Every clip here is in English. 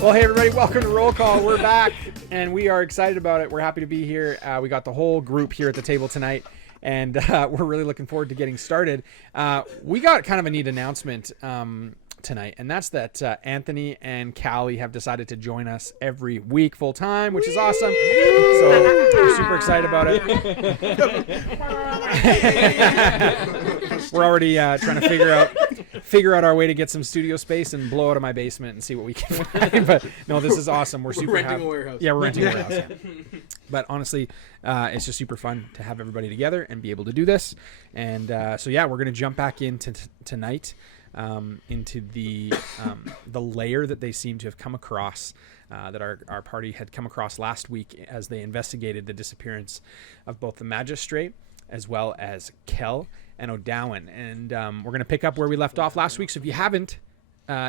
Well, hey everybody, welcome to Roll Call. We're back, and we are excited about it. We're happy to be here. We got the whole group here at the table tonight, and we're really looking forward to getting started. We got kind of a neat announcement tonight, and that's that Anthony and Callie have decided to join us every week full time, which is awesome. So we're super excited about it. We're already trying to figure out our way to get some studio space and blow out of my basement and see what we can find. But no, this is awesome. We're renting a warehouse. Yeah, we're renting a warehouse. Yeah. But honestly, it's just super fun to have everybody together and be able to do this. And so yeah, we're gonna jump back into tonight. Into the layer that they seem to have come across, that our party had come across last week as they investigated the disappearance of both the Magistrate as well as Kel and O'Dowan. And we're going to pick up where we left off last week. So if you haven't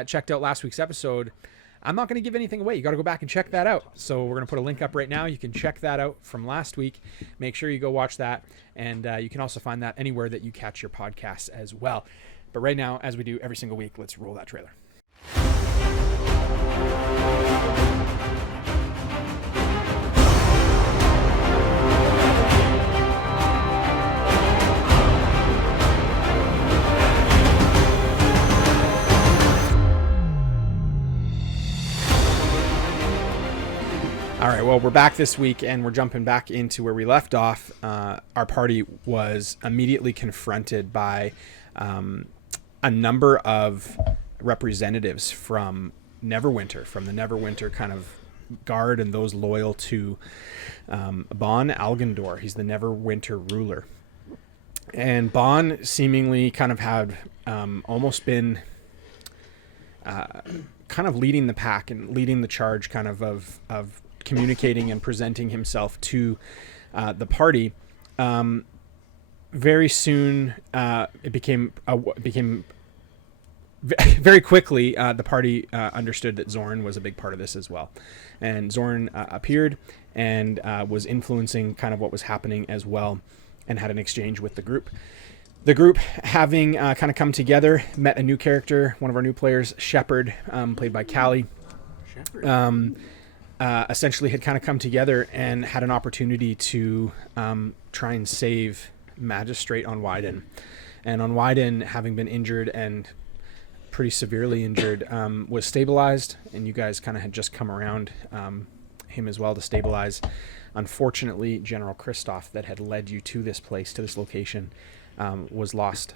checked out last week's episode, I'm not going to give anything away. You got to go back and check that out. So we're going to put a link up right now. You can check that out from last week. Make sure you go watch that. And you can also find that anywhere that you catch your podcasts as well. But right now, as we do every single week, let's roll that trailer. All right, well, we're back this week, and we're jumping back into where we left off. Our party was immediately confronted by a number of representatives from Neverwinter, from the Neverwinter kind of guard and those loyal to Bon Algandor. He's the Neverwinter ruler. And Bon seemingly kind of had almost been kind of leading the pack and leading the charge kind of communicating and presenting himself to the party. Very soon, it became very quickly, the party understood that Zorn was a big part of this as well. And Zorn appeared and was influencing kind of what was happening as well, and had an exchange with the group. The group, having kind of come together, met a new character, one of our new players, Shepard, played by Callie. Essentially had kind of come together and had an opportunity to try and save Magistrate on Wyden. And on Wyden, having been injured and pretty severely injured, was stabilized, and you guys kind of had just come around him as well to stabilize. Unfortunately, General Christoph, that had led you to this place, to this location, was lost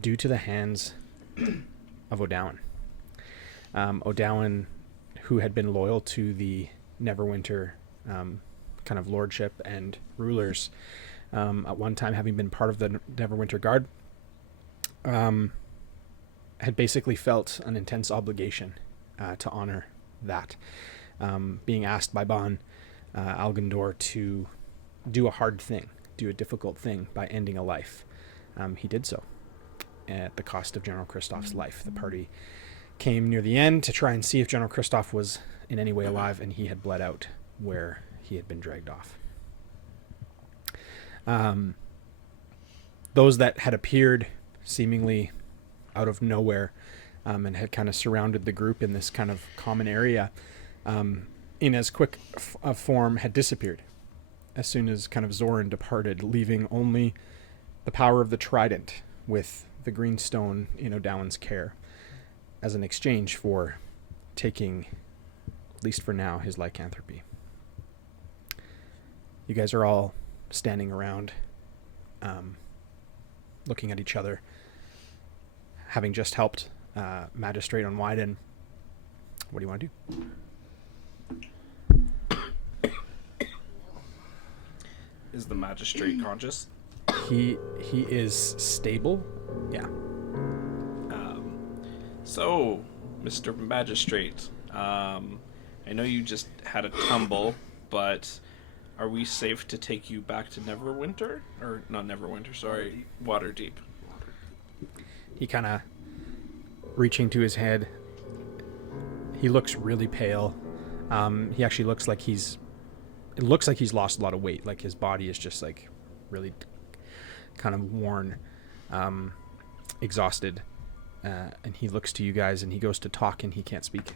due to the hands of O'Dowan. O'Dowan, who had been loyal to the Neverwinter kind of lordship and rulers, at one time having been part of the Neverwinter Guard, had basically felt an intense obligation to honor that, being asked by Bon Algandor to do a hard thing, do a difficult thing by ending a life. He did so at the cost of General Christoph's life. The party came near the end to try and see if General Christoph was in any way alive, and he had bled out where he had been dragged off. Those that had appeared seemingly out of nowhere and had kind of surrounded the group in this kind of common area in as quick a form had disappeared as soon as kind of Zoran departed, leaving only the power of the trident with the green stone in O'Dowan's care as an exchange for taking, at least for now, his lycanthropy. You guys are all standing around, looking at each other, having just helped Magistrate on Wyden. What do you want to do? Is the Magistrate conscious? He is stable. Yeah. So, Mr. Magistrate, I know you just had a tumble, but are we safe to take you back to Neverwinter? Or, not Neverwinter, sorry, Waterdeep. He kind of, reaching to his head, he looks really pale. He actually looks like it looks like he's lost a lot of weight. Like his body is just like really kind of worn, exhausted. And he looks to you guys and he goes to talk and he can't speak.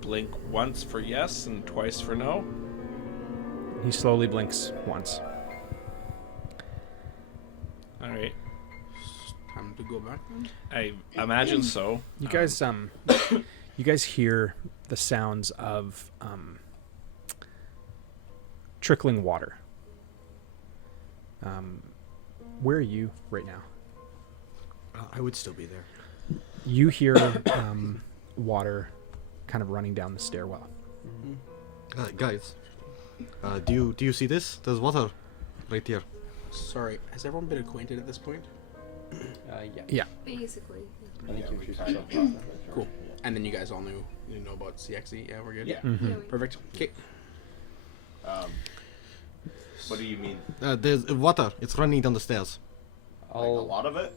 Blink once for yes and twice for no. He slowly blinks once. All right. Time to go back then? I imagine so. You guys, you guys hear the sounds of trickling water. Where are you right now? I would still be there. You hear water kind of running down the stairwell. Guys, do you see this? There's water right here. Sorry, has everyone been acquainted at this point? Yeah. Basically. I think you introduced yourself last time. Cool. And then you guys all knew about CXE. Yeah, we're good. Yeah. Perfect. Okay. What do you mean? There's water. It's running down the stairs. Like a lot of it?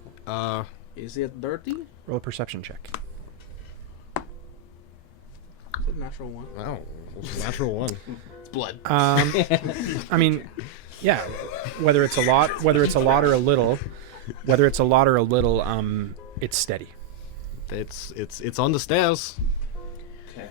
Is it dirty? Roll a perception check. Is it a natural one? Wow, it's a natural one. It's blood. I mean, yeah. Whether it's a lot or a little, it's steady. It's on the stairs. Okay.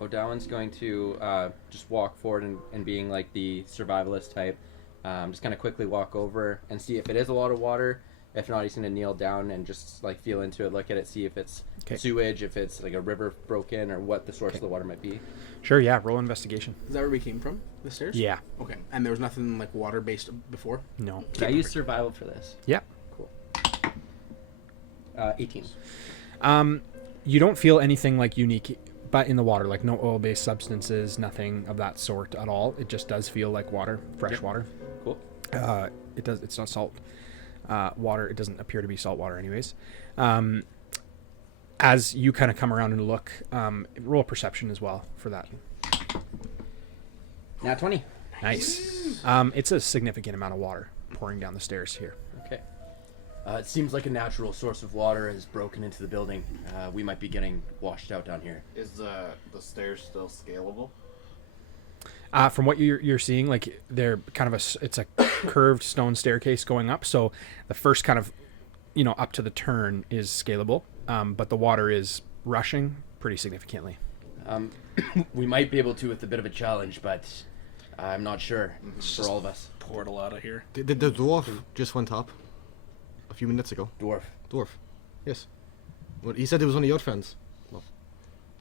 O'Dowan's going to just walk forward and being like the survivalist type, just kind of quickly walk over and see if it is a lot of water. If not, he's going to kneel down and just like feel into it, look at it, see if it's sewage, if it's like a river broken, or what the source of the water might be. Sure, yeah. Roll investigation. Is that where we came from? The stairs? Yeah. Okay. And there was nothing like water based before? No. Can I use survival for this? Yeah. Cool. 18. You don't feel anything like unique, but in the water, like no oil-based substances, nothing of that sort at all. It just does feel like water, fresh water. Cool. It does. It's not salt water. It doesn't appear to be salt water, anyways. As you kind of come around and look, roll a perception as well for that. Nat 20. Nice. It's a significant amount of water pouring down the stairs here. Okay. It seems like a natural source of water has broken into the building. We might be getting washed out down here. Is the stairs still scalable? From what you're seeing, like they're kind of it's a curved stone staircase going up. So the first kind of, up to the turn is scalable, but the water is rushing pretty significantly. We might be able to with a bit of a challenge, but I'm not sure for all of us. Portal out of here. The dwarf just went up a few minutes ago. Dwarf. Yes. Well, he said it was one of your friends.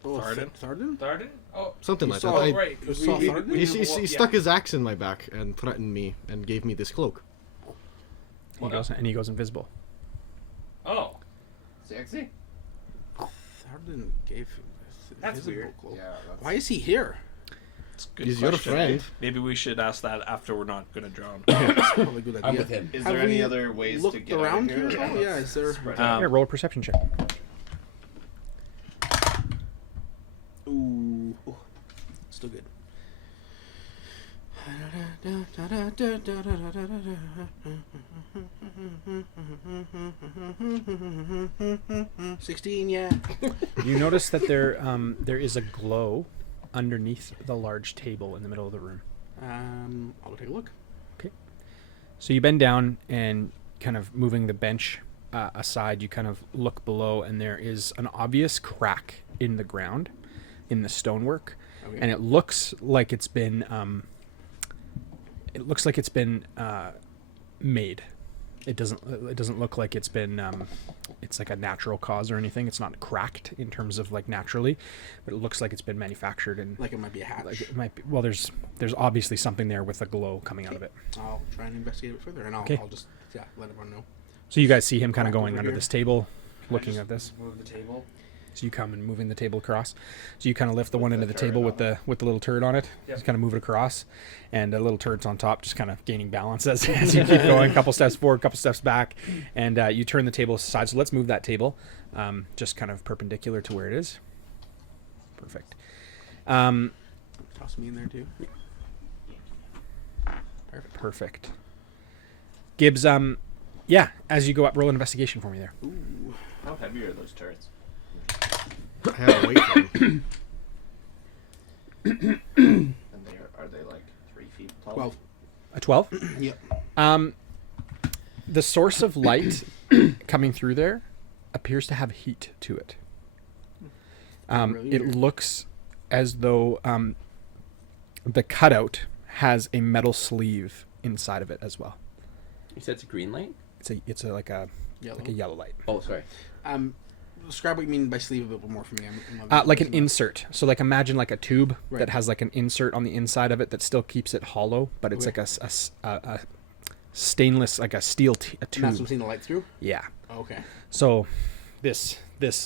Tharden? Tharden? Oh, Something You like saw- that. right. You saw Tharden? He stuck his axe in my back and threatened me and gave me this cloak. He goes invisible. Oh. Sexy? Tharden gave him this That's invisible weird. cloak. Yeah, that's... Why is he here? It's a good He's your question. friend. Maybe we should ask that after we're not going to drown. That's probably a good idea. I'm with him. Is Have there any we other ways to looked get around out of here? here? Oh, yeah, is there... Yeah, roll a perception check. Ooh. Still good. 16, yeah. You notice that there is a glow underneath the large table in the middle of the room. I'll go take a look. So you bend down and kind of moving the bench aside, you kind of look below, and there is an obvious crack in the ground, in the stonework, Okay. and it looks like it's been made. It doesn't look like it's been it's like a natural cause or anything. It's not cracked in terms of like naturally, but it looks like it's been manufactured and Like it might be a hatch. like it might be. Well, there's obviously something there with a glow coming out of it. I'll try and investigate it further, and I'll just let everyone know. So you guys see him kind of Walk going over under here. this table, Can I looking just at this. Move the table. So you come and moving the table across. So you kind of lift the one end of the turret table on with the little turret on it. Yep. Just kind of move it across, and a little turret's on top, just kind of gaining balance as you keep going. A couple steps forward, couple steps back, and you turn the table aside. So let's move that table, just kind of perpendicular to where it is. Perfect. Toss me in there too. Perfect. Perfect. Gibbs, yeah. As you go up, roll an investigation for me there. Ooh. How heavy are those turrets? I have to wait for him. And are they like 3 feet tall? 12. A 12. Yep. The source of light coming through there appears to have heat to it. Really? It looks as though the cutout has a metal sleeve inside of it as well. You said it's a green light? It's like a yellow light. Oh, sorry. Describe what you mean by sleeve a bit more for me. Like an insert. So like imagine like a tube Right. that has like an insert on the inside of it that still keeps it hollow, but it's Okay. like a stainless, like a steel a And that's what I'm tube. seeing the light through? Yeah. Okay. So this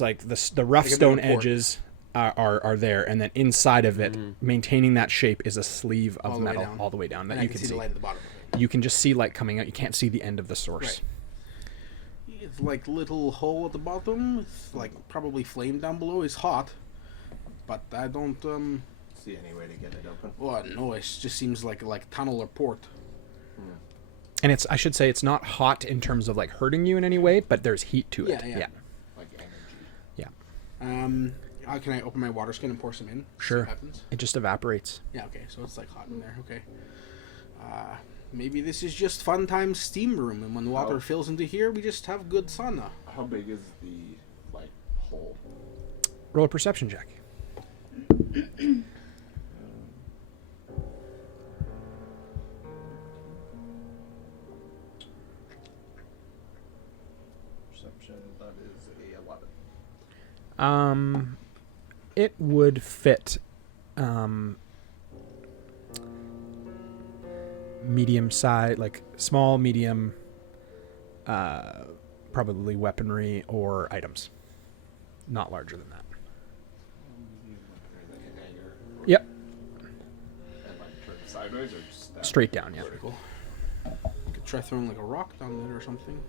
like the rough Like a stone bit of a port. edges are there, and then inside of it, maintaining that shape, is a sleeve All of the way metal down. all the way down that And I you can can see the light at the bottom of it. You can just see light coming out. You can't see the end of the source. Right. It's like little hole at the bottom. It's like probably flame down below. It's hot, but I don't See any way to get it open? Well, no, it just seems like tunnel or port. And I should say it's not hot in terms of like hurting you in any way, but there's heat to it. Yeah. Like energy. Can I open my water skin and pour some in? See Sure. what happens? It just evaporates. Yeah. Okay. So it's like hot in there. Okay. Maybe this is just fun time steam room, and when water Oh. fills into here, we just have good sauna. How big is the hole? Roll a perception check. Perception. That is a 11. It would fit medium size, like small, medium, probably weaponry or items. Not larger than that. Like a dagger. Yep. And turn sideways or just stab? Straight down, yeah. Vertical. Could try throwing like a rock down there or something.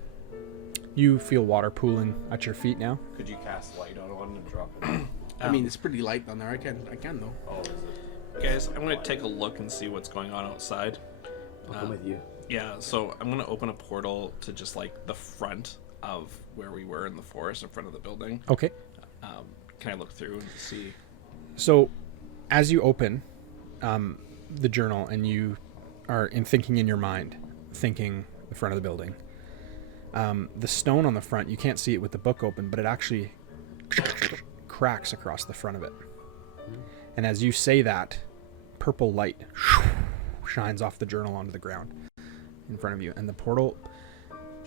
You feel water pooling at your feet now. Could you cast light on one and drop it? I mean, it's pretty light down there. I can though. Oh, is it? Guys, I'm going to take a look and see what's going on outside. I'll come with you. Yeah, so I'm going to open a portal to just like the front of where we were in the forest in front of the building. Okay. Can I look through and see? So, as you open the journal and you are thinking in your mind, thinking the front of the building, the stone on the front, you can't see it with the book open, but it actually cracks across the front of it. And as you say that, purple light shines off the journal onto the ground in front of you. And the portal,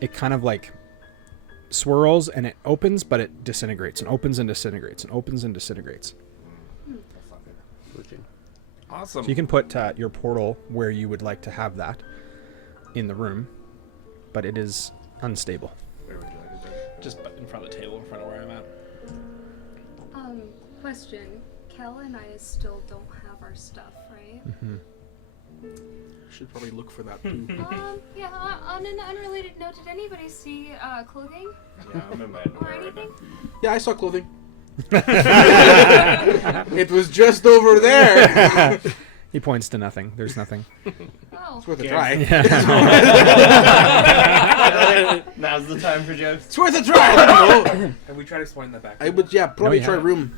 it kind of like swirls and it opens, but it disintegrates and opens and disintegrates and opens and disintegrates. That's not good. Switching. Awesome. So you can put your portal where you would like to have that in the room, but it is unstable. Where would you like to do it? just in front of the table, in front of where I'm at. Question. Kel and I still don't have our stuff, right? Should probably look for that too. Yeah, on an unrelated note, did anybody see clothing Yeah, I'm in my or anything? Yeah, I saw clothing. It was just over there. He points to nothing. There's nothing. Oh, It's worth a try. Now's the time for jokes. It's worth a try. I don't know. Have we tried exploring that back? I would, yeah, probably you try haven't. room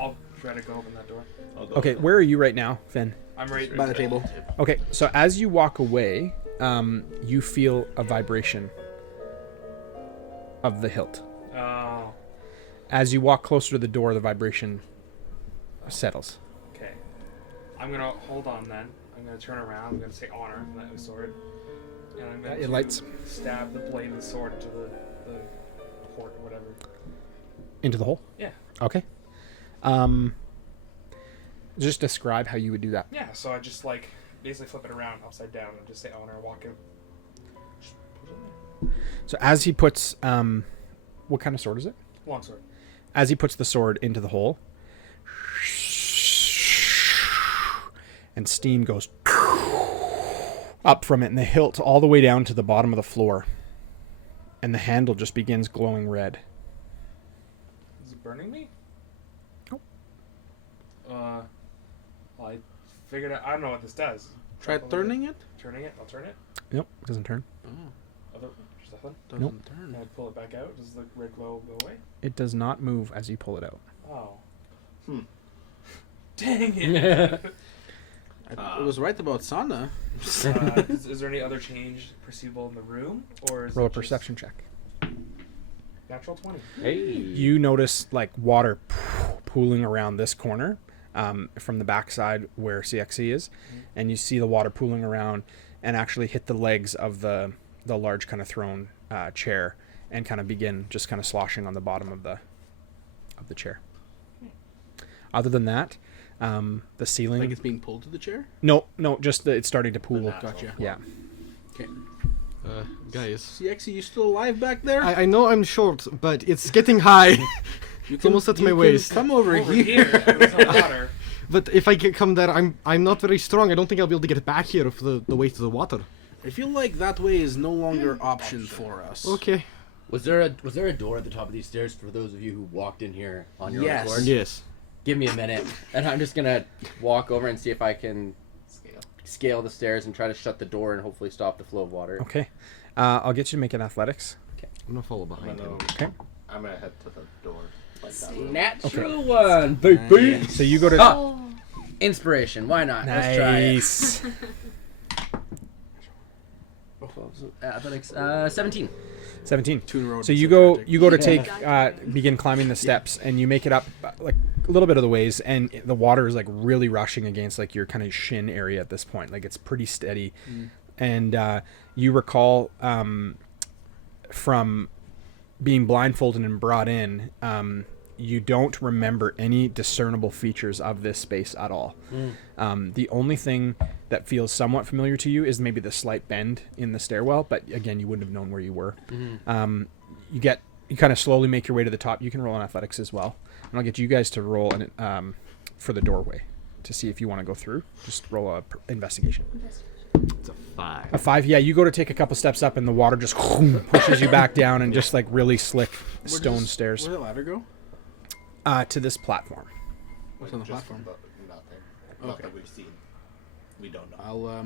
I'll try to go open that door. I'll go Okay, with where are you right now, Finn? I'm right. by the table. Okay, so as you walk away, you feel a vibration of the hilt. Oh, As you walk closer to the door, the vibration settles. okay. I'm gonna hold on then. I'm gonna turn around. I'm gonna say honor from that sword, and I'm going It to lights stab the blade of the sword into the port or whatever. into the hole. Yeah. Okay. Just describe how you would do that. Yeah. So I just like basically flip it around upside down and just say honor, walk in. Just put it in there. So as he puts, what kind of sword is it? Long sword. As he puts the sword into the hole, and steam goes up from it, and the hilt all the way down to the bottom of the floor, and the handle just begins glowing red. Is it burning me? Nope. Well, I figured out. I don't know what this does. Try turning it. Turning it. I'll turn it. Nope, doesn't turn. Other. Just nothing. Doesn't Nope. turn. Can I pull it back out? Does the red glow go away? It does not move as you pull it out. Oh. Hmm. Dang it. It was right about sauna. Is there any other change perceivable in the room, or is Roll a it just perception check. Natural 20. Hey. You notice like water pooling around this corner from the backside where CXC is, and you see the water pooling around and actually hit the legs of the large kind of throne chair and kind of begin just kind of sloshing on the bottom of the chair. Other than that, the ceiling. Like it's being pulled to the chair? No, just it's starting to pool. Gotcha. Yeah. Okay. Guys. CX, are you still alive back there? I know I'm short, but it's getting high. You It's almost at my can waist. Come over Over here. here, there's no water. But if I can come there, I'm not very strong. I don't think I'll be able to get back here of the weight of the water. I feel like that way is no longer option for us. Okay. Was there a door at the top of these stairs for those of you who walked in here on your Yes. own accord? Yes. Give me a minute, and I'm just gonna walk over and see if I can scale the stairs and try to shut the door and hopefully stop the flow of water. Okay. I'll get you to make an athletics. I'm gonna follow behind him. Okay. I'm gonna head to the door. Like that. Natural one, baby. So you go to. Oh, Inspiration. Why not? Let's try it. Nice. Athletics. 17. 17. Two in a row So to you go disadvantage. to take begin climbing the steps, and you make it up like a little bit of the ways, and the water is like really rushing against like your kind of shin area at this point. Like it's pretty steady, and you recall from being blindfolded and brought in, you don't remember any discernible features of this space at all. The only thing that feels somewhat familiar to you is maybe the slight bend in the stairwell, but again, you wouldn't have known where you were. You kind of slowly make your way to the top. You can roll an athletics as well, and I'll get you guys to roll for the doorway to see if you want to go through. Just roll a investigation. It's a 5. A 5, yeah. You go to take a couple steps up, and the water just pushes you back down, and just like really slick stone stairs Where'd the ladder go? to this platform. What's on the Just platform? Nothing. Not Okay. that we've seen. We don't know. I'll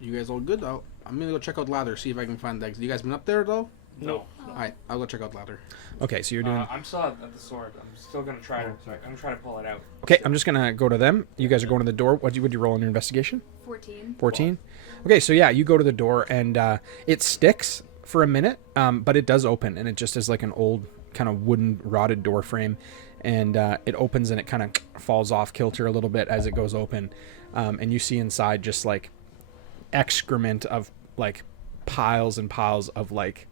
you guys all good? I'm gonna go check out ladder, see if I can find Dex. You guys been up there though? No. Alright, I'll go check out ladder. Okay, so you're doing. I'm still at the sword. I'm still gonna try to. I'm gonna try to pull it out. Okay, I'm just gonna go to them. You guys are going to the door. Would you roll on your investigation? 14. 14. Okay, so yeah, you go to the door, and it sticks for a minute, but it does open, and it just is like an old kind of wooden rotted door frame, and it opens and it kind of falls off kilter a little bit as it goes open, and you see inside just like excrement of like piles and piles of like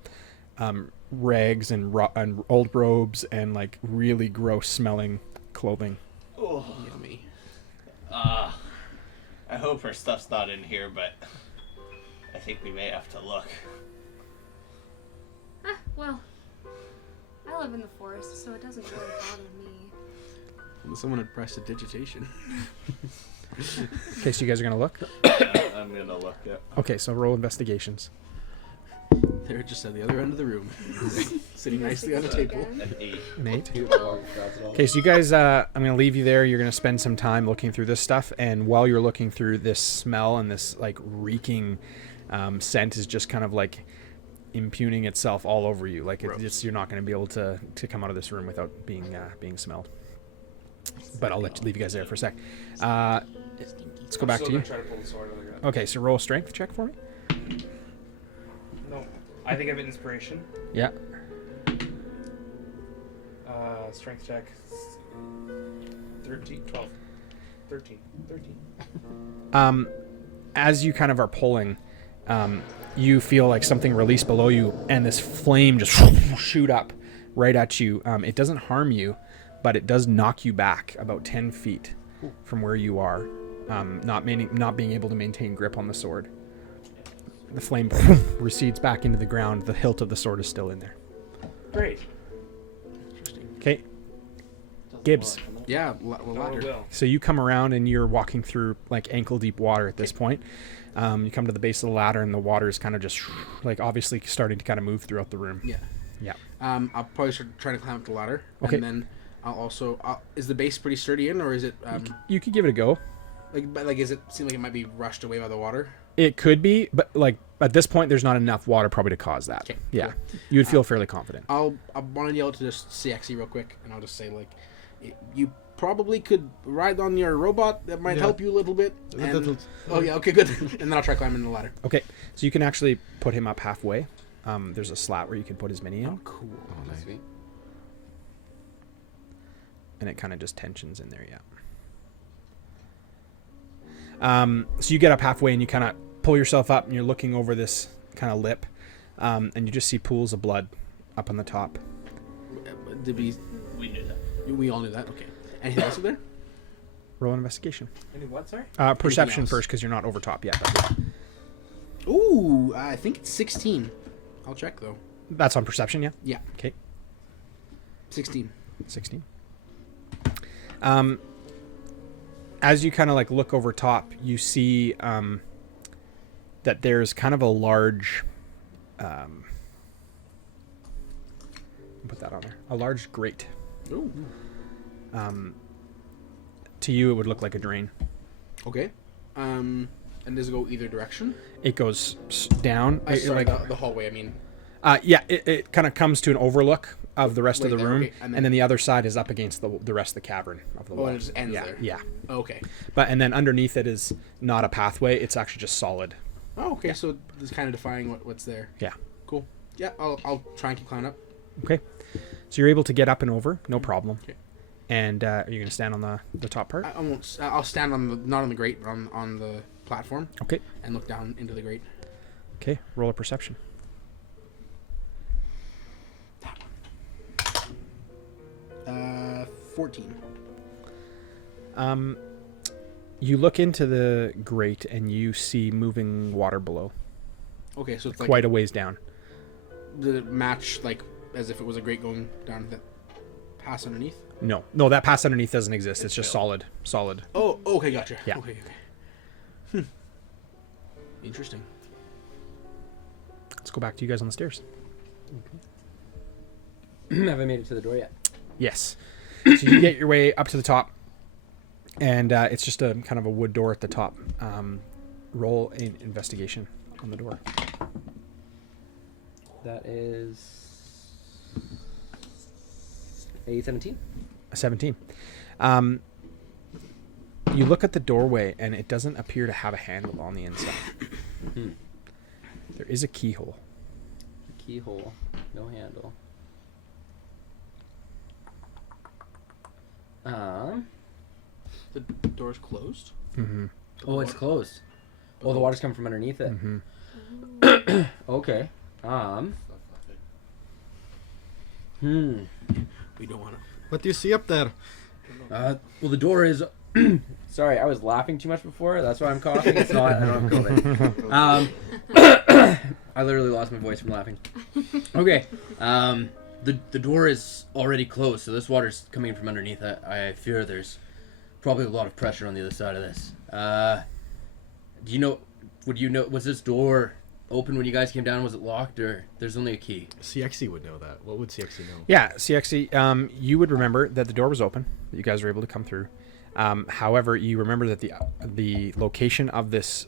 rags and old robes and like really gross smelling clothing. Oh, Yummy. I hope her stuff's not in here, but I think we may have to look. Well, I live in the forest, so it doesn't really bother me. Someone had pressed a digitation. Okay, so you guys are gonna look. I'm gonna look. Yeah. Okay, so roll investigations. They're just at the other end of the room, sitting nicely on a table. An 8. Nate. Okay, so you guys, I'm going to leave you there. You're going to spend some time looking through this stuff. And while you're looking through this smell and this like reeking scent is just kind of like impugning itself all over you. Like you're not going to be able to come out of this room without being smelled. But I'll leave you guys there for a sec. Let's go back to I'm still you. gonna try to pull the sword out again. Okay, so roll a strength check for me. No. I think I have inspiration. Yeah. Strength check. 13, 12. 13. As you kind of are pulling, you feel like something release below you, and this flame just shoot up right at you. It doesn't harm you, but it does knock you back about 10 feet from where you are, not being able to maintain grip on the sword. The flame recedes back into the ground. The hilt of the sword is still in there. Great. Okay. Gibbs. Yeah, No, ladder. it will. So you come around and you're walking through like ankle deep water at this point. You come to the base of the ladder and the water is kind of just like obviously starting to kind of move throughout the room. Yeah. Yeah. I'll probably start trying to climb up the ladder, Okay. and then I'll also. Is the base pretty sturdy in, or is it You could give it a go. like is it seem like it might be rushed away by the water? It could be, but like at this point, there's not enough water probably to cause that. Okay, Yeah. You would feel fairly confident. I want to yell to just CXE real quick, and I'll just say like, you probably could ride on your robot. That might Yeah. help you a little bit. That'll- And, oh yeah, okay, good. And then I'll try climbing the ladder. Okay. So you can actually put him up halfway. There's a slat where you can put his mini in. Cool. Sweet. And it kind of just tensions in there, so you get up halfway and you kind of pull yourself up and you're looking over this kind of lip, and you just see pools of blood up on the top. Did we knew that. We all knew that. Okay. Anything else up there? Roll an investigation. Any what, sorry? Perception else? first, because you're not over top yet. Ooh, I think it's 16. I'll check though. That's on perception, yeah? Yeah. Okay. 16. 16. As you kind of like look over top, you see that there's kind of a large put that on there. A large grate. Ooh. To you, it would look like a drain. Okay. And does it go either direction? It goes down. Sorry, the hallway, I mean. Yeah, it kind of comes to an overlook of the rest of the Right there, room, okay, and and then the other side is up against the rest of the cavern of the wall. and it just ends yeah, there. Yeah. Okay. And then underneath it is not a pathway; it's actually just solid. Oh, okay. So it's kind of defying what's there. Yeah. Cool. Yeah, I'll try and keep climbing up. Okay. So you're able to get up and over, no problem. Okay. And are you going to stand on the top part? I won't. I'll stand not on the grate, but on the platform. Okay. And look down into the grate. Okay. Roll a perception. 14. You look into the grate and you see moving water below. Okay, so it's like quite a ways down. Did it match like as if it was a grate going down that pass underneath? No, that pass underneath doesn't exist. It's just solid. Oh, okay, gotcha. Yeah. Okay. Interesting. Let's go back to you guys on the stairs. Have I made it to the door yet? Yes. So you get your way up to the top, and it's just a kind of a wood door at the top. Roll an investigation on the door. That is a 17. A 17. You look at the doorway, and it doesn't appear to have a handle on the inside. There is a keyhole. Keyhole, no handle. The door's closed. Mm-hmm. Oh, it's closed. Oh, the water's coming from underneath it. Mm-hmm. Okay. We don't want to. What do you see up there? Well, the door is. Sorry, I was laughing too much before. That's why I'm coughing. It's not. I don't have COVID. I literally lost my voice from laughing. Okay. The door is already closed, so this water's coming from underneath. I fear there's probably a lot of pressure on the other side of this. Do you know? Would you know? Was this door open when you guys came down? Was it locked, or there's only a key? CXE would know that. What would CXE know? Yeah, CXE, you would remember that the door was open, that you guys were able to come through. However, you remember that the location of this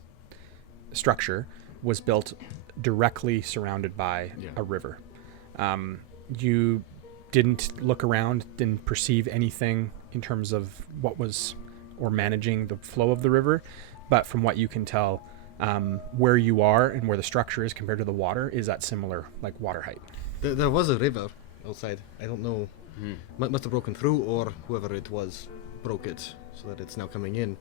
structure was built directly surrounded by a river. You didn't look around, didn't perceive anything in terms of what was or managing the flow of the river, but from what you can tell, where you are and where the structure is compared to the water is at similar like water height. There was a river outside. I don't know. Must have broken through, or whoever it was broke it so that it's now coming in.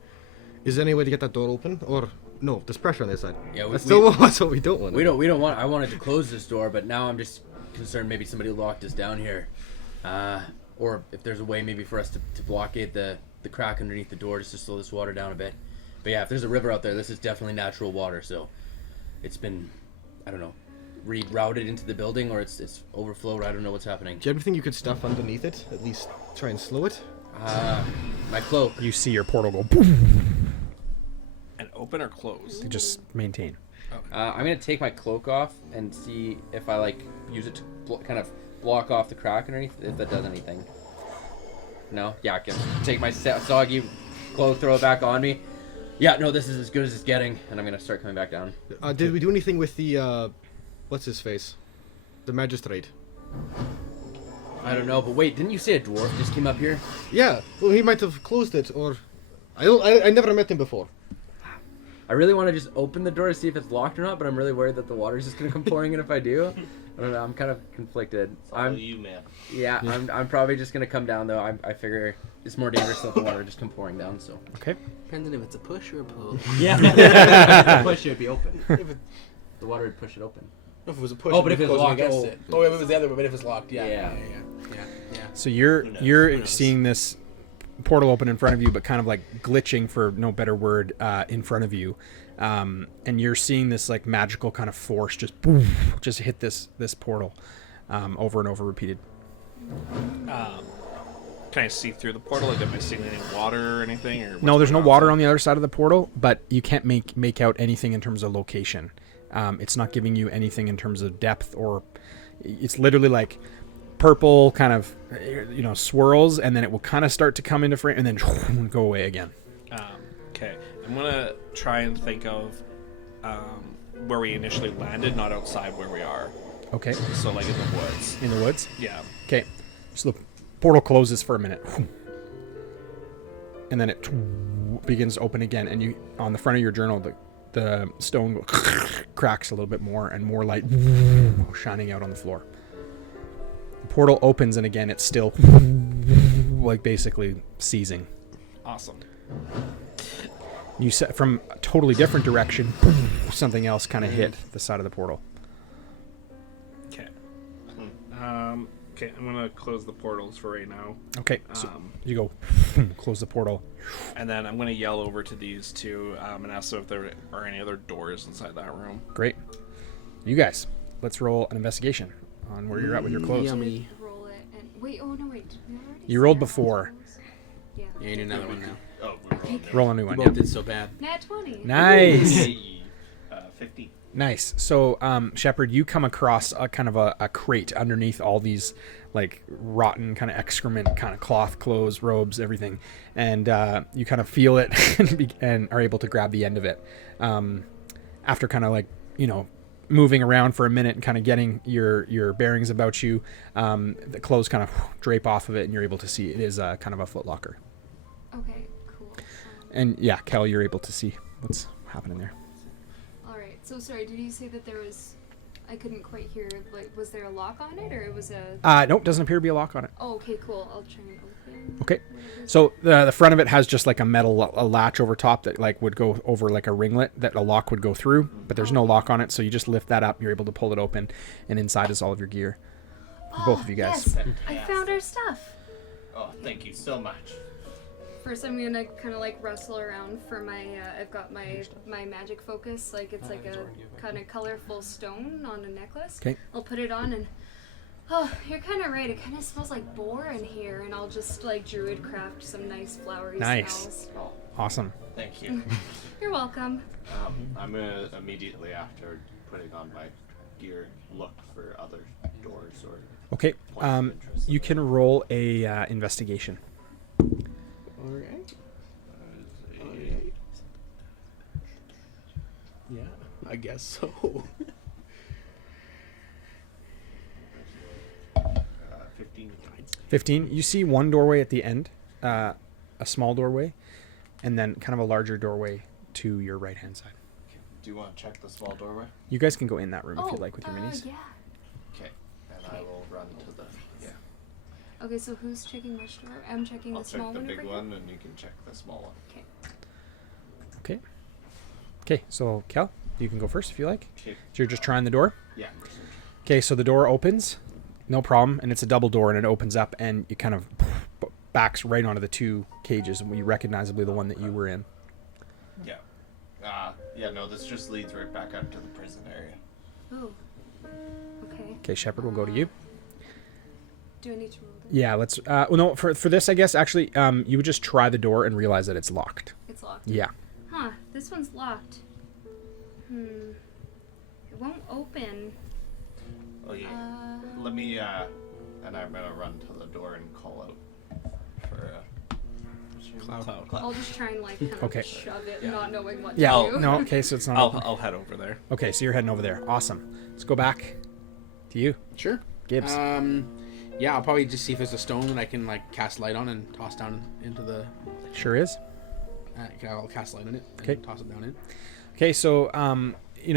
Is there any way to get that door open, or no? There's pressure on this side. Yeah, that's what we don't want. We don't want. I wanted to close this door, but now I'm just concerned maybe somebody locked us down here, or if there's a way maybe for us to blockade the crack underneath the door just to slow this water down a bit. But yeah, if there's a river out there, this is definitely natural water, so it's been, I don't know, rerouted into the building, or it's overflowed. I don't know what's happening. Do you have anything you could stuff underneath it? At least try and slow it? My cloak. You see your portal go boom. And open or close? To just maintain. I'm gonna take my cloak off and see if I use it to kind of block off the crack underneath, if that does anything. No? Yeah, I can take my soggy cloak, throw it back on me. Yeah, no, this is as good as it's getting, and I'm gonna start coming back down. Did we do anything with the, what's his face? The magistrate? I don't know, but wait, didn't you say a dwarf just came up here? Yeah, well, he might have closed it, or... I never met him before. I really want to just open the door to see if it's locked or not, but I'm really worried that the water's just gonna come pouring in if I do. I don't know. I'm kind of conflicted. Follow you, man. Yeah, I'm probably just gonna come down though. I figure it's more dangerous to let the water just come pouring down. So. Okay. Depends on if it's a push or a pull. Yeah. If it's a push, it would be open. The water would push it open. If it was a push, Oh, but it'd if be it's closing locked, against oh. it. Oh, if it was the other way, but if it's locked, yeah. Yeah. So Who you're knows? you're Who knows? seeing this portal open in front of you, but kind of like glitching, for no better word, in front of you, and you're seeing this like magical kind of force just boom, just hit this portal, over and over repeated. Can I see through the portal? Like, am I seeing any water or anything? Or No, there's no water on the other side of the portal, but you can't make out anything in terms of location. It's not giving you anything in terms of depth, or it's literally like purple kind of, swirls, and then it will kind of start to come into frame and then go away again. Okay, I'm gonna try and think of where we initially landed, not outside where we are. Okay. So like in the woods. In the woods? Yeah. Okay. So the portal closes for a minute. And then it begins to open again, and you, on the front of your journal, the stone cracks a little bit more, and more light shining out on the floor. The portal opens, and again it's still like basically seizing. Awesome. You set from a totally different direction, something else kind of hit the side of the portal. Okay. Okay, I'm gonna close the portals for right now. Okay, so you go close the portal. And then I'm gonna yell over to these two and ask them if there are any other doors inside that room. Great. You guys, let's roll an investigation on where you're at with your clothes. Yummy. Roll it and wait. Oh no, wait. Did we already You say rolled our before. rolls? Yeah. Yeah, you need another one now. Oh, we're rolling there. Roll a new We one. both Yeah. did so bad. Nat 20. Nice. Hey, 50. Nice. So, Shepard, you come across a kind of a crate underneath all these like rotten kind of excrement, kind of cloth, clothes, robes, everything, and you kind of feel it and are able to grab the end of it. After kind of like moving around for a minute and kind of getting your bearings about you, the clothes kind of drape off of it, and you're able to see it is kind of a footlocker. Okay, cool. And yeah, Kel, you're able to see what's happening there. All right. So sorry. Did you say that there was? I couldn't quite hear. Like, was there a lock on it, or it was a? Nope, doesn't appear to be a lock on it. Oh, okay, cool. I'll try and open. Okay. whatever's- So the front of it has just like a metal a latch over top that like would go over like a ringlet that a lock would go through, but there's no lock on it. So you just lift that up, you're able to pull it open, and inside is all of your gear. Both of you guys. Yes, I found our stuff. Oh, thank you so much. First, I'm gonna kind of like wrestle around for my. I've got my magic focus. Like it's like a kind of colorful stone on a necklace. 'Kay. I'll put it on and. Oh, you're kind of right. It kind of smells like boar in here, and I'll just like druid craft some nice flowery Nice. smells. Oh, Awesome. thank you. You're welcome. I'm gonna immediately after putting on my gear look for other doors or Okay. points of interest. You can roll a investigation. Alright. Yeah, I guess so. 15. 15. You see one doorway at the end, a small doorway, and then kind of a larger doorway to your right hand side. Do you want to check the small doorway? You guys can go in that room if you'd like with your minis. Yeah. Okay. And I will run to the. Yeah. Okay, so who's checking which door? I'm checking I'll the check small the one big over one, and you can check the small one. here. Okay. Okay. So Kel, you can go first if you like. Okay. So you're just trying the door. Yeah. Okay. So the door opens, no problem, and it's a double door, and it opens up, and it kind of backs right onto the two cages, and you recognizably the one that you were in. Yeah. Yeah. No, this just leads right back up to the prison area. Oh. Okay. Okay, Shepard, will go to you. Do I need to roll this? Yeah, let's. Well, no, for this, I guess actually, you would just try the door and realize that it's locked. It's locked. Yeah. Huh, this one's locked. It won't open. Oh yeah. Let me. And I'm gonna run to the door and call out for Cloud. I'll just try and like kind of Okay. shove it, not knowing what Yeah. to do. No. Okay, so it's not. open. I'll head over there. Okay, so you're heading over there. Awesome. Let's go back to you, Sure. Gibbs. Yeah, I'll probably just see if there's a stone that I can like cast light on and toss down into the. Sure is. I'll cast light on it. And Okay. Toss it down in. Okay, so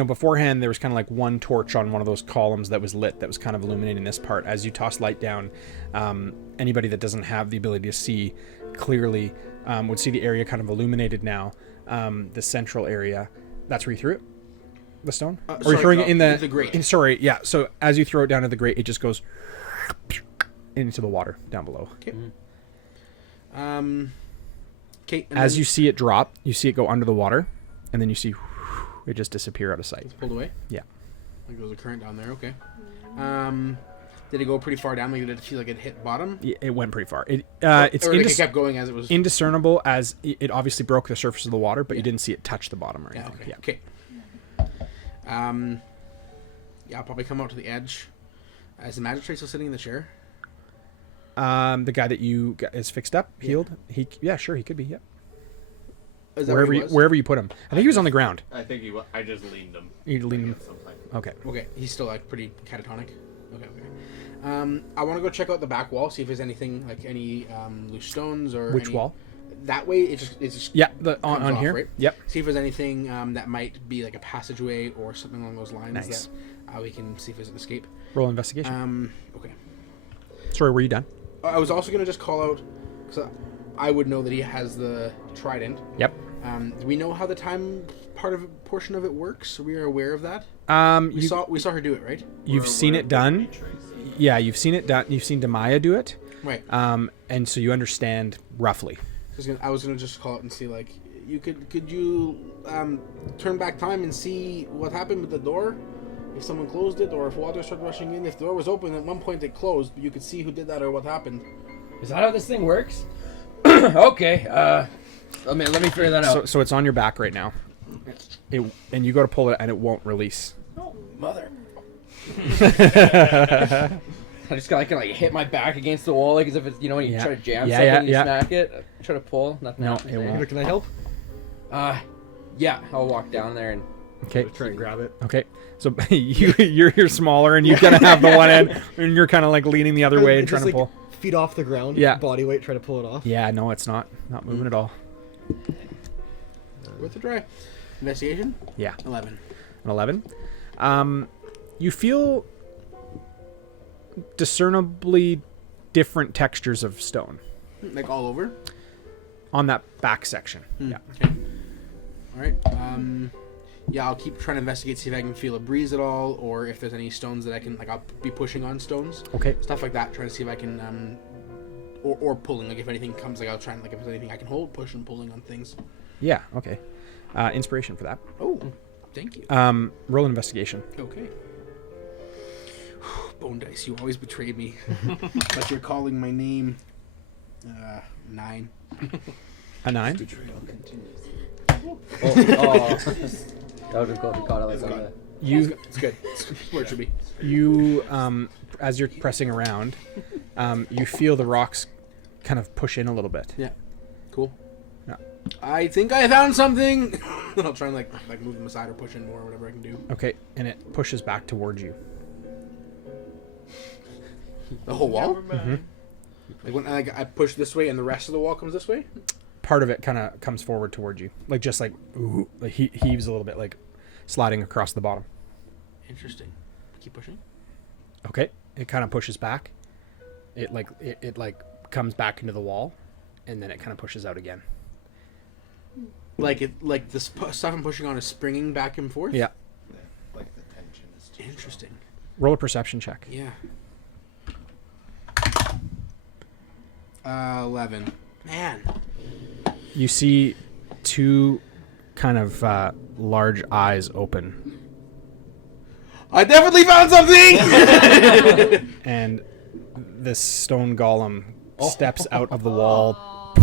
beforehand there was kind of like one torch on one of those columns that was lit that was kind of illuminating this part. As you toss light down, anybody that doesn't have the ability to see clearly would see the area kind of illuminated now. The central area, that's where you threw it, the stone, or you're throwing it in the grate. Sorry, yeah. So as you throw it down to the grate, it just goes into the water down below. Okay. Okay. As you see it drop, you see it go under the water, and then you see it just disappear out of sight. It's pulled away. Yeah. Like there was a current down there. Okay. Did it go pretty far down? Like did it feel like it hit bottom? Yeah, it went pretty far. It it kept going as it was indiscernible, as it obviously broke the surface of the water, but you didn't see it touch the bottom or Yeah. anything. Okay. Yeah. Okay. Yeah, I'll probably come out to the edge. Is the magistrate still sitting in the chair? The guy that you got is fixed up, healed. Sure, he could be. Yeah. Is that where he was? Wherever you put him. I think he was on the ground. I think I just leaned him. You leaned him. against something. Okay. Okay, he's still like pretty catatonic. Okay. I want to go check out the back wall, see if there's anything like any loose stones or Which wall? That way, it's just Yeah, comes on off, here. right? Yep. See if there's anything that might be like a passageway or something along those lines. Nice. That we can see if there's an escape. Roll investigation. Okay. Sorry, were you done? I was also gonna just call out because I would know that he has the trident. Yep. Do we know how the time portion of it works? We are aware of that. We saw her do it, right? You've seen it done. Yeah, you've seen it done. You've seen Demaya do it. Right. And so you understand roughly. I was gonna just call it and see, like, could you turn back time and see what happened with the door, if someone closed it or if water started rushing in. If the door was open at one point, it closed, but you could see who did that or what happened. Is that how this thing works? Okay. Let me figure that out. So it's on your back right now. And you go to pull it and it won't release. Oh, mother. I just got like hit my back against the wall, like as if it's when you try to jam something and you smack it. I try to pull, nothing. No, happens it there. won't. Can I help? Yeah, I'll walk down there and Okay. Try and grab it. Okay. So you're smaller and you kind of have the one end and you're kind of like leaning the other way and trying to pull. Feet off the ground. Yeah. Body weight. Try to pull it off. Yeah. No, it's not moving at all. Worth a try. Investigation. Yeah. 11. An 11. You feel discernibly different textures of stone Like all over. on that back section. Yeah. Okay. All right. Yeah, I'll keep trying to investigate, see if I can feel a breeze at all, or if there's any stones that I can, like, I'll be pushing on stones. Okay. Stuff like that, trying to see if I can, or pulling, like, if anything comes, like, I'll try and, like, if there's anything I can hold, push and pulling on things. Yeah. Okay. Inspiration for that. Oh, thank you. Roll an investigation. Okay. Bone dice, you always betray me. Like you're calling my name. 9. A 9. Oh. That would have been cool if you caught it like on the... It's good. It's where it should be. You, as you're pressing around, you feel the rocks kind of push in a little bit. Yeah. Cool. Yeah. I think I found something. I'll try and like move them aside or push in more, or whatever I can do. Okay, and it pushes back towards you. The whole wall? Mm-hmm. Like when I push this way and the rest of the wall comes this way? Part of it kind of comes forward towards you, like just like ooh, like heaves a little bit, like sliding across the bottom. Interesting. Keep pushing. Okay, it kind of pushes back. It comes back into the wall, and then it kind of pushes out again. Like the stuff I'm pushing on is springing back and forth. Yeah. Like the tension is too Interesting. Roll a perception check. Yeah. 11. Man. You see two kind of large eyes open, I definitely found something. and this stone golem steps out of the wall,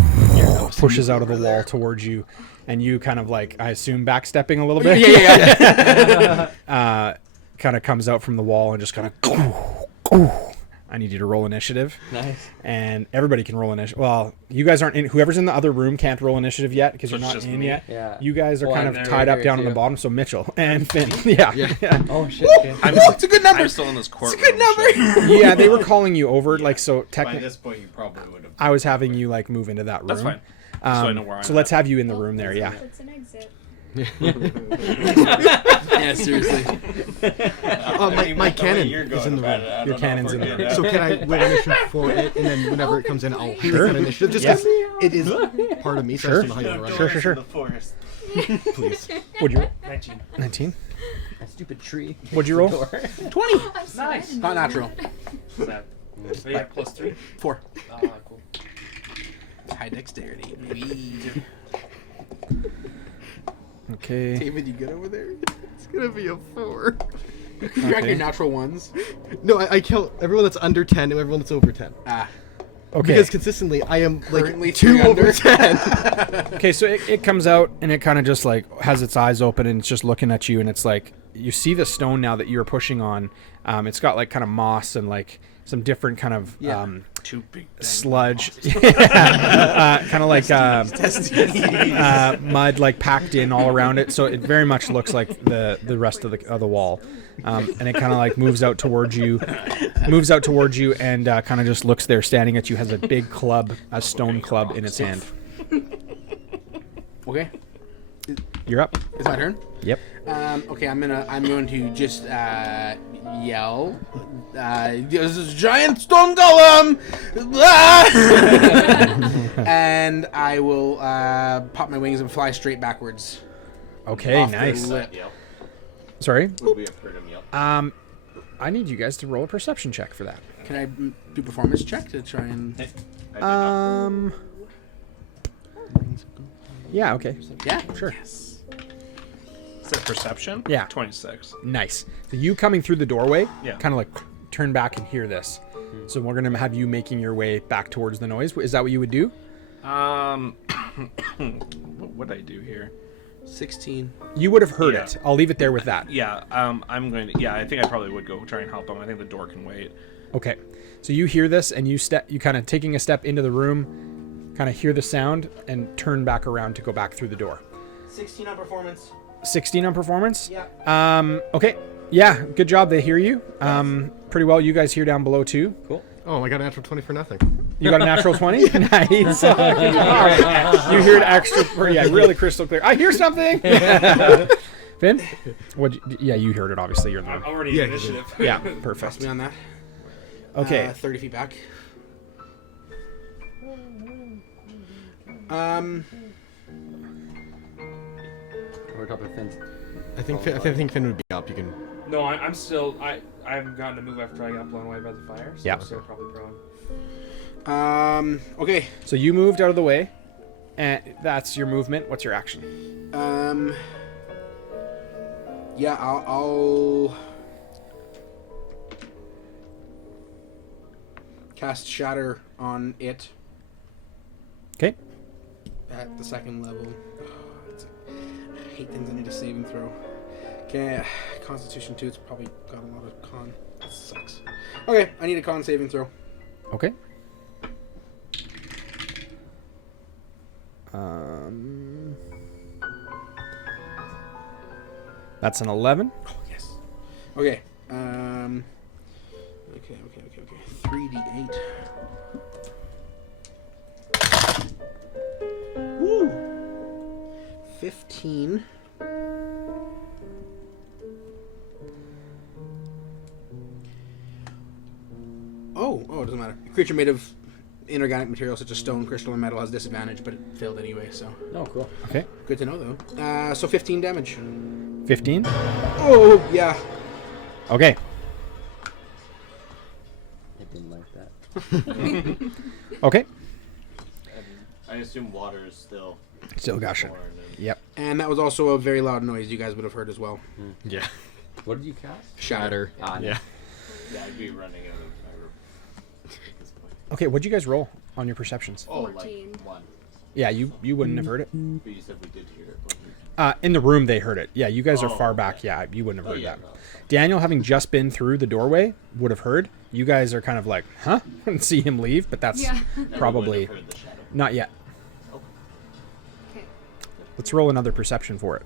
pushes out of the wall towards you, and you kind of like, I assume, backstepping a little bit. Yeah. Kind of comes out from the wall and just kind of. I need you to roll initiative. Nice. And everybody can roll initiative. Well, you guys aren't in. Whoever's in the other room can't roll initiative yet because So you're it's not just in me? yet. Yeah. You guys are Well, kind I'm of there tied right up down here, on the too. bottom. So Mitchell and Finn. Yeah. Oh shit. Okay. It's a good number. I'm still in this courtroom. It's a good number. Yeah, they were calling you over. Like, so By technically, this point, you probably would have. I was having you like move into that room. That's fine. So I know where I'm So let's at. have you in the room there. Yeah. It's an exit. Yeah, seriously. My cannon is in the room. Your cannon's in the room. So can I roll initiative for it, and then whenever it comes in, I'll Sure. that initiative. Just Yeah. 'cause it is part of me, so I Sure. just don't know how you run Sure, it. sure, sure. The forest. Please. What'd you roll? 19. 19. That stupid tree. What'd you roll? 20. Nice. Not natural. Sad. But yeah, +3. 4. Ah, cool. High dexterity, baby. Okay. David, you good over there? It's gonna be a 4. You crack Okay. your natural ones. No, I count everyone that's under 10 and everyone that's over 10. Ah. Okay. Because consistently, I am Currently like 2 3 over under. 10. Okay, so it comes out and it kind of just like has its eyes open and it's just looking at you and it's like you see the stone now that you're pushing on. It's got like kind of moss and like some different kind of Too big. sludge, kind of like mud like packed in all around it. So it very much looks like the rest of the wall, and it kind of like moves out towards you, and kind of just looks there, standing at you. Has a big club, a stone club in its hand. Okay. You're up. It's my turn. Yep. Okay, I'm going to just yell. This is a giant stone golem, and I will pop my wings and fly straight backwards. Okay. Off the Nice. lip. Yep. Sorry. Would we have heard him yell? I need you guys to roll a perception check for that. Can I do performance check to try and? I did not. Yeah. Okay. Yeah. Sure. Is that perception? Yeah. 26. Nice. So you coming through the doorway, Yeah. kind of like turn back and hear this. So we're gonna have you making your way back towards the noise. Is that what you would do? What would I do here? 16. You would have heard Yeah. it. I'll leave it there with that. Yeah, I'm going to. Yeah, I think I probably would go try and help him. I think the door can wait. Okay. So you hear this and you kind of taking a step into the room, kind of hear the sound and turn back around to go back through the door. 16 on performance. 16 on performance? Yeah. Okay. Yeah, good job. They hear you. Pretty well. You guys hear down below too. Cool. Oh, I got a natural 20 for nothing. You got a natural 20? Nice. You hear it extra, really crystal clear. I hear something. Finn? Yeah, you heard it. Obviously, you're in the I'm room. already Yeah, in initiative. Yeah, Trust perfect. me on that. Okay. 30 feet back. We're top of Finn's. I think Finn would be up. You can. No, I'm still. I haven't gotten to move after I got blown away by the fire. So Yeah. I'm still probably prone. Okay. So you moved out of the way, and that's your movement. What's your action? Yeah, I'll cast Shatter on it Okay. at the second level. I hate things I need a saving throw. Okay, Constitution 2, it's probably got a lot of con. That sucks. Okay, I need a con saving throw. Okay. That's an 11. Oh, yes. Okay, okay. 3d8. Woo! 15. Oh, it doesn't matter. A creature made of inorganic material such as stone, crystal, and metal has disadvantage, but it failed anyway, so. Oh, cool. Okay. Good to know, though. So 15 damage. 15. Oh, yeah. Okay. I didn't like that. Okay. I assume water is still. Still gushing. pouring in. Yep. And that was also a very loud noise you guys would have heard as well. Yeah. What did you cast? Shatter. Ah, no. Yeah. Yeah, I'd be running out of fire at this point. Okay, what'd you guys roll on your perceptions? Oh, 14. like one. Yeah, you wouldn't have heard it. But you said we did hear it. Wasn't it? In the room, they heard it. Yeah, you guys are Oh, far back. okay. Yeah, you wouldn't have heard yeah, that. no. Daniel, having just been through the doorway, would have heard. You guys are kind of like, huh? And see him leave, but that's Yeah. probably Never would have heard the shadow. not yet. Okay. Let's roll another perception for it.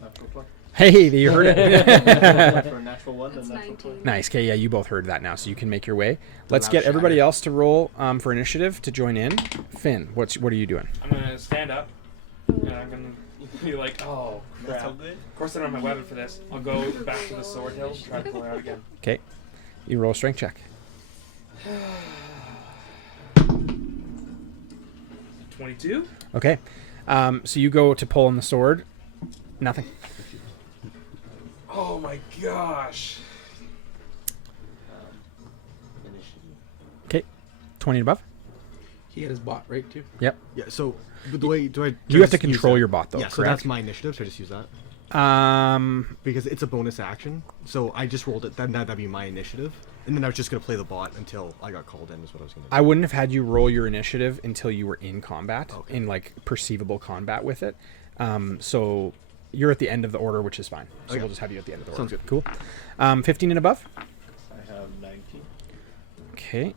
Natural 20. Hey, you heard it. For a natural one, That's then natural 19. 20. Nice. Okay, yeah, you both heard that now, so you can make your way. Let's loud get everybody shatter. else to roll for initiative to join in. Finn, what are you doing? I'm gonna stand up And I'm gonna be like, oh crap. That's all good. Of course I don't have my weapon for this. I'll go back to the sword hill and try to pull it out again. Okay. You roll a strength check. 22? Okay. So you go to pull on the sword. Nothing. Oh my gosh. Okay. 20 and above. He had his bot right too. Yep. Yeah. So the way do I? You have to just use control that? your bot though. Yeah. So correct? that's my initiative. So I just use that Because it's a bonus action. So I just rolled it. Then that'd be my initiative. And then I was just gonna play the bot until I got called in. Is what I was gonna do. I wouldn't have had you roll your initiative until you were in combat, Okay. in like perceivable combat with it. So you're at the end of the order, which is fine. So Okay. we'll just have you at the end of the order. Sounds good. Cool. 15 and above. I have 19. Okay.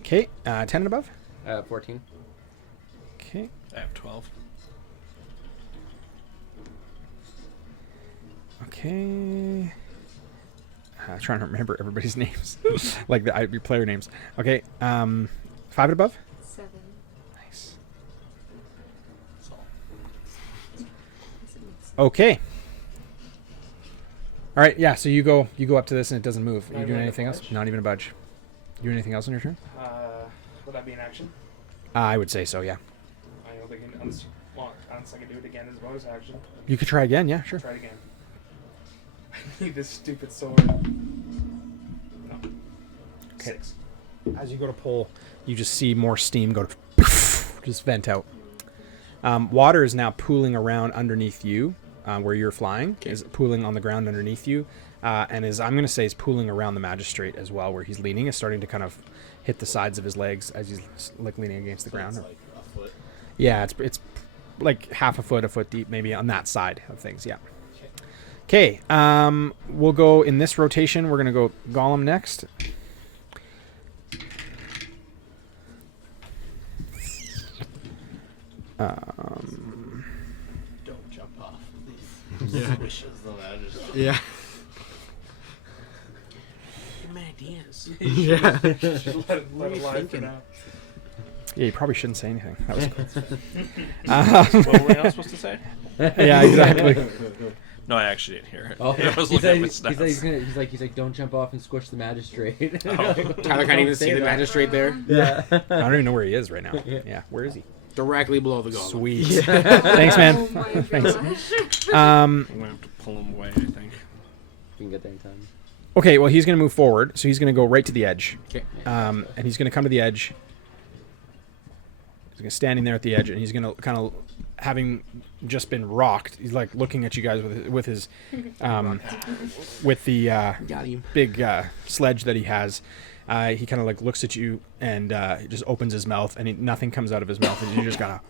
Okay. 10 and above. 14. Okay. I have 12. Okay. Trying to remember everybody's names, like your player names. Okay. 5 and above. 7. Nice. Okay. All right. Yeah. So you go up to this and it doesn't move. Are you Not doing even a anything else? budge? Not even a budge. You doing anything else on your turn? Would that be an action? I would say so. Yeah. I don't think unless I can do it again as a bonus action. You could try again. Yeah. Sure. Try it again. I need this stupid sword. No. Okay. 6. As you go to pull, you just see more steam go to just vent out. Water is now pooling around underneath you, where you're flying. Is pooling on the ground underneath you, and I'm going to say is pooling around the magistrate as well, where he's leaning. Is starting to kind of hit the sides of his legs as he's like leaning against the ground. It's like a foot. Yeah, it's like half a foot deep, maybe on that side of things. Yeah. Okay. We'll go in this rotation. We're gonna go Gollum next. Don't jump off. These wishes the magistrate. Yeah. Give me ideas. Yeah. Let it What are you lie for thinking? now. Yeah, you probably shouldn't say anything. That was cool. What were we not supposed to say? Yeah, exactly. No, I actually didn't hear it. Oh, I was he looking said, at my he's like, stats. don't jump off and squish the magistrate. Tyler can't even see the magistrate there. Yeah. I don't even know where he is right now. Yeah, where is he? Directly below the golem. Sweet. Thanks, man. Oh my Thanks. gosh. I'm going to have to pull him away, I think. You can get there in time. Okay, well, he's going to move forward, so he's going to go right to the edge. Okay. And he's going to come to the edge. He's going to standing there at the edge, and he's going to kind of, having just been rocked, he's like looking at you guys with his with the Got him. big sledge that he has. He kind of like looks at you and just opens his mouth, and nothing comes out of his mouth, and you just gotta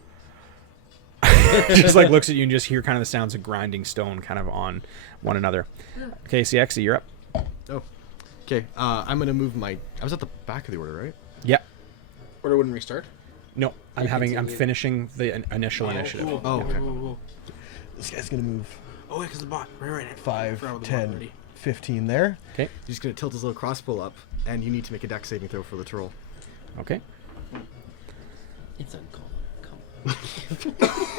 just like looks at you and just hear kind of the sounds of grinding stone kind of on one another. Okay, CXE, you're up. Oh. Okay. I'm gonna move my. I was at the back of the order, right? Yeah. Order wouldn't restart. No, I'm finishing the initial initiative. Cool. Oh, okay. Cool. This guy's gonna move Oh, yeah, because the bot. Right. 5, Forgot about the bot 10, already. 15 there. Okay. He's gonna tilt his little crossbow up, and you need to make a dex saving throw for the troll. Okay. It's uncommon.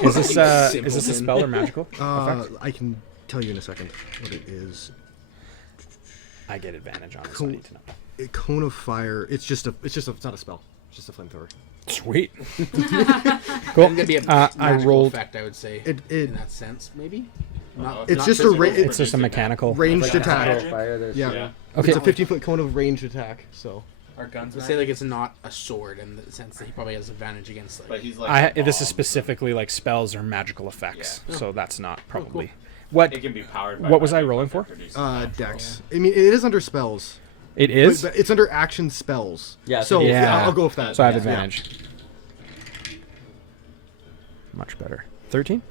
Is this a Simpleton. spell or magical effect? I can tell you in a second what it is. I get advantage on it, so I Cool. need to know. A cone of fire. It's not a spell. It's just a flamethrower. Sweet. Cool. It's gonna be a I magical rolled. effect, I would say. It in that sense, maybe. Not, It's not just a physical. It's just a mechanical. ranged Like attack. natural fire, there's- Yeah. Okay. It's a 15-foot cone of ranged attack. So Our guns Let's say like it's not a sword in the sense that he probably has advantage against like. But he's like. This is bomb, specifically like spells or magical effects, Yeah. so that's not Cool, probably cool. what It can be powered by. What was I magic, rolling but for? it produces dex. I mean, it is under spells. it is. But it's under action spells. Yeah, So so Yeah. I'll go with that. So I have Yeah. advantage. Much better. 13.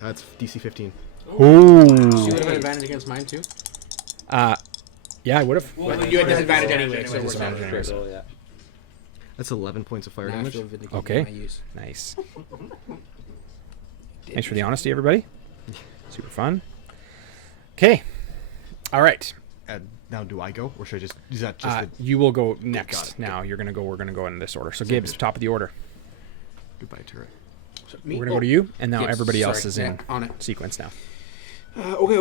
That's DC 15. You Ooh. would have had advantage against mine too. Yeah, I would have. But you had disadvantage anyway, so it works out. Disadvantage anyway. Roll, yeah. That's 11 points of fire damage. Natural vindicating Okay. my use. Nice. Thanks for the honesty, everybody. Super fun. Okay. All right. Add now do I go, or should I just? Is that just? You will go Got next. it. Now you're gonna go. We're gonna go in this order. So Sounds Gibbs, good. top of the order. Goodbye, turret. Me? We're gonna go to you, and now Gibbs, everybody else sorry. is in Yeah, on it. sequence now. Okay.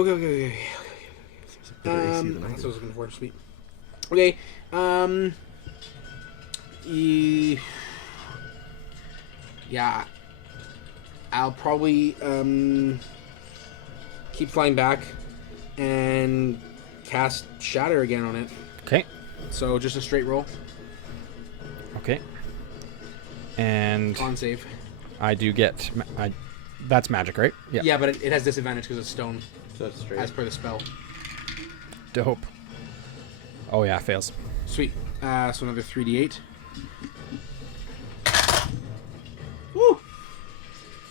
Better AC than I That's what I do. was looking for. Sweet. Okay. Yeah. I'll probably keep flying back and cast Shatter again on it. Okay. So just a straight roll. Okay. And Con save. I do get. That's magic, right? Yeah. Yeah, but it has disadvantage because it's stone, So it's straight. as per the spell. Dope. Oh yeah, fails. Sweet. So another 3d8. Woo!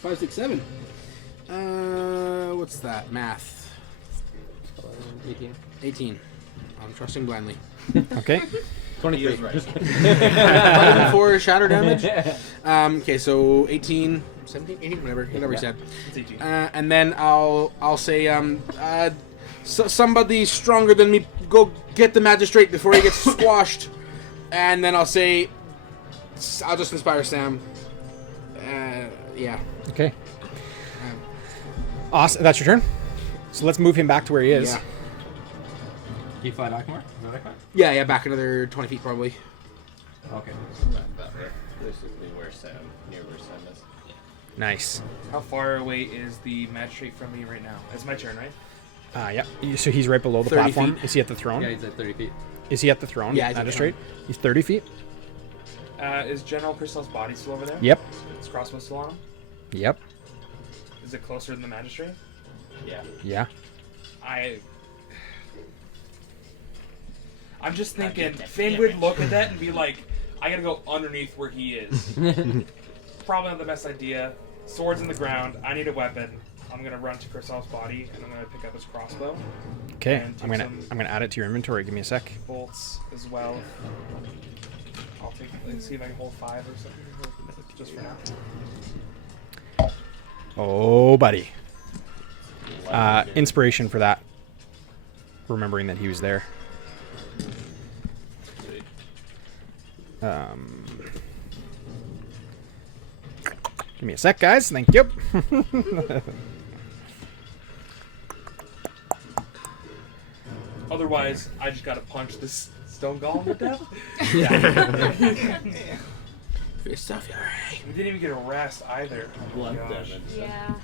5, 6, 7. What's that? Math. 18. 18. I'm trusting blindly. Okay. 23. right. 4 shatter damage. Okay, so 18, 17, 18, whatever you said. It's 18. And then I'll say, somebody stronger than me, go get the magistrate before he gets squashed. And then I'll say, I'll just inspire Sam. Yeah. Okay. Awesome. That's your turn. So let's move him back to where he is. Yeah. Do you fly back more? Is that what I caught? Yeah, back another 20 feet probably. Okay. Basically where Sam, near where Sam is. Nice. How far away is the magistrate from me right now? It's my turn, right? Yeah. So he's right below the 30 platform. feet. Is he at the throne? Yeah, he's at 30 feet. Is he at the throne? Yeah, he's at the magistrate. He's 30 feet. Is General Crystal's body still over there? Yep. Is crossbow still on him? Yep. Is it closer than the magistrate? Yeah. Yeah. I'm just I thinking get the Finn would damage. look at that and be like, I gotta go underneath where he is. Probably not the best idea. Sword's in the ground. I need a weapon. I'm gonna run to Kristoff's body and I'm gonna pick up his crossbow. Okay. And I'm take gonna add it to your inventory. Give me a sec. Bolts as well. I'll take. Let's see if I can hold 5 or something, just for now. Oh, buddy. Inspiration for that. Remembering that he was there. Give me a sec, guys. Thank you. Otherwise, I just gotta punch this stone golem to death. Good stuff, alright. We didn't even get a rest either. Oh my Blood gosh. damage. Yeah.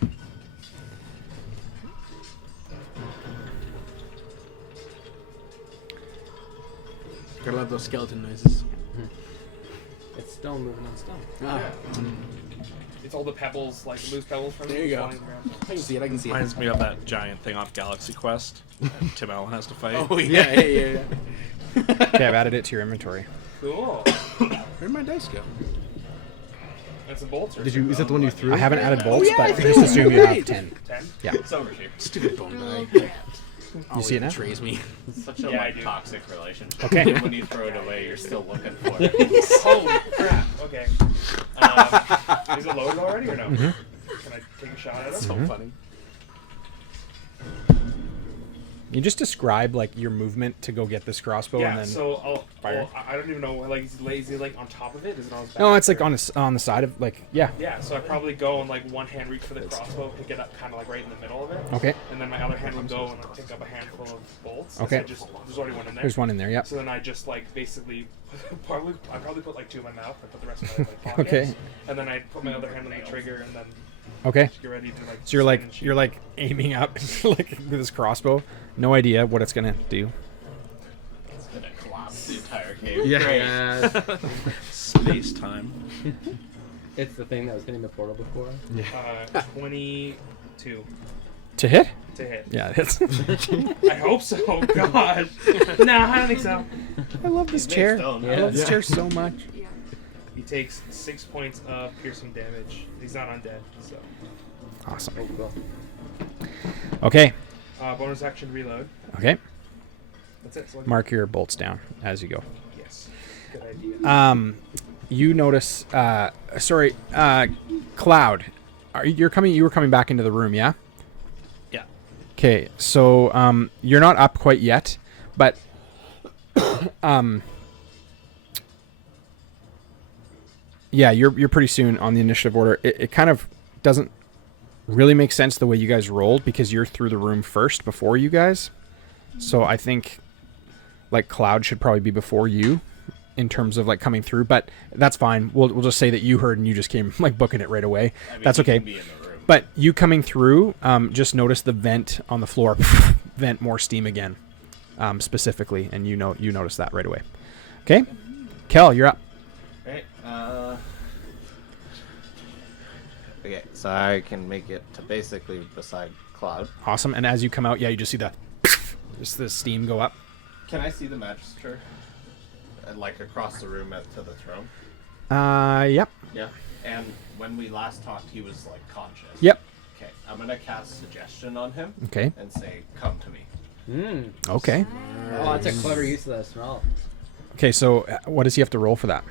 Gotta love those skeleton noises. It's stone moving on stone. Ah, It's all the pebbles, like loose pebbles from There it you go. flying around. I can see it, I can see it. Reminds me of that giant thing off Galaxy Quest that Tim Allen has to fight. Oh, yeah. Okay, I've added it to your inventory. Cool. Where'd my dice go? That's a bolt or Did you? Is that the one you threw? I haven't added bolts, yeah, I but threw just it. assume you have Great. 10. 10? Yeah. It's over here. Stupid bone die. You see it now? Betrays me. It's such a Yeah, I do. toxic relationship. Okay. When you throw it away, you're still looking for it. Holy crap. Okay. Is it loaded already or no? Mhm. Can I take a shot at it? So funny. You just describe like your movement to go get this crossbow, Yeah, and then so fire. I don't even know, like, is he like on top of it? Is it on his back? no, it's like or- on the side of like yeah. Yeah, so I probably go and like one hand reach for the crossbow, pick it up kind of like right in the middle of it. Okay. And then my other hand would go and like, pick up a handful of bolts. Okay. So there's already one in there. There's one in there. Yep. So then I just like basically, I probably put like 2 in my mouth. I put the rest in my like, pockets. Okay. And then I put my other hand on the trigger and then Okay. get ready to like. So you're swing like and shoot. you're like aiming up like with this crossbow. No idea what it's gonna do. It's gonna collapse the entire cave. Yeah. Great. Yeah. Space time. It's the thing that was hitting the portal before. 22 To hit? to hit. Yeah, it hits. I hope so. Gosh. No, I don't think so. I love this He's made chair. stone, I right? love this chair so much. Yeah. He takes 6 points of piercing damage. He's not undead, so. Awesome. Oh, cool. Okay. Bonus action reload. Okay. That's it. So Mark your bolts down as you go. Yes. Good idea. You notice. Cloud. You were coming back into the room, yeah? Yeah. Okay. So you're not up quite yet, but Yeah, you're pretty soon on the initiative order. It kind of doesn't really make sense the way you guys rolled because you're through the room first before you guys. So I think like Cloud should probably be before you in terms of like coming through, but that's fine. We'll just say that you heard and you just came like booking it right away. I mean, That's he okay. can be in the room. But you coming through, just notice the vent on the floor vent more steam again, specifically, and you notice that right away. Okay, Kel, you're up. Right. Okay, so I can make it to basically beside Cloud. Awesome. And as you come out, yeah, you just see just the steam go up. Can I see the Magister? Like across the room to the throne? Yep. Yeah. And when we last talked, he was like conscious. Yep. Okay, I'm gonna cast suggestion on him. Okay. And say, "Come to me." Okay. Oh, that's a clever use of that smell. Okay, so what does he have to roll for that?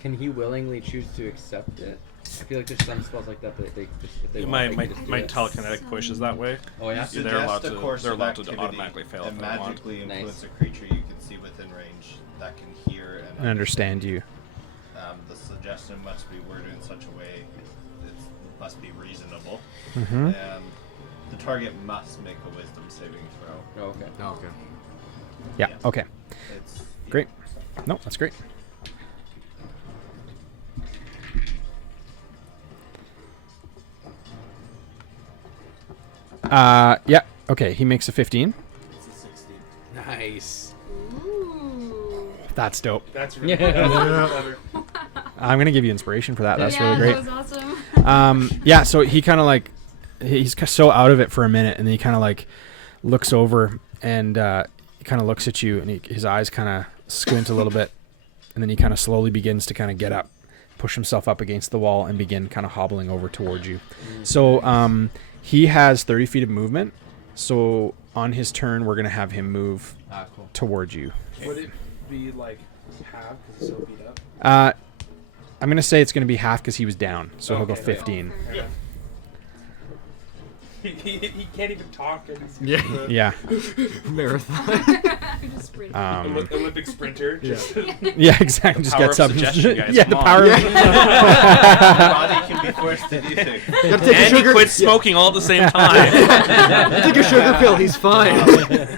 Can he willingly choose to accept it? I feel like there's some spells like that that they just if they Yeah, want, my they can just do my it. telekinetic push is that way. Oh yeah. Yeah, they're allowed Suggest a to- course they're of allowed to activity automatically fail and if they want. magically influence Nice. a creature you can see within range that can hear I understand you. The suggestion must be worded in such a way it must be reasonable, Mm-hmm. and the target must make a Wisdom saving throw. Oh, okay. Oh, okay. Yeah. Yeah. Okay. It's Great. No, that's great. Yeah. Okay. He makes a 15. It's a 16. Nice. Ooh. That's dope. That's really clever. I'm gonna give you inspiration for that. That's yeah, really great. that was awesome. Yeah, so he kind of like he's so out of it for a minute, and then he kind of like looks over and he kind of looks at you, and his eyes kind of squint a little bit, and then he kind of slowly begins to kind of get up, push himself up against the wall, and begin kind of hobbling over towards you. So he has 30 feet of movement. So on his turn, we're gonna have him move Cool. towards you. Would it be like half because he's so beat up? I'm gonna say it's gonna be half because he was down, so he'll go Okay. 15. Yeah. He can't even talk. And he's Yeah. Yeah. Marathon. Just sprint. Olympic sprinter. Just Yeah, exactly. Just power gets of up. suggestion, guys, Yeah, come the on. power. Your body can be forced to do things. Gotta take a And he sugar. quits smoking all at the same time. Take a sugar pill. He's fine.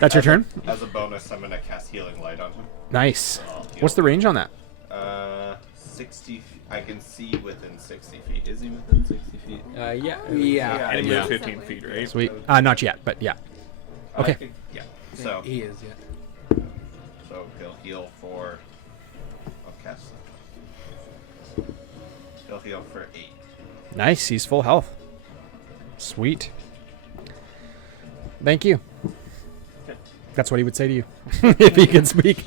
That's your turn. As a bonus, I'm gonna cast Healing Light on him. Nice. I'll heal What's the range on that? 60 feet. I can see within 60 feet. Is he within 60 feet? Yeah. Yeah. And he Yeah. moved 15 feet, right? Sweet. Not yet, but yeah. Okay. Yeah. So, He is, yeah. so he'll heal for. I'll cast. He'll heal for 8. Nice. He's full health. Sweet. Thank you. That's what he would say to you if he could speak.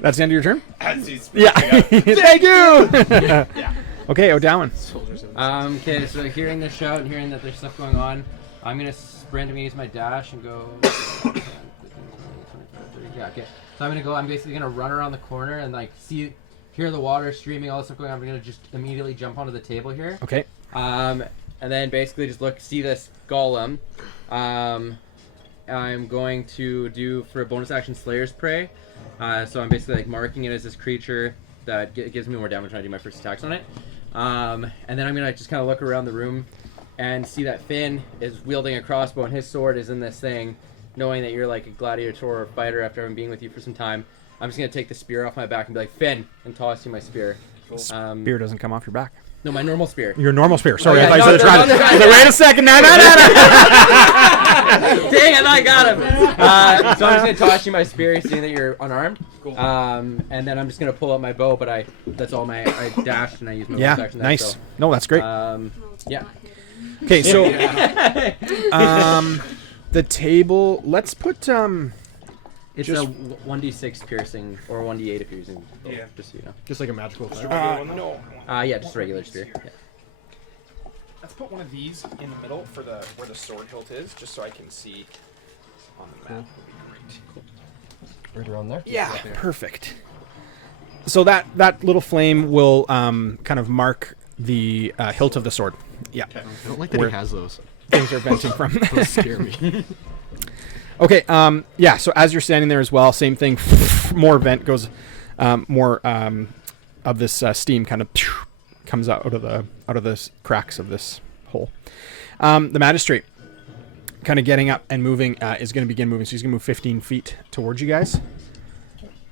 That's the end of your turn? As he's Yeah. Thank you. Yeah. Okay, O'Dowan. Soldiers of Okay, so hearing the shout and hearing that there's stuff going on, I'm gonna sprint and use my dash and go. 10, 15, 20, 25, 30. Yeah, okay. So I'm basically gonna run around the corner and like hear the water streaming, all this stuff going on. I'm gonna just immediately jump onto the table here. Okay. And then basically just see this golem. I'm going to do for a bonus action Slayer's Prey. So I'm basically like marking it as this creature that gives me more damage when I do my first attacks on it. And then I'm gonna just kind of look around the room and see that Finn is wielding a crossbow and his sword is in this thing. Knowing that you're like a gladiator fighter after having been with you for some time, I'm just gonna take the spear off my back and be like Finn and toss you my spear. Spear doesn't come off your back. No, my normal spear. Your normal spear. Sorry, yeah, I thought you said no, trying no, to. no, I was no. like, wait a second. No. Dang, I thought I got him. So I'm just gonna toss you my spear, seeing that you're unarmed. Cool. And then I'm just gonna pull out my bow, but I dashed and I used my Yeah, bonus action there, nice. so, No, that's great. No, it's yeah. not hidden. Okay, so the table. Let's put It's just- a 1d6 piercing or 1d8 if you're using both, Yeah. just so you know. Just like a magical Just a effect. regular one, though? Yeah, just a regular spear. Yeah. Let's put one of these in the middle for where the sword hilt is, just so I can see on the map. Would be great. Right around there. Yeah, perfect. So that little flame will kind of mark the hilt of the sword. Yeah, I don't like that Where- he has those. things are venting from. Those scare me. Okay. Yeah. So as you're standing there as well, same thing. More vent goes. More of this steam kind of comes out of the cracks of this hole. The magistrate, kind of getting up and moving, is going to begin moving. So he's going to move 15 feet towards you guys.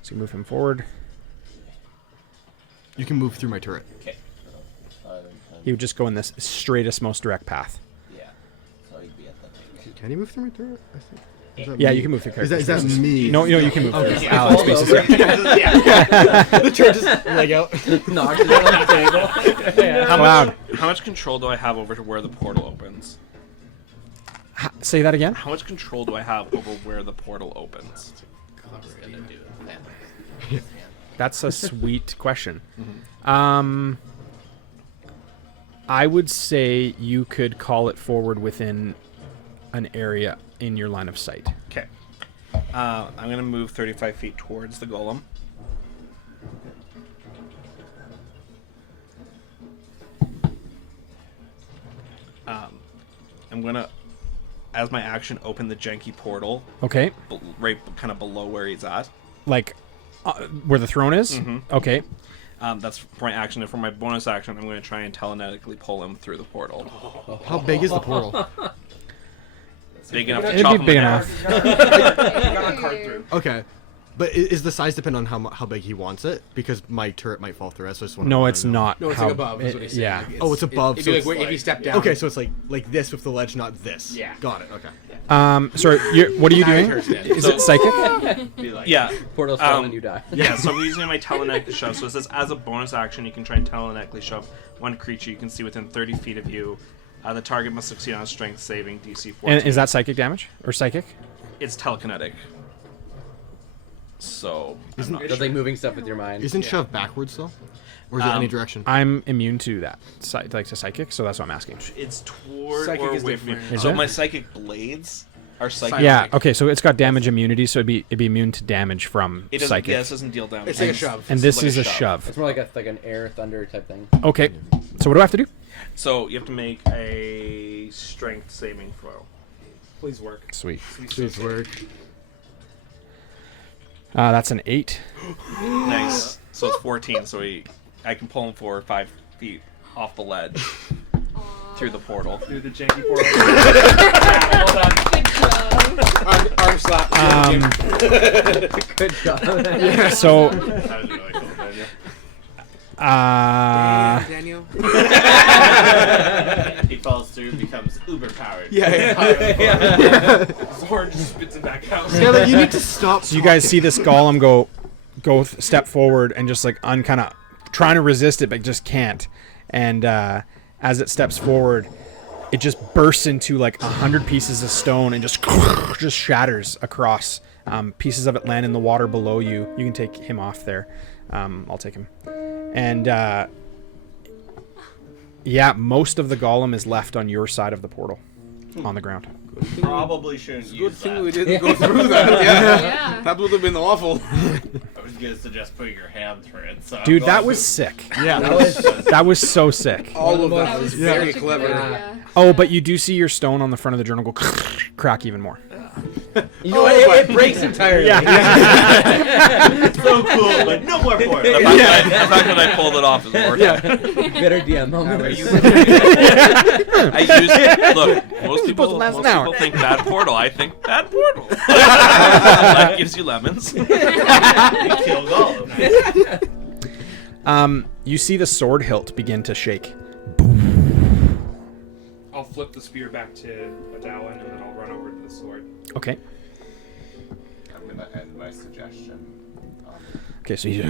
So you move him forward. You can move through my turret. Okay. He would just go in this straightest, most direct path. Yeah. So he'd be at the Can you move through my turret? I think. Yeah, you can move through characters. Is that me? No, you can move through. Okay. Alex, basically. The turret just leg out. Knocks it on the table. How much control do I have over to where the portal opens? Say that again. How much control do I have over where the portal opens? That's a sweet question. I would say you could call it forward within an area in your line of sight. Okay. I'm going to move 35 feet towards the golem. I'm going to, as my action, open the janky portal. Okay. Right kind of below where he's at. Like where the throne is? Mm-hmm. Okay. That's for my action. And for my bonus action, I'm going to try and telekinetically pull him through the portal. How big is the portal? Big enough to It'd chop be him big in enough. half. You got a cart through. Okay. But is the size depend on how big he wants it? Because my turret might fall through it, so I just want No, it's not. No, it's how, like above. Is what he's saying. yeah. Like, Oh, it's above, If so you it's if you step down. Okay, so it's like this with the ledge, not this. Yeah. Got it. Okay. Sorry, what are you doing? Turret's dead. Is it psychic? Be like, Yeah. Portal's falling and you die. Yeah, so I'm using my telekinetic shove. So it says, as a bonus action, you can try and telekinetically shove one creature you can see within 30 feet of you. The target must succeed on a strength saving DC 14. And is that psychic damage or psychic? It's telekinetic. So I'm not That's sure. like moving stuff with your mind. Isn't shove backwards though, or is it any direction? I'm immune to that, like to psychic, so that's what I'm asking. It's toward Psychic or is away from you. different. Is So it? my psychic blades are psychic. Yeah. Okay, so it's got damage immunity, so it'd be immune to damage from It doesn't. psychic. Yeah, this doesn't deal damage. It's like a shove. And It's this like is a shove. It's more like an air thunder type thing. Okay. So what do I have to do? So you have to make a strength saving throw. Please work. Sweet. Please work. That's an 8. Nice. So it's 14. So I can pull him 4 or 5 feet off the ledge through the portal. Through the janky portal. Yeah, well done. Arm slap. Good job. So That was really cool, Daniel. Daniel. He falls through, becomes uber powered. Zorn just spits it back out. Taylor, you need to stop. So you guys see this golem go step forward and just like kind of trying to resist it but just can't. And as it steps forward, it just bursts into like 100 pieces of stone and just shatters across. Pieces of it land in the water below you. You can take him off there. I'll take him. And yeah, most of the golem is left on your side of the portal on the ground. Probably shouldn't Good use thing that. we didn't go through that. Yeah. Yeah. That would have been awful. I was gonna suggest putting your hand through it. So I'm Dude, glad that was sick. Yeah. That was so sick. All of that That was was very such a clever. good idea. Oh, but you do see your stone on the front of the journal go crack even more. You know what? It breaks entirely. it's so cool, but no more for The it. fact that I pulled it off is worth it. Better DM moment. I use look. Most people last an hour. think bad portal. I think bad portal. Life gives you lemons. Kill Gollum. You see the sword hilt begin to shake. I'll flip the spear back to Adawan and then I'll run over to the sword. Okay. I'm gonna end my suggestion. Okay, so he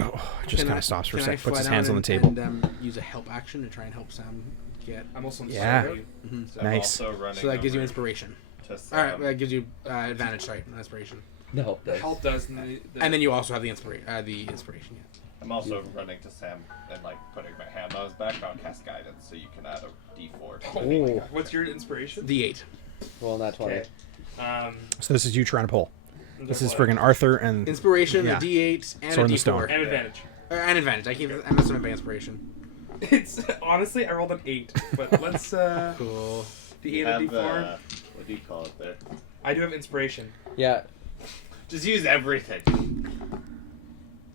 just kind of stops for a Can I sec, puts fly his down hands on the and- table. And, use a help action to try and help Sam get. I'm also in Yeah. sword. So Nice. I'm also running So that gives you over inspiration. to All Sam. right, that gives you advantage. Sorry, not inspiration. The help The does. help does. And then you also have the inspiration. Yeah. I'm also running to Sam and like putting my hand on his back. I'll cast guidance, so you can add a D4. To it. Oh. What's your inspiration? The 8. Well, not 20. Okay. So this is you trying to pull. This is what? friggin' Arthur and Inspiration, Yeah. a D8, and Sword a in the stone. D4. And advantage. And advantage. I'm messing up my inspiration. It's honestly I rolled an 8, but let's Cool. the 8 Have and D4. what do you call it there? I do have inspiration. Yeah. Just use everything.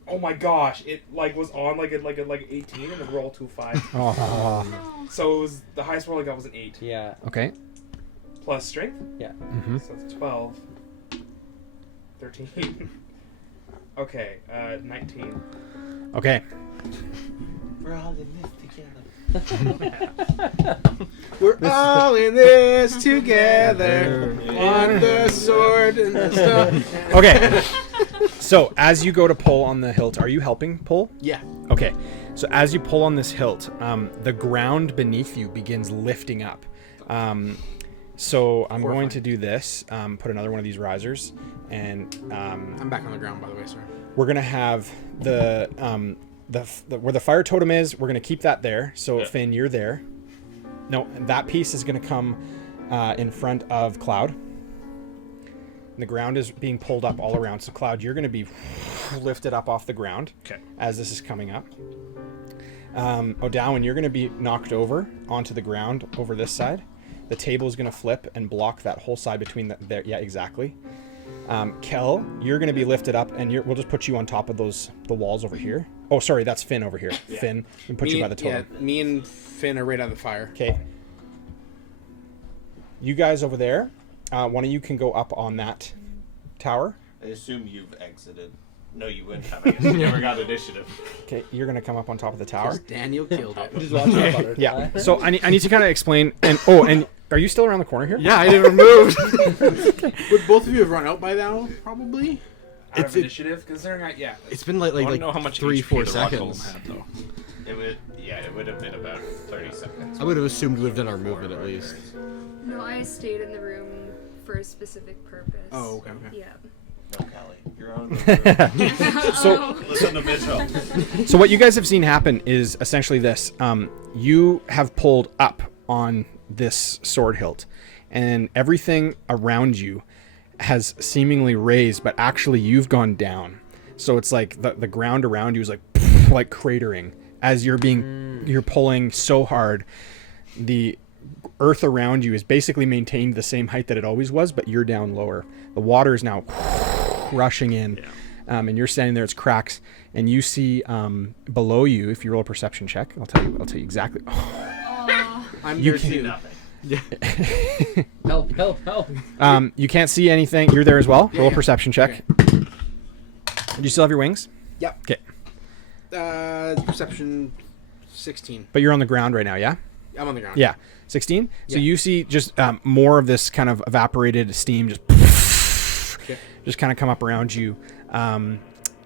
Oh my gosh! It like was on like 18 and the roll to 5. Oh. So it was the highest roll I got was an 8 Yeah. Okay. plus strength. Yeah. Mm-hmm. So it's 12, 13. Okay, 19. Okay. We're all in this together. We're all in this together on the sword and the stuff. Okay. So as you go to pull on the hilt, are you helping pull? Yeah. Okay. So as you pull on this hilt, the ground beneath you begins lifting up. So I'm going to do this. Put another one of these risers, and I'm back on the ground, by the way, sir. we're gonna have the where the fire totem is. We're gonna keep that there. So Yeah. Finn, you're there. No, that piece is gonna come in front of Cloud. And the ground is being pulled up all around. So Cloud, you're gonna be lifted up off the ground as this is coming up. O'Dowan, you're gonna be knocked over onto the ground over this side. The table is gonna flip and block that whole side between there. Yeah, exactly. Kel, you're going to be lifted up, and we'll just put you on top of the walls over here. Oh, sorry, that's Finn over here. Yeah. Finn, we can put you by the totem. Yeah, me and Finn are right out of the fire. Okay. You guys over there, one of you can go up on that tower. I assume you've exited. No, you wouldn't have. I guess you never got initiative. Okay, you're going to come up on top of the tower. Daniel killed it. Just watch my butter. Yeah. So I need to kind of explain. And are you still around the corner here? Yeah, I didn't move. Would both of you have run out by now? Probably. Out of initiative, considering It's been like I want to know how much 3-4 HP the rock golem seconds. had, though. It would have been about 30 seconds. I would have assumed we've done our movement at least. No, I stayed in the room for a specific purpose. Oh, okay. Yeah. No, Callie, you're on the So Listen to Mitchell. So what you guys have seen happen is essentially this. You have pulled up on this sword hilt, and everything around you has seemingly raised, but actually you've gone down. So it's like the ground around you is like cratering as you're pulling so hard. The earth around you is basically maintained the same height that it always was, but you're down lower. The water is now rushing in. And you're standing there, it's cracks, and you see below you, if you roll a perception check, I'll tell you exactly. I'm You there can- too. Nothing. Help. You can't see anything. You're there as well. Roll a yeah. perception check. Okay. Do you still have your wings? Yep. Okay. Perception 16. But you're on the ground right now, yeah? I'm on the ground. Yeah. 16? So Yeah. you see just more of this kind of evaporated steam just kind of come up around you.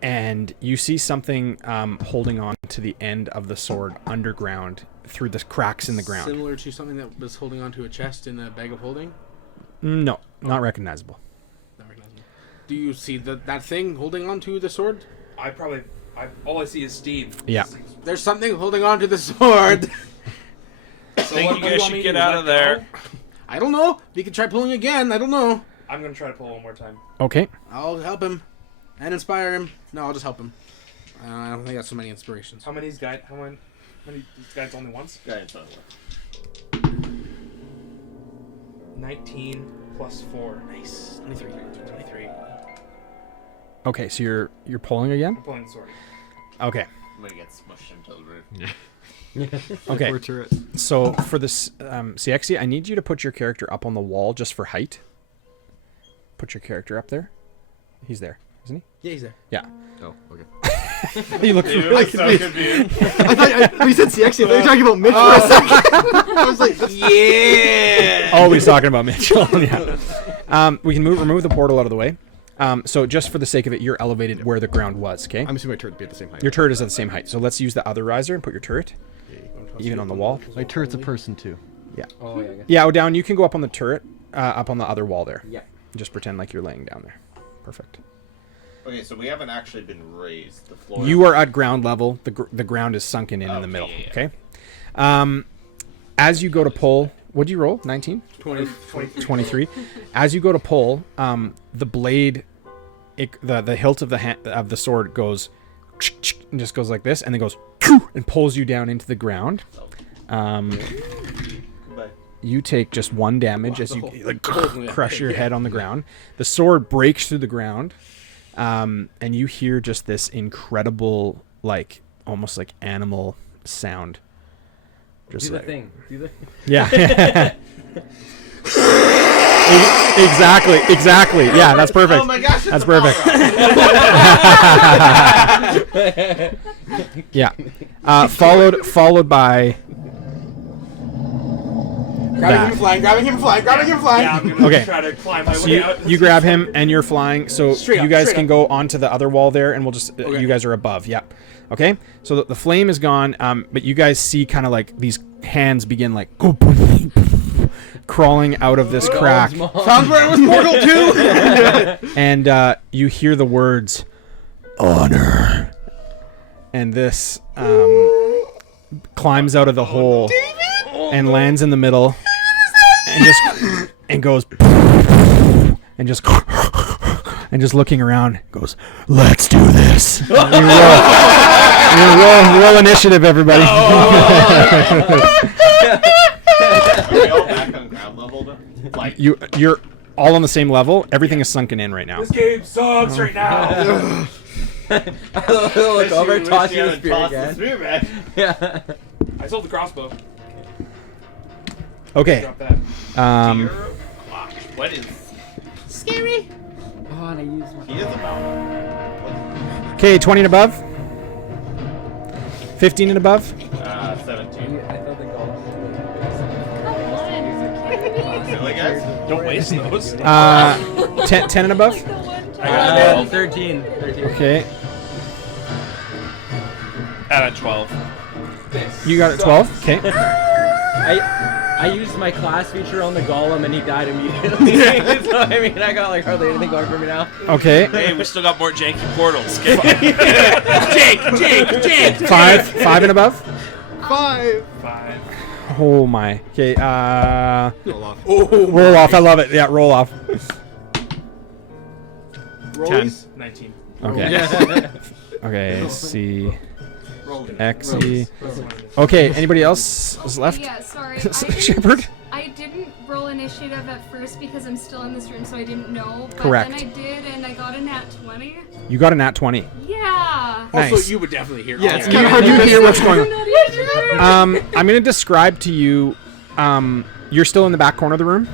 And you see something holding on to the end of the sword underground through the cracks in the ground. Similar to something that was holding onto a chest in a bag of holding. No, not recognizable. Not recognizable. Do you see that thing holding onto the sword? All I see is steam. Yeah. There's something holding onto the sword. I think you guys should get out of there. I don't know. We could try pulling again. I don't know. I'm gonna try to pull one more time. Okay. I'll help him and inspire him. No, I'll just help him. I don't think I got so many inspirations. How many guides only once? Guys, on the 19 plus 4. Nice. 23. 23. Okay, so you're pulling again? I'm pulling the sword. Okay. I'm gonna get smushed into the roof. Okay. Or turret. So for this CXC, I need you to put your character up on the wall just for height. Put your character up there. He's there, isn't he? Yeah, he's there. Yeah. Oh, okay. You look Dude, really I'm so confused. I thought we said CX. I thought you were talking about Mitch for a second. I was like, Yeah. always talking about Mitchell. Yeah. We can remove the portal out of the way. So just for the sake of it, you're elevated where the ground was. Okay. I'm assuming my turret would be at the same height. Your turret is at the same height. So let's use the other riser and put your turret even on the wall. My turret's a person too. Oh yeah. I guess. Yeah, O'Down, you can go up on the turret, up on the other wall there. Yeah. Just pretend like you're laying down there. Perfect. Okay, so we haven't actually been raised. The floor. You are at ground level. The ground is sunken in the Okay, middle. yeah. Okay. As you go to pull, what do you roll? 19? 23. As you go to pull, the blade, the hilt of the sword goes and just goes like this, and then goes and pulls you down into the ground. Goodbye. you take just 1 damage as you like crush your head on the ground. The sword breaks through the ground, and you hear just this incredible, like almost like animal sound. Just Do like, the thing. Do the. Yeah. Exactly. Yeah, that's perfect. Oh my gosh, that's perfect. Yeah. Followed by. Grabbing him flying. Yeah, I'm gonna Okay. try to climb my So way out. you grab him and you're flying. So Straight you up, guys straight can up. go onto the other wall there, and we'll just Okay. you guys are above. Yeah. Okay. So the flame is gone, but you guys see kind of like these hands begin like crawling out of this crack, Sounds where it was Portal 2. and you hear the words honor, and this climbs out of the hole and lands in the middle, and goes and just looking around goes, let's do this. You roll initiative, everybody. Are we all back on ground level now? Like, You're all on the same level. Everything is sunken in right now. This game sucks right now. Look over, toss you the spear toss the again. spear back. Yeah. I sold the crossbow. Okay. Drop that. Dear gosh, what is... Oh, and I used my. He is about... Okay, 20 and above. 15 and above. 17. I thought the Gollum. Silly guys? Don't waste those. 10 and above. I got 13. Okay. At a 12. You got it 12. Okay. I used my class feature on the Gollum and he died immediately. So I mean, I got like hardly anything going for me now. Okay. Hey, we still got more janky portals. Jake. 5 and above. 5. 5. Oh my. Okay. Roll off. Roll off. I love it. Yeah, roll off. Rollies? 19. Okay. Okay. C. Roll it. X. E. Okay. Anybody else is left? Yeah, sorry. Shepherd. I didn't roll initiative at first because I'm still in this room, so I didn't know. But Correct. then I did, and I got a nat 20. You got a nat 20. Yeah. Nice. Also, you would definitely hear. Yeah, it's all kinda that. You hear what's going on. Not even sure. I'm going to describe to you. You're still in the back corner of the room.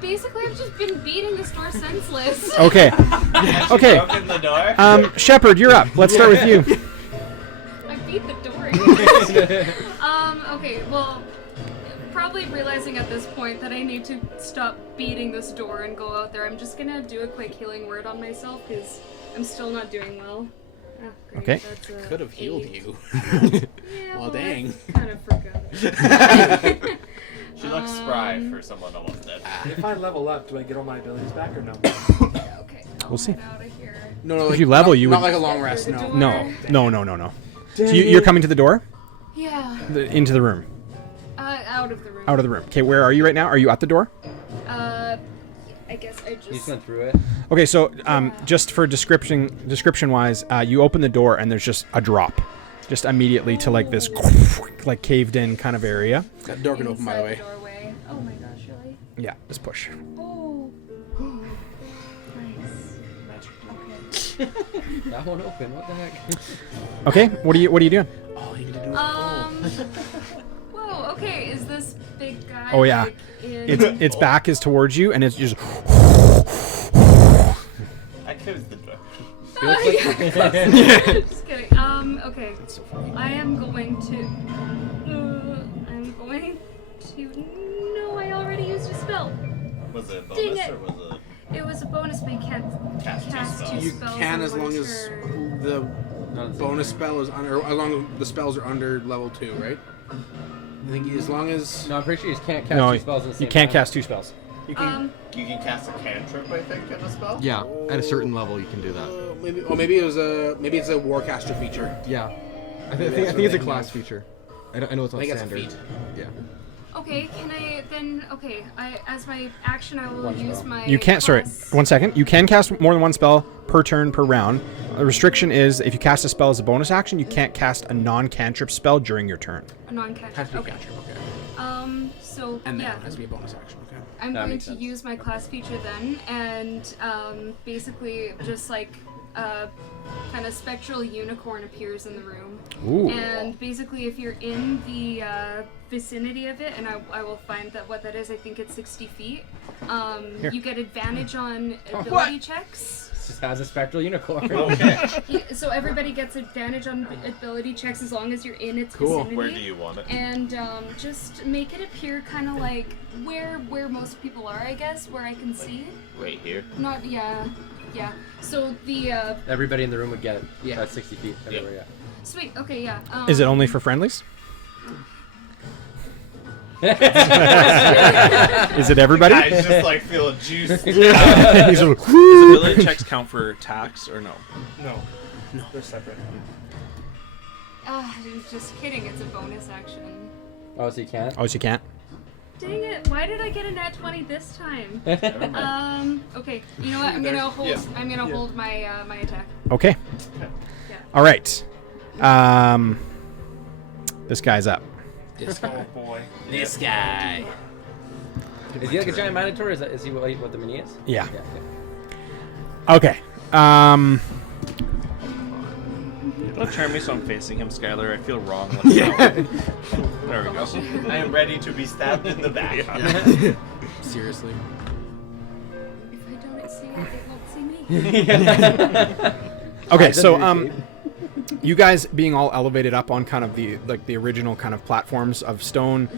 Basically, I've just been beating this door senseless. Okay. Okay. Open the door. Shepherd, you're up. Let's start with you. I beat the door. Okay, well, probably realizing at this point that I need to stop beating this door and go out there, I'm just gonna do a quick healing word on myself because I'm still not doing well. Ah, great, Okay. that's a Could have healed 8. you. Yeah, Well, dang. I kind of forgot. She looks spry for someone almost dead. If I level up, do I get all my abilities back or no? Okay, We'll see. out of here. No, If you level, not, you not would- like a long rest. No. No. So you're coming to the door? Yeah, Into the room. out of the room. Out of the room. Okay, where are you right now? Are you at the door? I guess I You just. just went through it. Okay, so just for description wise, you open the door and there's just a drop. Just immediately to like this like caved in kind of area. That door can open, by the way. Doorway. Oh my gosh, really? Yeah, just push. Oh. Nice. That won't open. What the heck? Okay, what are you doing? All you need to do is Whoa. Okay. Is this big guy? Oh, yeah. Like, in... Its back is towards you and it's just I closed the door. Just kidding. Okay. I am going to. No, I already used a spell. Was it a Dang bonus it. or was it It was a bonus, but you can't cast two cast spells? two You spells. can in as one long as turn. the No, it's bonus spell is under, as long as the spells are under level 2, right? I think as long as No, I'm pretty sure you just can't cast no, two spells at the same you can't time. cast two spells. you can. You can cast a cantrip, I think, in a spell? Yeah, at a certain level you can do that. Maybe it's a warcaster feature. Yeah. I think it's a class feature. I know it's I not think it's a standard. feat. Yeah. Okay, can I then? Okay, as my action, I will use my. You can't. Sorry, class- 1 second. You can cast more than one spell per turn per round. The restriction is if you cast a spell as a bonus action, you can't cast a non-cantrip spell during your turn. A non-cantrip. Has to be Okay. cantrip. Okay. So And then yeah, it has to be a bonus action. Okay. I'm That going makes to sense. use my class feature then, and basically just like kind of spectral unicorn appears in the room. Ooh. And basically, if you're in the vicinity of it, and I will find that what that is, I think it's 60 feet, you get advantage on ability checks. It just has a spectral unicorn. Okay. So everybody gets advantage on ability checks as long as you're in its Cool. vicinity. Where do you want it? And just make it appear kind of like where most people are, I guess, where I can see. Right here. Not yeah. So the Everybody in the room would get it. Yeah. That's 60 feet everywhere. Yeah. sweet. Okay, yeah. Is it only for friendlies? Is it everybody? I just like feel a juice. He's Does like, ability checks count for attacks or no? No. They're separate. Just kidding. It's a bonus action. Oh, so you can't? oh, so you can't? Dang it! Why did I get a nat 20 this time? Okay. You know what? I'm gonna hold. Yeah. I'm gonna hold my my attack. Okay. Yeah. All right. This guy's up. Oh boy. This guy. Is he like a giant minotaur? Or is he what the mini is? Yeah. Yeah. Okay. Don't turn me so I'm facing him, Skylar. I feel wrong. There we go. I am ready to be stabbed in the back. Seriously. If I don't see it, it won't see me. Okay. So you guys being all elevated up on kind of the original kind of platforms of stone,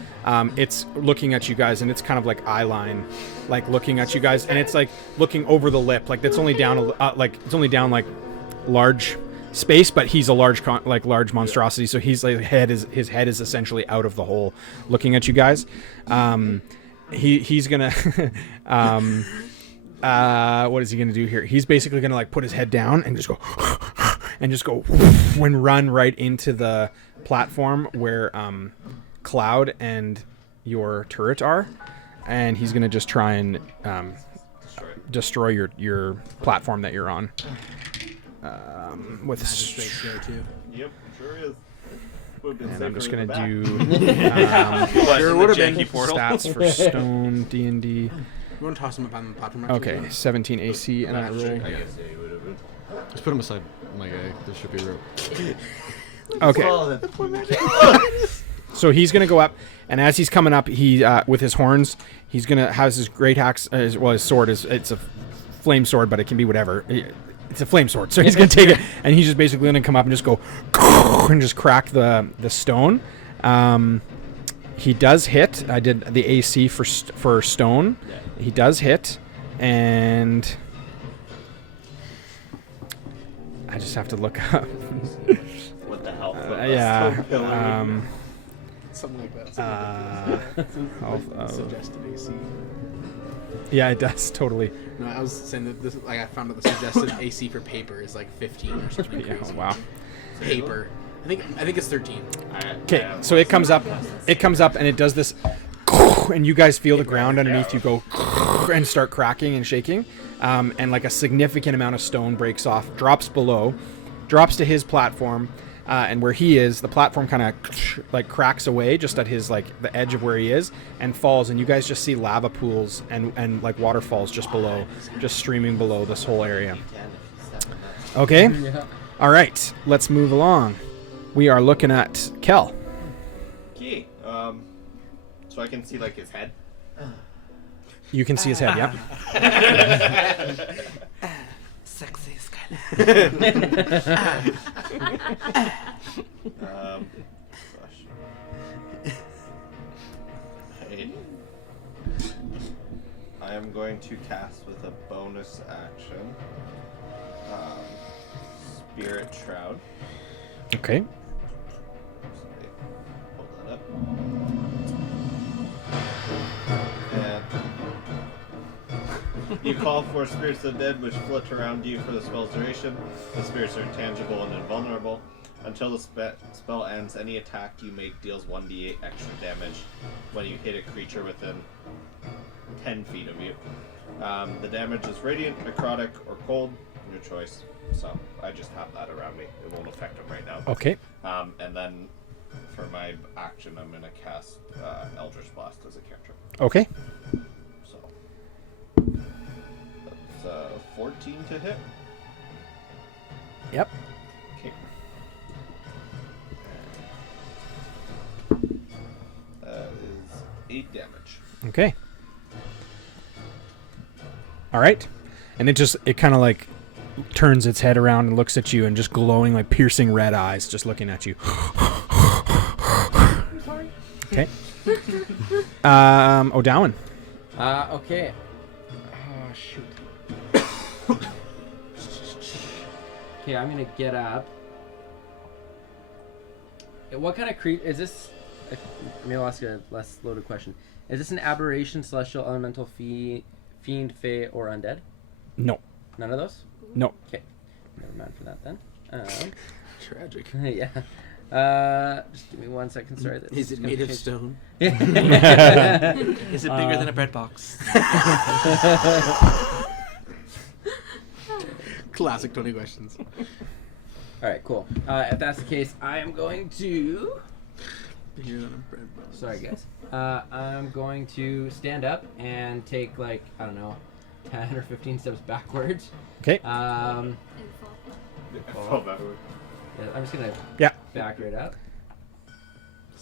it's looking at you guys and it's kind of like eye line, like looking at you guys, and it's like looking over the lip, like it's only down like large space, but he's a large monstrosity, so he's like his head is essentially out of the hole looking at you guys. He's gonna what is he gonna do here? He's basically gonna like put his head down and just go and run right into the platform where Cloud and your turret are, and he's gonna just try and destroy your platform that you're on. With Magistrate's there too. Yep, sure is. Would've been and I'm just safer gonna in the do What, Sure in the would've been. janky portal? stats for stone D&D. You want to toss him up on the platform? Actually? Okay, 17 AC, and I roll. back. I guess he would have been. Just put him aside, my guy. This should be real. Okay, so he's gonna go up, and as he's coming up, he with his horns, he's gonna has his great axe. His sword it's a flame sword, but it can be whatever. It's a flame sword, so he's gonna take it, and he's just basically gonna come up and just go and just crack the stone. He does hit. I did the AC for stone. He does hit, and I just have to look up. What the hell? Yeah. Something like that. Health of- Suggested AC. Yeah, it does totally. No, I was saying that this, like, I found out the suggested AC for paper is like 15 or something Yeah, crazy. wow. Paper. I think it's 13. Okay, so it comes up, and it does this, and you guys feel the ground underneath you go and start cracking and shaking, and like a significant amount of stone breaks off, drops below, drops to his platform, and where he is, the platform kind of like cracks away just at his like the edge of where he is, and falls, and you guys just see lava pools and like waterfalls just below, just streaming below this whole area. Okay, all right, let's move along. We are looking at Kel. Key. So I can see like his head. You can see his head, yep. Sexy Skylar. Gosh. I am going to cast with a bonus action. Spirit Shroud. Okay. Hold that up. And you call for spirits of the dead which flit around you for the spell's duration. The spirits are intangible and invulnerable. Until the spell ends, any attack you make deals 1d8 extra damage when you hit a creature within 10 feet of you. The damage is radiant, necrotic, or cold, your choice. So I just have that around me. It won't affect him right now. Okay. And then for my action, I'm gonna cast Eldritch Blast as a cantrip. Okay. So that's 14 to hit. Yep. Okay. That is 8 damage. Okay. All right. And it kind of like turns its head around and looks at you and just glowing, like piercing red eyes, just looking at you. I'm sorry. Okay. O'Dowan. Okay. Oh, shoot. Okay, I'm gonna get up. What kind of creature is this? Maybe I'll ask a less loaded question. Is this an aberration, celestial, elemental, fiend, fey, or undead? No. None of those? No. Okay. Never mind for that then. Tragic. Yeah. Just give me 1 second. Sorry. Is it made of stone? Is it bigger than a bread box? Classic 20 questions. All right, cool. If that's the case, I am going to. Bigger than a bread box. Sorry, guys. I'm going to stand up and take, like, I don't know, 10 or 15 steps backwards. Okay. And fall. Fall backward. Yeah, I'm just gonna back right up.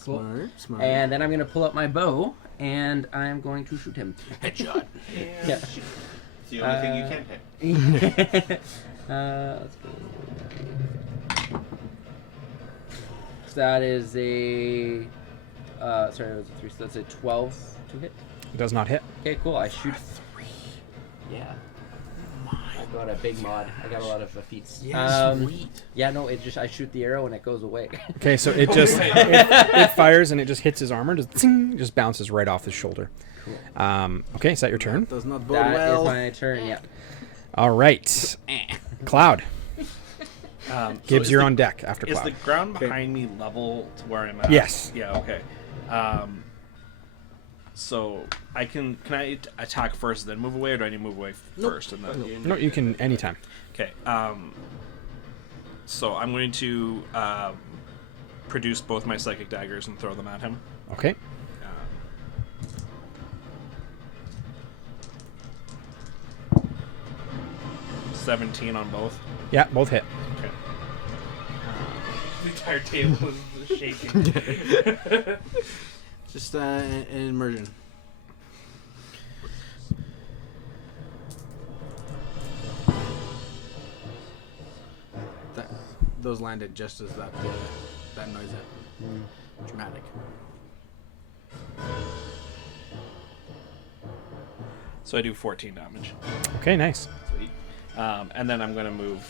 Cool. Smart. And then I'm gonna pull up my bow and I'm going to shoot him. Headshot. Yeah. It's the only thing you can't hit. Let's go. So that is a. Sorry, it was a 3. So that's a 12 to hit. It does not hit. Okay, cool. I shoot 3. Yeah. I got a big mod. I got a lot of feats. Yeah, sweet. Yeah, no, it just I shoot the arrow and it goes away. Okay, so it just it fires and it just hits his armor, just bounces right off his shoulder. Cool. Okay, is that your turn? Does not bode That well. is my turn. Yeah. All right. Cloud. Gibbs, so you're the- on deck after Is Cloud. the ground behind me level to where I'm at? Yes. Yeah. Okay. So can I attack first, then move away, or do I need to move away first and then? No, you can anytime. Okay. So I'm going to produce both my psychic daggers and throw them at him. Okay. 17 on both. Yeah, both hit. Okay. The entire table is shaking. Just an immersion. Those landed just as that noise hit. Dramatic. So I do 14 damage. Okay, nice. Sweet. And then I'm going to move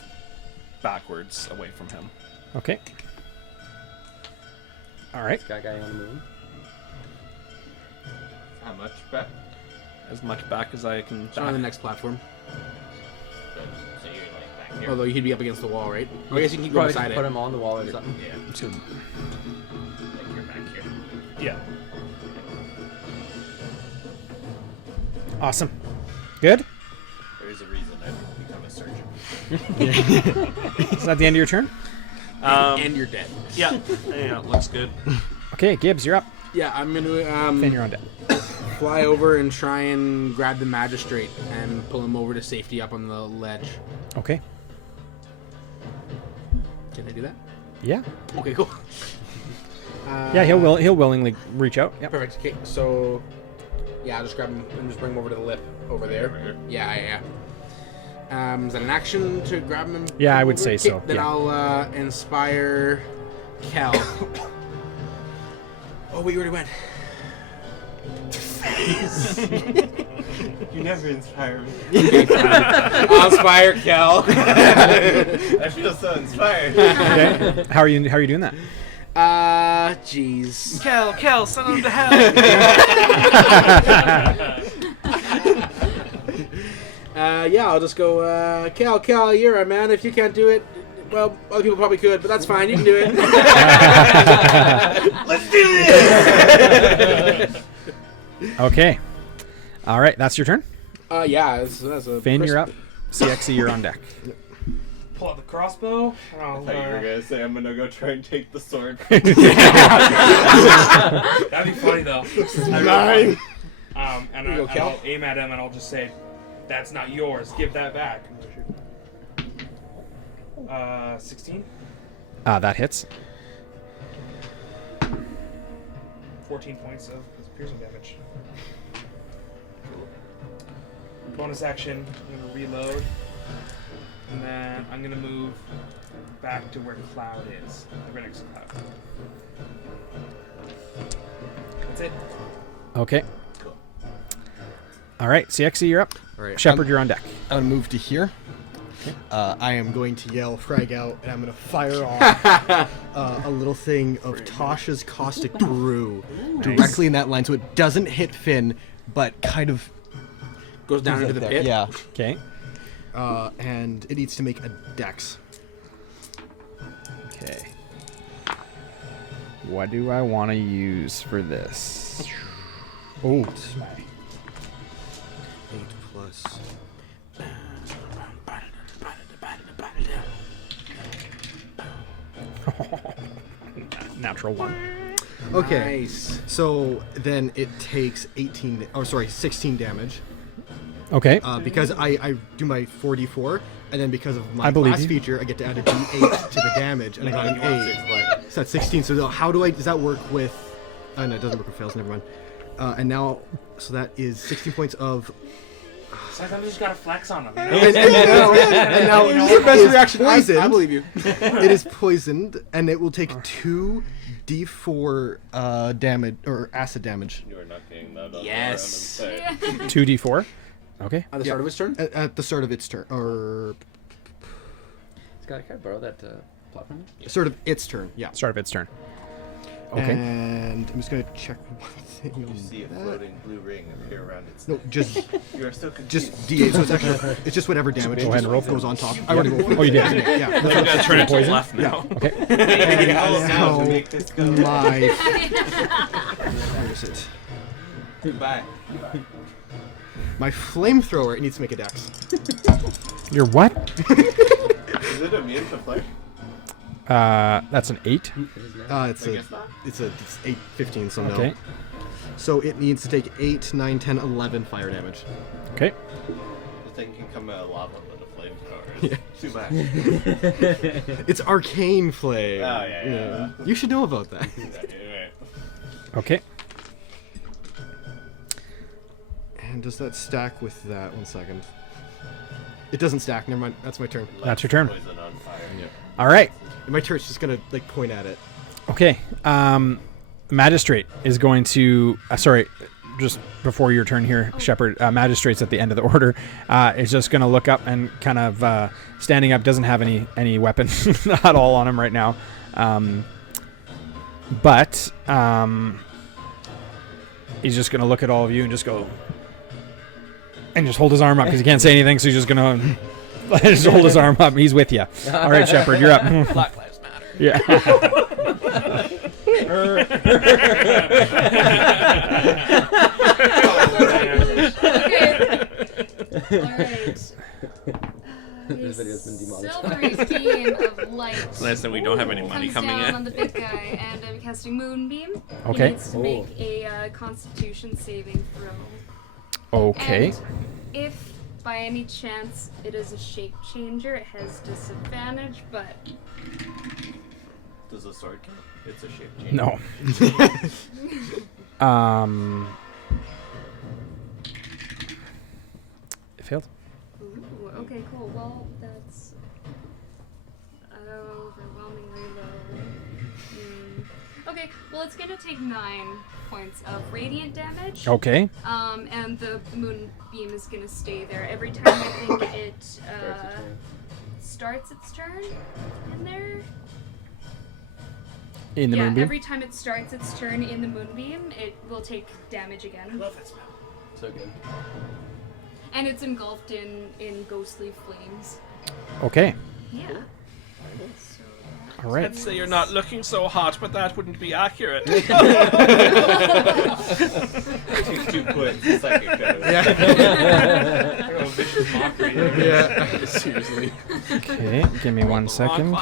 backwards away from him. Okay. All right. Guy, you want to move him? How much back? As much back as I can. So on the next platform. So you're like back here. Although he'd be up against the wall, right? Or I guess you can keep going Probably beside just put it. him on the wall or something. Yeah. Like you're back here. Yeah. Awesome. Good. There is a reason I become a surgeon. Is that the end of your turn? And you're dead. Yeah. Yeah, looks good. Okay, Gibbs, you're up. Yeah, I'm gonna Finn, you're on deck. fly over and try and grab the magistrate and pull him over to safety up on the ledge. Okay. Can I do that? Yeah. Okay, cool. Yeah, he'll willingly reach out. Yep. Perfect. Okay, so yeah, I'll just grab him and just bring him over to the lip over there. Yeah. Is that an action to grab him? And Yeah, I pull would over? say so, Okay, then yeah. I'll inspire Kel. Oh, we already went. You never inspire me. I'll inspire Kel. I feel so inspired. Okay. How are you doing that? Jeez. Kel, send him to hell. Yeah, I'll just go, Kel, you're a man. If you can't do it, well, other people probably could, but that's fine. You can do it. Let's do this! Okay. All right, that's your turn. Yeah, that's a Finn, crisp- you're up. CXE, you're on deck. pull out the crossbow. And I I'll, thought you were gonna say I'm gonna go try and take the sword. That'd be funny though. Nine. And I'll aim at him and I'll just say, "That's not yours. Give that back." 16. That hits. 14 points of piercing damage. Bonus action, I'm going to reload. And then I'm going to move back to where Cloud is. The very next Cloud. That's it. Okay. All right, CXC, you're up. All right, Shepard, you're on deck. I'm gonna move to here. I am going to yell frag out, and I'm going to fire off a little thing of Tasha's Caustic Brew directly in that line, so it doesn't hit Finn, but kind of Goes down into the pit. Yeah. Okay. And it needs to make a dex. Okay. What do I want to use for this? Oh. 8 plus. Natural 1. Okay. Nice. So then it takes 16 damage. Okay. Because I do my 4d4, and then because of my I believe class you. feature, I get to add a d8 to the damage, and I got an 8. So that's 16. So how does that work with... Oh, no, it doesn't work with fails, never mind. And now, so that is 16 points of... Sometimes you just gotta flex on them. You know? and now This is the best reaction. I poisoned. believe you. It is poisoned, and it will take 2d4 damage, or acid damage. You are not getting that on Yes. the round of the 2d4. Okay. At the start of his turn? At the start of its turn, or... Scott, can I borrow that plot from you? Sort of its turn, yeah. Start of its turn. Okay. And I'm just going to check one thing You on see a that. floating blue ring appear around its No, neck. just You are so confused. D8, so it's actually it's just whatever damage Go ahead and roll for goes it. on top. I already rolled. Oh, you did? Yeah. You gotta turn it to the left now. Okay. Anything And else now to now make this go? my where is it? Bye. My flamethrower. It needs to make a dex. You're what? Is it immune to flare? That's an 8. It's I a guess not. it's 8, 15, so no. Okay. So it needs to take 8, 9, 10, 11 fire damage. Okay. The thing can come out of lava, but a flamethrower is too bad. It's arcane flame. Oh, yeah. You should know about that. Okay. And does that stack with that? 1 second. It doesn't stack. Never mind. That's my turn. That's your turn. Poison on fire. All right. And my turret's just gonna like point at it. Okay. Magistrate is going to... sorry, just before your turn here, Shepard. Magistrate's at the end of the order. Is just going to look up and kind of standing up. Doesn't have any weapon at all on him right now. But he's just going to look at all of you and just go... And just hold his arm up because he can't say anything, so he's just going to... just hold his arm up. He's with you. All right, Shepard, you're up. Black Lives Matter. Yeah. Okay. Alright. This video's been demonetized. Silvery beam of light. Nice that we don't have any money comes coming down in. on the big guy, and I'm casting Moonbeam. Okay. He needs to make a Constitution saving throw. Okay. And if by any chance it is a shape changer, it has disadvantage, but Does the sword count? It's a shape change. No. It failed. ooh, okay, cool. Well, that's overwhelmingly low. Okay, well, it's gonna take 9 points of radiant damage. Okay. And the moonbeam is gonna stay there every time I think it starts its turn in there. In the Yeah, moonbeam. every time it starts its turn in the moonbeam, it will take damage again. Love that smell. So good. And it's engulfed in ghostly flames. Okay. Yeah. So All right. I'd say you're not looking so hot, but that wouldn't be accurate. Too quick. It's like a kind of... Oh, vicious mockery. Yeah. Seriously. Okay, give me 1 second.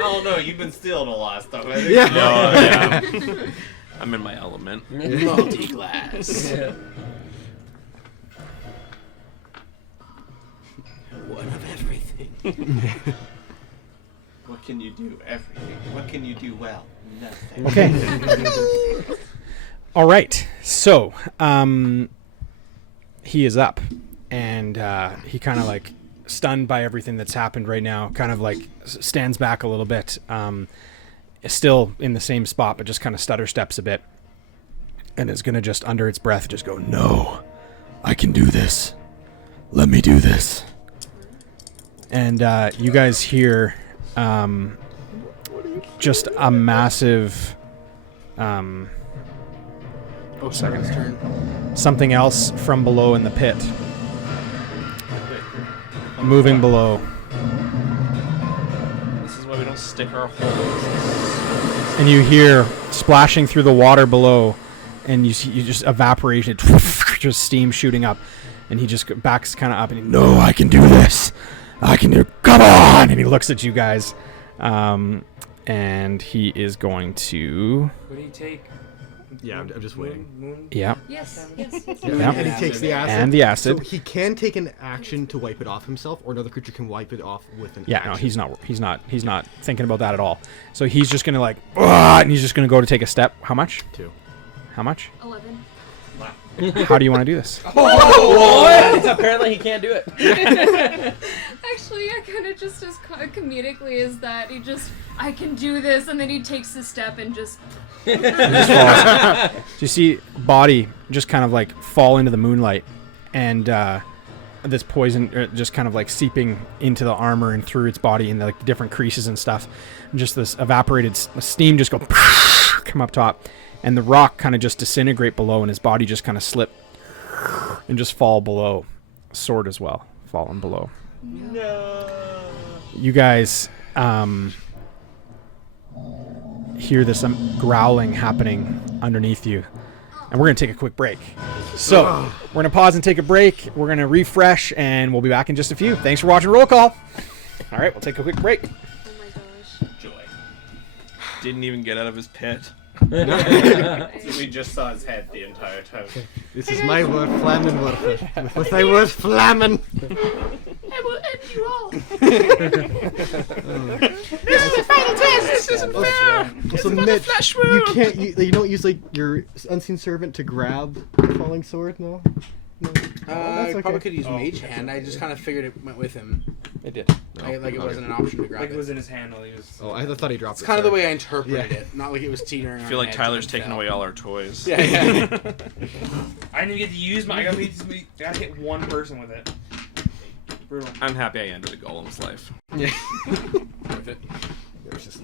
Oh no, you've been stealing a lot of stuff. I think. Yeah. Yeah. I'm in my element. Multi-glass. Yeah. One of everything. What can you do? Everything. What can you do well? Nothing. Okay. All right. So, he is up, and he kind of like stunned by everything that's happened right now. Kind of like stands back a little bit. Still in the same spot, but just kind of stutter steps a bit, and is gonna just under its breath just go, "No, I can do this. Let me do this." And you guys hear just a massive. Oh, Shroud's turn. Something else from below in the pit. Moving below. This is why we don't stick our holes. And you hear splashing through the water below, and you see you just evaporation, just steam shooting up, and he just backs kind of up, and he, "No, I can do this. I can do. Come on!" And he looks at you guys, and he is going to. What do you take? Yeah, I'm just waiting. Moon? Yeah. Yes. Yeah. And he takes the acid. And the acid. So he can take an action to wipe it off himself, or another creature can wipe it off with an Yeah, action. no, he's not thinking about that at all. So he's just gonna like, and he's just gonna go to take a step. How much? 2. How much? 11. How do you want to do this? What? Apparently he can't do it. Actually, I kind of just as comedically as that. He just, I can do this, and then he takes a step and just. Just falls. So you see body just kind of like fall into the moonlight, and this poison just kind of like seeping into the armor and through its body and like the different creases and stuff. And just this evaporated steam just go come up top, and the rock kind of just disintegrate below, and his body just kind of slip and just fall below. Sword as well, falling below. No. You guys hear this growling happening underneath you, and we're gonna take a quick break. So we're gonna pause and take a break. We're gonna refresh, and we'll be back in just a few. Thanks for watching Roll Call. All right, we'll take a quick break. Oh my gosh. Joy. Didn't even get out of his pit. We just saw his head the entire time. This is my word, flamin' word. With my word, flamin'. I will end you all. This is the final test. This isn't fair. So Mitch, you can't. You don't use like your unseen servant to grab the falling sword. No. I okay. probably could use Mage Hand. I just kind of figured it went with him. It did. Like it wasn't an option to grab Like it it. was in his hand while he was. Oh, I thought he dropped It's it. kind of the sorry. way I interpreted Yeah. it. Not like it was teetering. I feel on like our heads Tyler's and taking fell. away all our toys. Yeah, yeah. I didn't even get to use my. I gotta hit one person with it. Brutal. I'm happy I ended a Gollum's life. Yeah. Worth it. There's just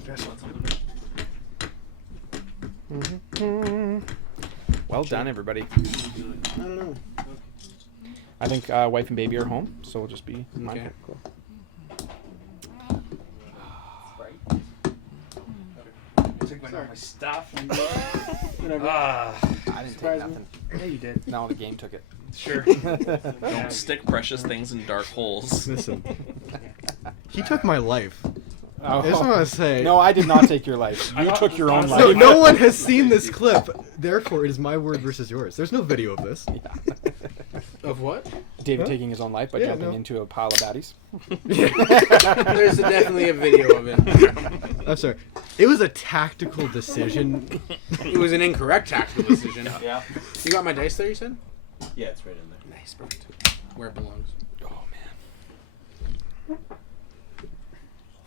Well done, everybody. I don't know. I think wife and baby are home, so we'll just be mindful. Okay. Cool. I took my stuff. Ah, I didn't Surprise take me. nothing. yeah, you did. No, the game took it. Sure. Don't stick precious things in dark holes. Listen. He took my life. Oh. I just want to say. No, I did not take your life. You took your own life. No, no one has seen this clip. Therefore, it is my word versus yours. There's no video of this. Of what? David Huh? taking his own life by Yeah, jumping no. into a pile of baddies. There's definitely a video of it. I'm sorry. It was a tactical decision. It was an incorrect tactical decision. Yeah. You got my dice there, you said? Yeah, it's right in there. Nice, perfect. Where it belongs. Oh man.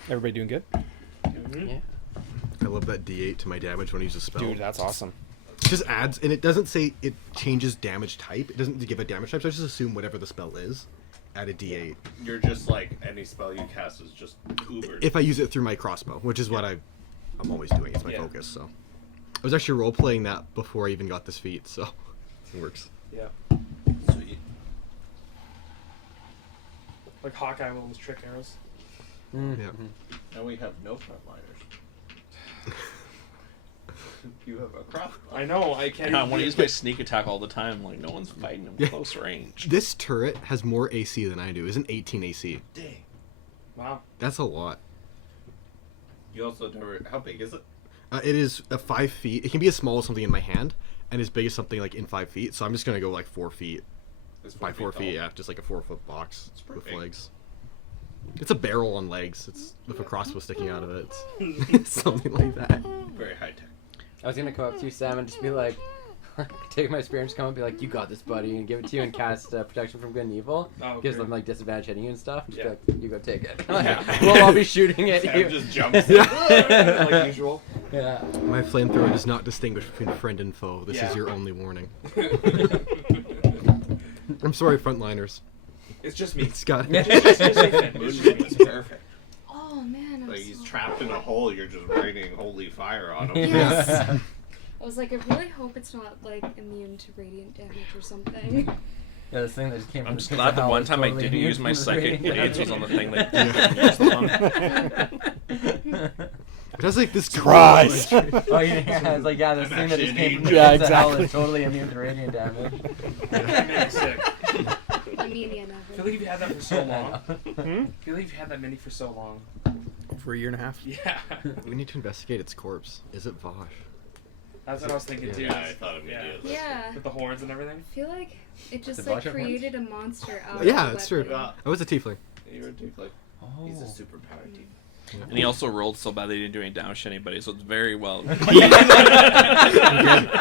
Everybody doing good? I love that D8 to my damage when I use a spell. Dude, that's awesome. Just adds, and it doesn't say it changes damage type. It doesn't give a damage type, so I just assume whatever the spell is, add a D8. You're just like any spell you cast is just uber. If I use it through my crossbow, which is what I'm always doing. It's my Yeah. focus, so. I was actually role-playing that before I even got this feat, so it works. Yeah. Sweet. Like Hawkeye with those trick arrows. Yeah. Now we have no frontliners. You have a crossbow. I know, I can't. I want to use my sneak attack all the time. Like, no one's fighting him close range. This turret has more AC than I do. Isn't 18 AC? Dang. Wow. That's a lot. You also never. How big is it? It is 5 feet. It can be as small as something in my hand, and as big as something like in 5 feet. So I'm just gonna go like 4 feet It's by 4 feet. tall. Yeah, just like a 4-foot box It's pretty with big. legs. It's a barrel on legs. It's with a crossbow sticking out of it. It's something like that. Very high tech. I was gonna come up to you, Sam, and just be like, take my spear and just come up and be like, you got this, buddy, and give it to you and cast protection from good and evil. Oh, Gives great. them like disadvantage hitting you and stuff. Just Yeah. be like, you go take it. We'll all be shooting at Sam you. just jumps. Like usual. Yeah. My flamethrower does not distinguish between friend and foe. This Yeah. is your only warning. I'm sorry, frontliners. It's just me. Scott. It's just me, Finn. It's just me. It's perfect. Oh man, I'm Like he's so... trapped in a hole. You're just raining holy fire on him. Yes. I was like, I really hope it's not like immune to radiant damage or something. Yeah, this thing that just came from I'm just the pits glad of the hell one is time I totally didn't immune use my from the psychic radiant blades was damage. on the thing that didn't use the one. It has like this Christ. damage. Oh, yeah, it's like, yeah, this thing that just came from the Yeah, pits of hell exactly. is totally immune to radiant damage. That made me sick. I mean, yeah, I feel never. like you've had that for so long. I feel like you've had that mini for so long. For a year and a half. Yeah. We need to investigate its corpse. Is it Vosh? That's what I was thinking too. Yeah, I thought immediately. Yeah. With the horns and everything. I feel like it just The like Bosch have horns? created a monster out Yeah, of it's true. Yeah. I was a tiefling. You were deep, like Oh. he's a super powered team. And he also rolled so bad they didn't do any damage to anybody, so it's very well. I'm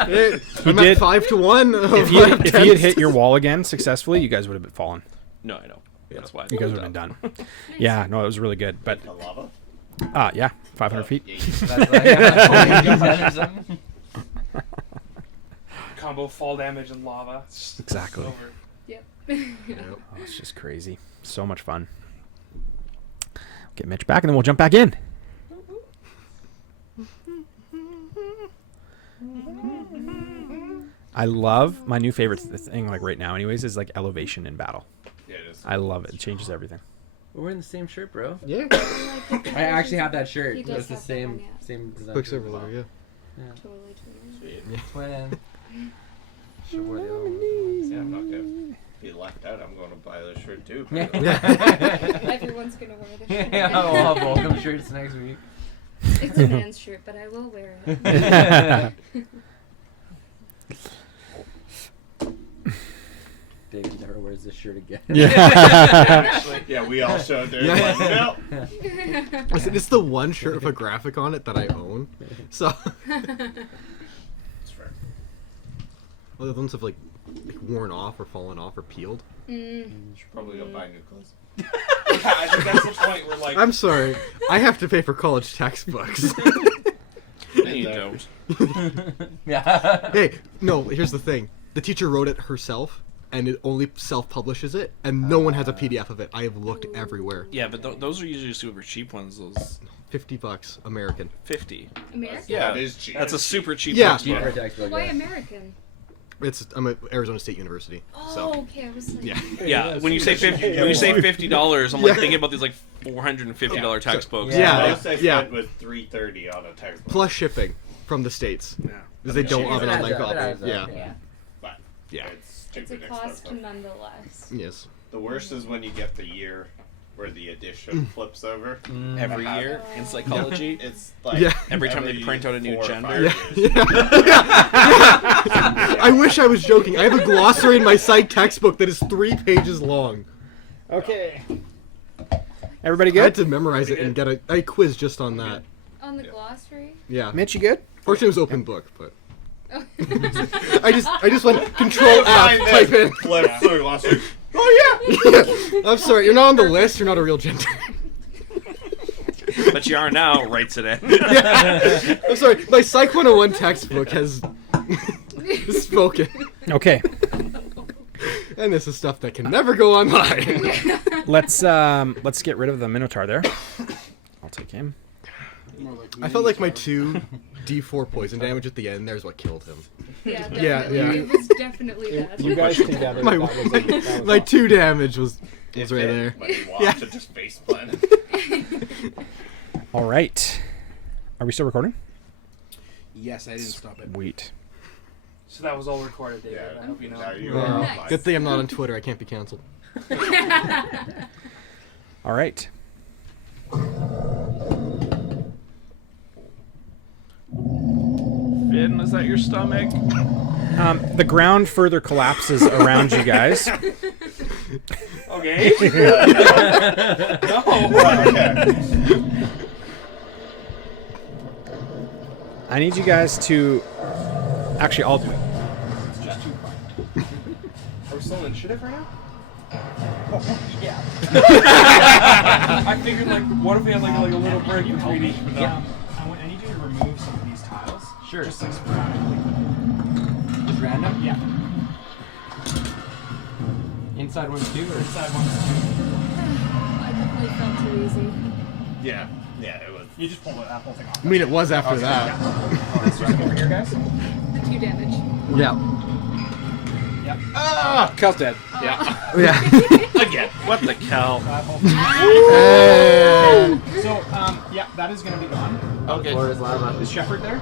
did- at 5 to 1. If he had hit your wall again successfully, you guys would have fallen. No, I know. That's why. You guys would have been done. Yeah, no, it was really good. But The lava. yeah, 500 feet. That's like, yeah, totally good damage or something. Combo fall damage and lava. It's just Exactly. over. Yep. Oh, it's just crazy. So much fun. Get Mitch back, and then we'll jump back in. I love my new favorite thing, like right now, anyways, is like elevation in battle. Yeah, it is. I love it. It changes everything. We're wearing the same shirt, bro. Yeah. I actually have that shirt. He It's does the have that same one, yeah. same design. Quicksilver letter, yeah. Totally. Sweet. Twin. Should wear the other one. Yeah, I'm not gonna be left out. I'm going to buy this shirt too. Everyone's gonna wear this shirt. Yeah, we'll have welcome shirts next week. It's a man's shirt, but I will wear it. David never wears this shirt again. Actually, yeah, we all showed there. Yeah. Like, no. Listen, it's the one shirt with a graphic on it that I own. So, It's fair. all the other ones have like worn off or fallen off or peeled. You should probably go buy new clothes. Yeah, I think that's the point where like I'm sorry, I have to pay for college textbooks. No, you don't. Yeah. Hey, no, here's the thing. The teacher wrote it herself, and it only self-publishes it, and no one has a PDF of it. I have looked everywhere. Yeah, but those are usually super cheap ones. Those $50 American. 50. American? Yeah, That is cheap. that's a super cheap Yeah. textbook. Cheaper textbook. Why Yeah. American? I'm at Arizona State University. Oh, So, okay. I was like, yeah. Yeah, when you say $50, I'm like thinking about these like $450 textbooks. Yeah. Most I yeah. spent was $330 on a textbook. Plus shipping from the States. Yeah. Because they don't have it on It like adds up, it adds up, Yeah. yeah. But Yeah. it's It's a stupid cost expensive. nonetheless. Yes. The worst is when you get the year where the edition flips over. Every year in psychology, It's like Yeah. Every time they print out a new 4 or gender. 5 Yeah. years. Yeah. I wish I was joking. I have a glossary in my psych textbook that is 3 pages long. Okay. Everybody I had good? to memorize it and get a quiz just on that. On the glossary? Yeah. Mitch, you good? Fortunately, it was open book, but Oh. I just went Control F, type in. Flip through last week. Oh yeah. I'm sorry, you're not on the list. You're not a real gender. but you are now, writes it in. Yeah. I'm sorry. My Psych 101 textbook has spoken, Okay. and this is stuff that can never go online. Let's get rid of the Minotaur there. I'll take him. I felt like my 2 D4 poison damage at the end there's what killed him. Yeah, Yeah, definitely. yeah. It was definitely that. You guys together. My 2 damage was If right it- there. When you watch Yeah. it just face plant. All right. Are we still recording? Yes, I didn't stop it. Wait. So that was all recorded, David. Yeah, I hope you know. now you Yeah. are Nice. offline. Good thing I'm not on Twitter. I can't be canceled. All right. Finn, is that your stomach? The ground further collapses around you guys. Okay. No. I need you guys to... Actually, I'll do it. It's just too fun. Are we still in initiative right now? Yeah. I figured, like, what if we had like a little break between each? Yeah. I need you to remove some of these tiles. Sure. Just like sporadically. Just random? Yeah. Inside ones too, or Inside one. I definitely felt too easy. Yeah, it was. You just pull the whole thing off. I mean, it was after that. Let's just over here, guys. The 2 damage. Yeah. Yep. Ah, Kel's dead. Yeah. Yeah. Again. What the cow? That whole So, yeah, that is going to be gone. Okay. floor is lava. Is Shepherd there?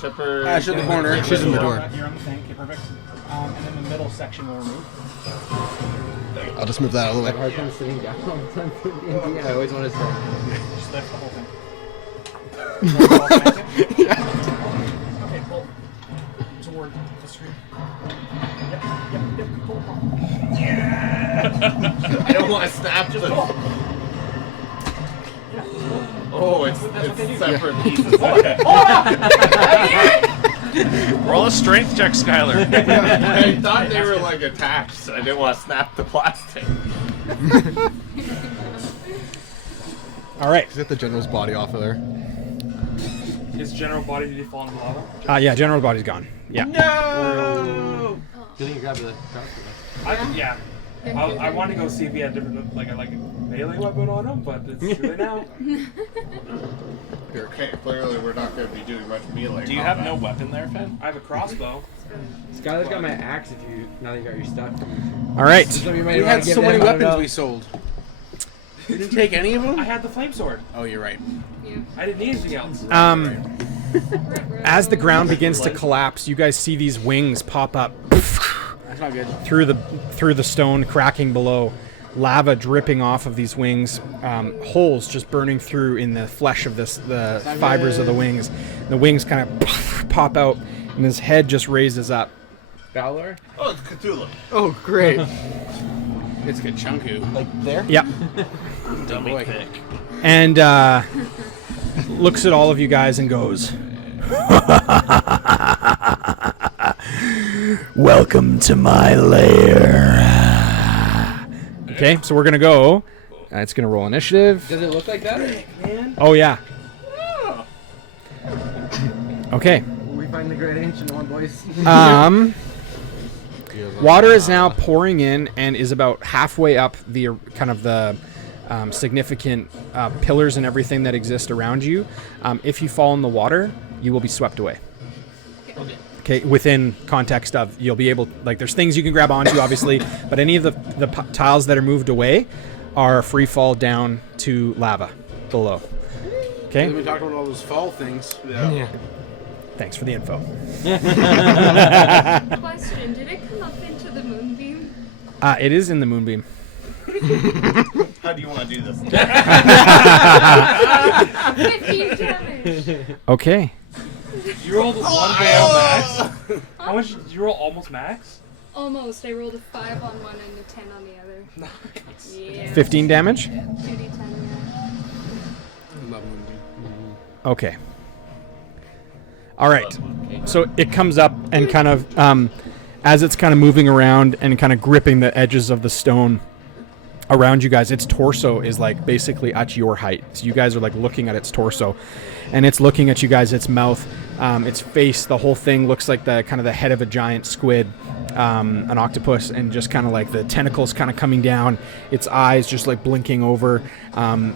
Shepherd. Ash in the corner. She's in the door. You're on the thing. Okay, perfect. And then the middle section will remove. I'll just move that out of the way. Hard time sitting down all the time for Indiana. I always want to say. Just lift the whole thing. Okay, pull. Toward the screen. Yep, pull. I don't want to snap this. Oh, it's separate pieces. Okay. Roll a strength check, Skylar. I thought they were like attached, so I didn't want to snap the plastic. All right. Get the general's body off of there. Is general body did he fall in the lava? Yeah, general body's gone. Yeah. No! Good thing you grabbed the crossbow. Yeah. I want to go see if he had different like a melee weapon on him, but it's too late now. Okay, clearly we're not going to be doing much melee. Do you have no weapon there, Finn? I have a crossbow. Skylar's got my axe. If you now that you got your stuff. All right. So you might We wanna had give so many them- I don't weapons know. we sold. We didn't take any of I them? had the flame sword. Oh, you're right. Yeah. I didn't need anything else. As the ground begins to collapse, you guys see these wings pop up That's not good. through the stone cracking below, lava dripping off of these wings, holes just burning through in the flesh of the fibers of the wings. The wings kind of pop out, and his head just raises up. Balor? Oh, it's Cthulhu. Oh, great. It's Kachunku. Like there? Yep. Dummy boy. pick. And looks at all of you guys and goes, "Welcome to my lair." Okay, so we're gonna go. It's gonna roll initiative. Does it look like that? Oh yeah. Okay. We find the great ancient one, boys. Water is now pouring in and is about halfway up the kind of the significant pillars and everything that exist around you. If you fall in the water, you will be swept away. Okay, within context of you'll be able, like, there's things you can grab onto, obviously, but any of the tiles that are moved away are free fall down to lava below. We've Okay, been talking about all those fall things. Yeah. thanks for the info. Question, did it come up into the moonbeam? It is in the moonbeam. How do you want to do this? 15 damage! Okay. You rolled one fail max. How much did you roll? Almost max. Almost. I rolled a 5 on one and a 10 on the other. Yeah. 15 damage? 2d10, yeah. I love Moonbeam. Okay. All right. So it comes up and kind of, as it's kind of moving around and kind of gripping the edges of the stone around you guys, its torso is like basically at your height. So you guys are like looking at its torso, and it's looking at you guys. Its mouth, its face, the whole thing looks like the kind of the head of a giant squid, an octopus, and just kind of like the tentacles kind of coming down. Its eyes just like blinking over.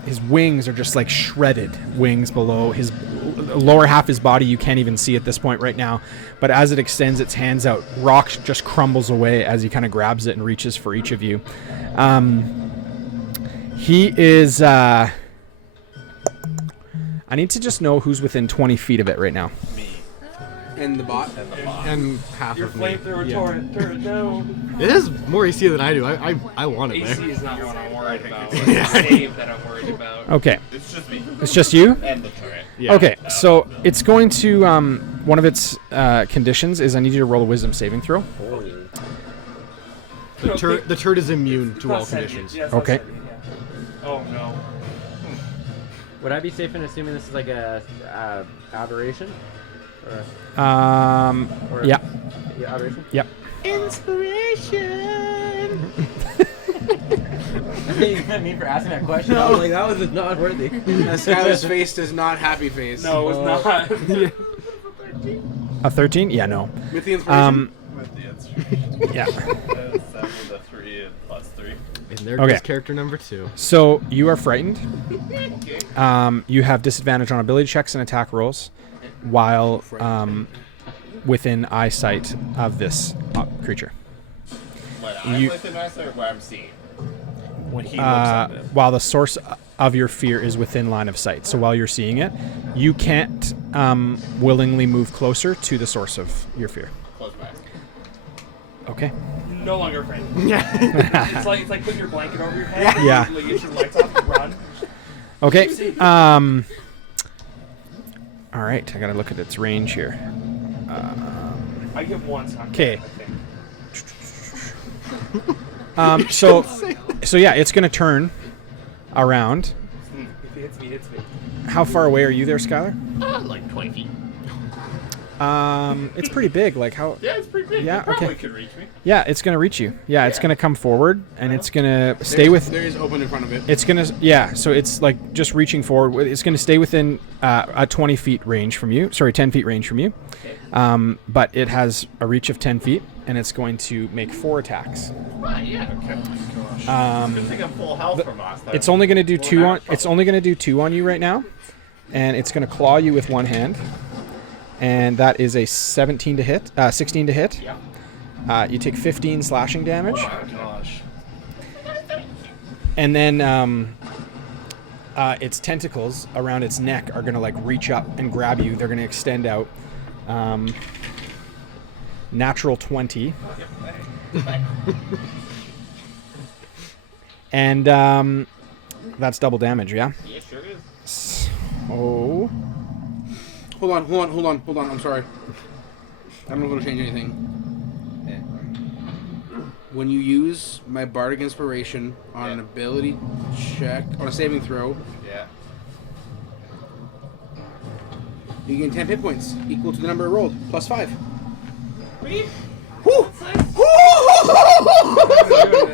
His wings are just like shredded wings below his lower half of his body. You can't even see at this point right now, but as it extends its hands out, rock just crumbles away as he kind of grabs it and reaches for each of you. He is. I need to just know who's within 20 feet of it right now. Me. And the bot. And half Your of me. flamethrower Yeah. turret, no. It is more AC than I do. I want it AC there. is not what I'm worried about. Yeah. It's save that I'm worried about. Okay. It's just me. It's just you? And the turret. Yeah. Okay, so it's going to. One of its conditions is I need you to roll a wisdom saving throw. The turret is immune to Not all sentient. conditions. Yeah, it's not Okay. sentient, yeah. Oh no. Would I be safe in assuming this is like a aberration? Or, or Yeah. Yeah, aberration? Yep. Inspiration! I think you meant me for asking that question. I was like, that was not worthy. Skylar's face does not happy face. No, it's not. A 13? Yeah, no. With the inspiration. With the inspiration. Yeah. 7 with a 3 and plus 3. And there Okay. goes character number 2. So you are frightened. You have disadvantage on ability checks and attack rolls while within eyesight of this creature. When I'm You- within eyesight or what I'm seeing? When he looks at it. While the source of your fear is within line of sight. So while you're seeing it, you can't willingly move closer to the source of your fear. Close my eyes. Okay. No longer afraid. Yeah. It's like putting your blanket over your head. Yeah. Like, get your lights off and run. Okay. All right. I gotta look at its range here. I get one. So I'm Okay. dead, I think. So yeah, it's gonna turn around. If it hits me, it hits me. How far away are you there, Skylar? Like 20 feet. It's pretty big. Like how? Yeah, it's pretty big. Yeah, It probably okay. could reach me. Yeah, it's gonna reach you. Yeah, it's gonna come forward and it's gonna stay with. There is open in front of it. It's gonna, yeah. So it's like just reaching forward. It's gonna stay within a 20 feet range from you. Sorry, 10 feet range from you. But it has a reach of 10 feet, and it's going to make 4 attacks. Right, yeah. Okay. Good thing I'm full health from last time. It's only gonna do Well, 2 now on. I'm It's only gonna do 2 on you right now, and it's gonna claw you with one hand, and that is a 16 to hit. Yeah. You take 15 slashing damage. Oh my gosh. And then its tentacles around its neck are gonna like reach up and grab you. They're gonna extend out. Natural 20. And that's double damage, yeah? Yeah, sure is. So Hold on. I'm sorry. I don't know if it'll change anything. When you use my Bardic Inspiration on an ability check, on a saving throw, Yeah. you gain 10 hit points, equal to the number rolled, plus 5.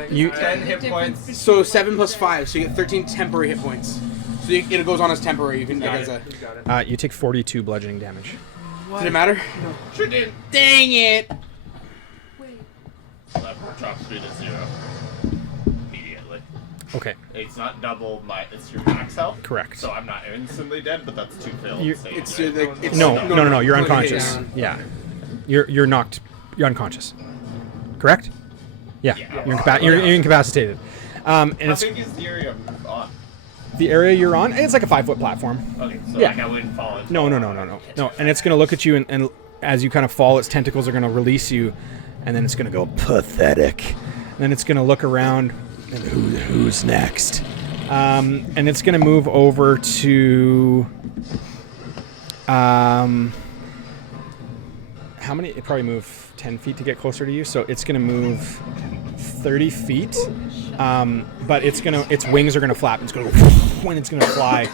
you 10 hit points. So 7 plus 5, so you get 13 temporary hit points. So it goes on as temporary. You can Got as a. it. Got it. you take 42 bludgeoning damage. Did it matter? Sure did. Dang it! That drops me to 0. Immediately. Okay, It's not double my. It's your max health. correct. So I'm not instantly dead, but that's 2 failed You- saves. It's right? like it's No, you're it's like unconscious. down. Yeah. You're knocked. You're unconscious. Correct? Yeah. Yeah. You're incapacitated. And How it's big is the area I'm on? the area you're on. It's like a 5-foot platform. Okay, so Yeah. like I wouldn't fall into. No. And it's gonna look at you, and as you kind of fall, its tentacles are gonna release you, and then it's gonna go pathetic. And then it's gonna look around, and who's next? And it's gonna move over to. How many? It probably move 10 feet to get closer to you, so it's gonna move 30 feet. But its wings are gonna flap. It's gonna go when it's gonna fly.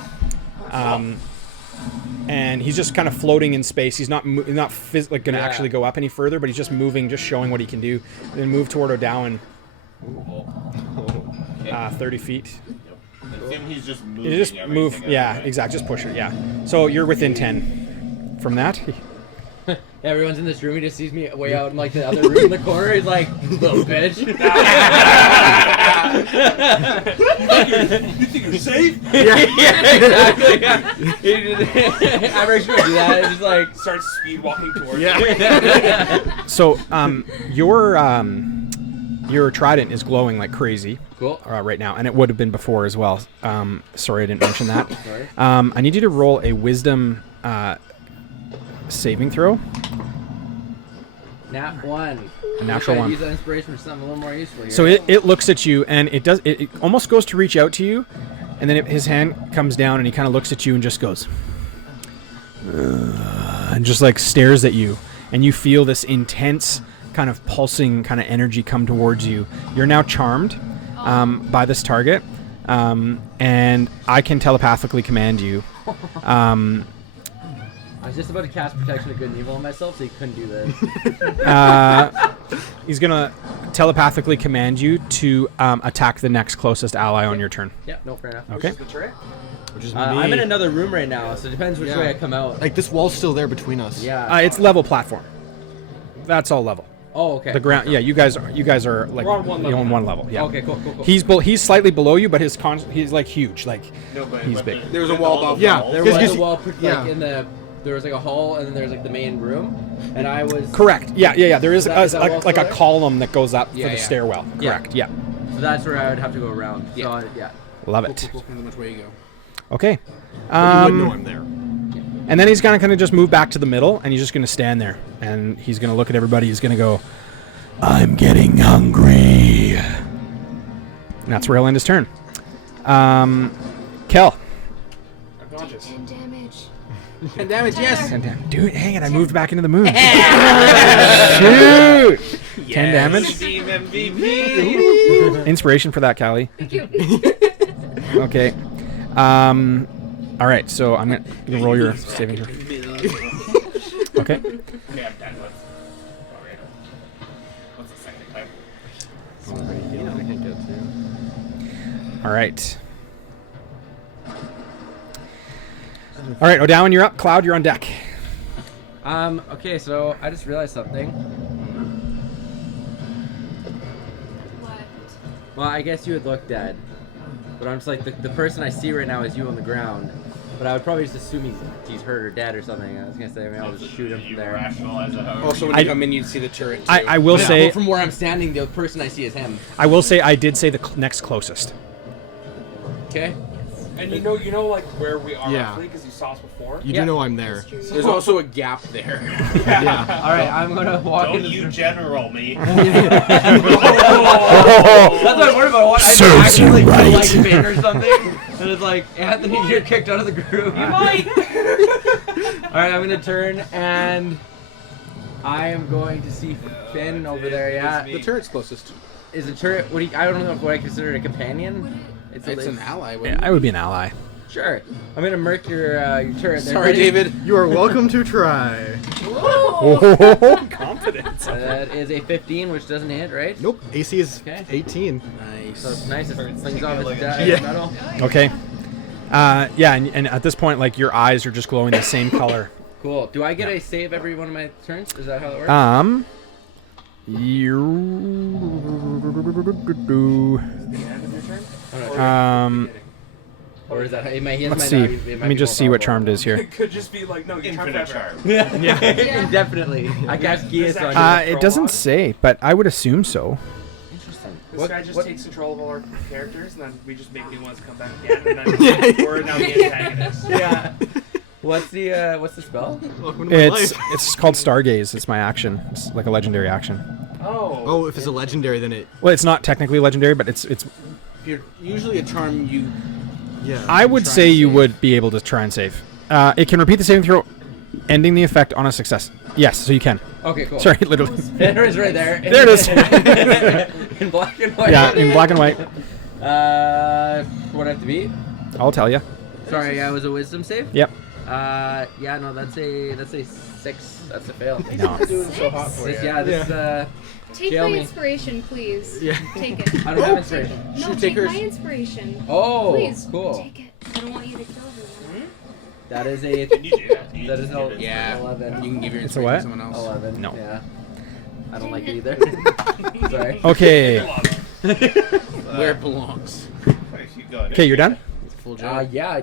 And he's just kind of floating in space. He's not going to actually go up any further, but he's just moving, just showing what he can do. And then move toward O'Dowan, 30 feet. I assume he's just moving. You just move, everything yeah, anyway. exactly. Just push it, yeah. So you're within 10 from that. Everyone's in this room. He just sees me way out in like the other room in the corner. He's like, little bitch. You think you're safe? Yeah, exactly. I'm actually gonna do that. It's just like Starts speed walking towards. So your your trident is glowing like crazy. Cool. Right now, and it would have been before as well. Sorry, I didn't mention that. Sorry. I need you to roll a wisdom saving throw. Nat 1. A natural one. Use that inspiration for something a little more useful here. So it looks at you, and it almost goes to reach out to you, and then his hand comes down, and he kind of looks at you and just goes, and just like stares at you, and you feel this intense kind of pulsing kind of energy come towards you. You're now charmed by this target, and I can telepathically command you. I was just about to cast Protection of Good and Evil on myself, so you couldn't do this. He's gonna telepathically command you to attack the next closest ally on your turn. Yeah, no, fair enough. Okay. Which is the turret? Which is me. I'm in another room right now, so it depends which way I come out. Like this wall's still there between us. Yeah. It's level platform. That's all level. Oh, okay. The ground. Yeah, you guys are like We're on one you're level. on one level. Yeah. Okay, cool. He's slightly below you, but he's like huge. Like No, but he's big. There's a wall above. Yeah, There Because- was because- a wall, yeah. like in the. There was like a hall, and then there's like the main room, and I was. Correct. Yeah. There is Is that wall like a still there? column that goes up for Yeah, the yeah. stairwell. Yeah. Correct. Yeah. So that's where I would have to go around. Yeah. So, yeah. Love it. Depends on which way you go. Okay. But you wouldn't know I'm there. And then he's gonna kind of just move back to the middle, and he's just gonna stand there, and he's gonna look at everybody. He's gonna go, "I'm getting hungry," and that's where he'll end his turn. Kel. Unconscious. 10 damage. 10 damage, yes. 10 damage. Dude, hang it! I moved back into the moon. Shoot! 10 damage. Team MVP. Inspiration for that, Callie. Thank you. Okay. All right. So I'm gonna roll your saving throw. Okay. Okay, I'm done. Alright. What's the second time? All right. All right, O'Dowan, you're up. Cloud, you're on deck. Okay, so I just realized something. What? Well, I guess you would look dead, but I'm just like the person I see right now is you on the ground. But I would probably just assume he's hurt or dead or something. I was gonna say, maybe I'll just shoot him from You there. rationalize it however Also, when I- you come in, you'd see the turret. Too. I will But yeah, say well, from where I'm standing, the person I see is him. I did say the next closest. Okay. And you know, like where we are Yeah. roughly because you saw us before. You Yeah. do know I'm there. There's also a gap there. Yeah. All right, I'm gonna walk Don't into you the. general me. That's what I worry about. What, I Serves accidentally you feel right. like Finn or something, and it's like Anthony, you're kicked out of the group. You might. All right, I'm gonna turn and I am going to see Finn over there. Yeah, The turret's closest. is a turret. I don't know what I consider a companion. It's an ally. Yeah, I would be an ally. Sure. I'm gonna murk your turret. There, Sorry, buddy. David. You are welcome to try. Confidence. That is a 15, which doesn't hit, right? Nope. AC is Okay. 18. Nice. So it's nice. It slings off like its a metal. Okay. Yeah, and at this point, like your eyes are just glowing the same color. Cool. Do I get a save every one of my turns? Is that how it works? Or is that how, Let's see. Let me just see what charmed is here. It could just be like, no, you try Infinite forever. charm. Yeah, indefinitely. I cast Geas on you. It doesn't say, but I would assume so. Interesting. This guy just takes control of all our characters, and then we just make new ones come back again, and then we're now the antagonist. Yeah. What's the spell? Welcome to my life. It's called Stargaze. It's my action. It's like a legendary action. Oh. Oh, if it's a legendary, then it. Well, it's not technically legendary, but it's. You're usually a charm you. Yeah. I would Try say and you save. would be able to try and save. It can repeat the saving throw, ending the effect on a success. Yes, so you can. Okay, cool. Sorry, literally. There it is right there. There it is. In black and white. Yeah, in black and white. What do I have to beat? I'll tell you. Sorry, was a wisdom save? Yep. Yeah, no, that's a 6. That's a fail. No. Doing so hot for you. Yeah, this Take Jail my me. inspiration, please. Yeah. Take it. I don't have inspiration. No, Should take take my hers. inspiration. Oh, Please, cool. take it. I don't want you to kill everyone. That is a Can you do that? You that is just give a it- Yeah. 11. You can give your It's a inspiration what? to someone else. 11. No. Yeah. I don't like it either. Sorry. Okay. Where it belongs. Keep going. Okay, you're done? It's a full job. Yeah.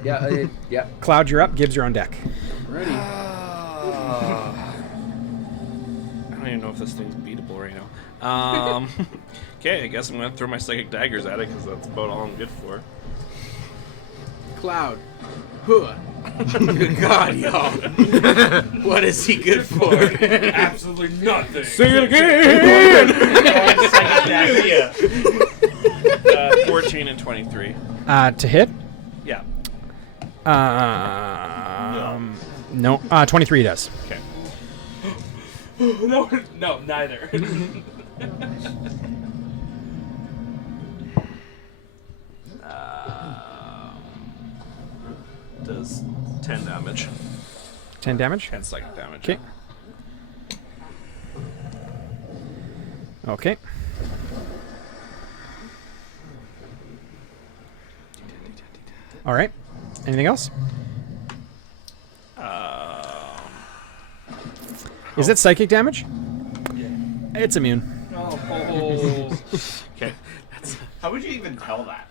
Cloud, you're up. Gibbs, you're on deck. Ready. I don't even know if this thing's beatable right now. Okay, I guess I'm gonna throw my psychic daggers at it because that's about all I'm good for. Cloud. Huh. Good God, y'all. What is he good for? Absolutely nothing. Say it again. 14 and 23. To hit? Yeah. No. 23 does. Okay. No, neither. Does 10 damage. 10 damage? 10 psychic damage. Okay. Okay. All right. Anything else? Is it psychic damage? Yeah. It's immune. Oh. Okay. How would you even tell that?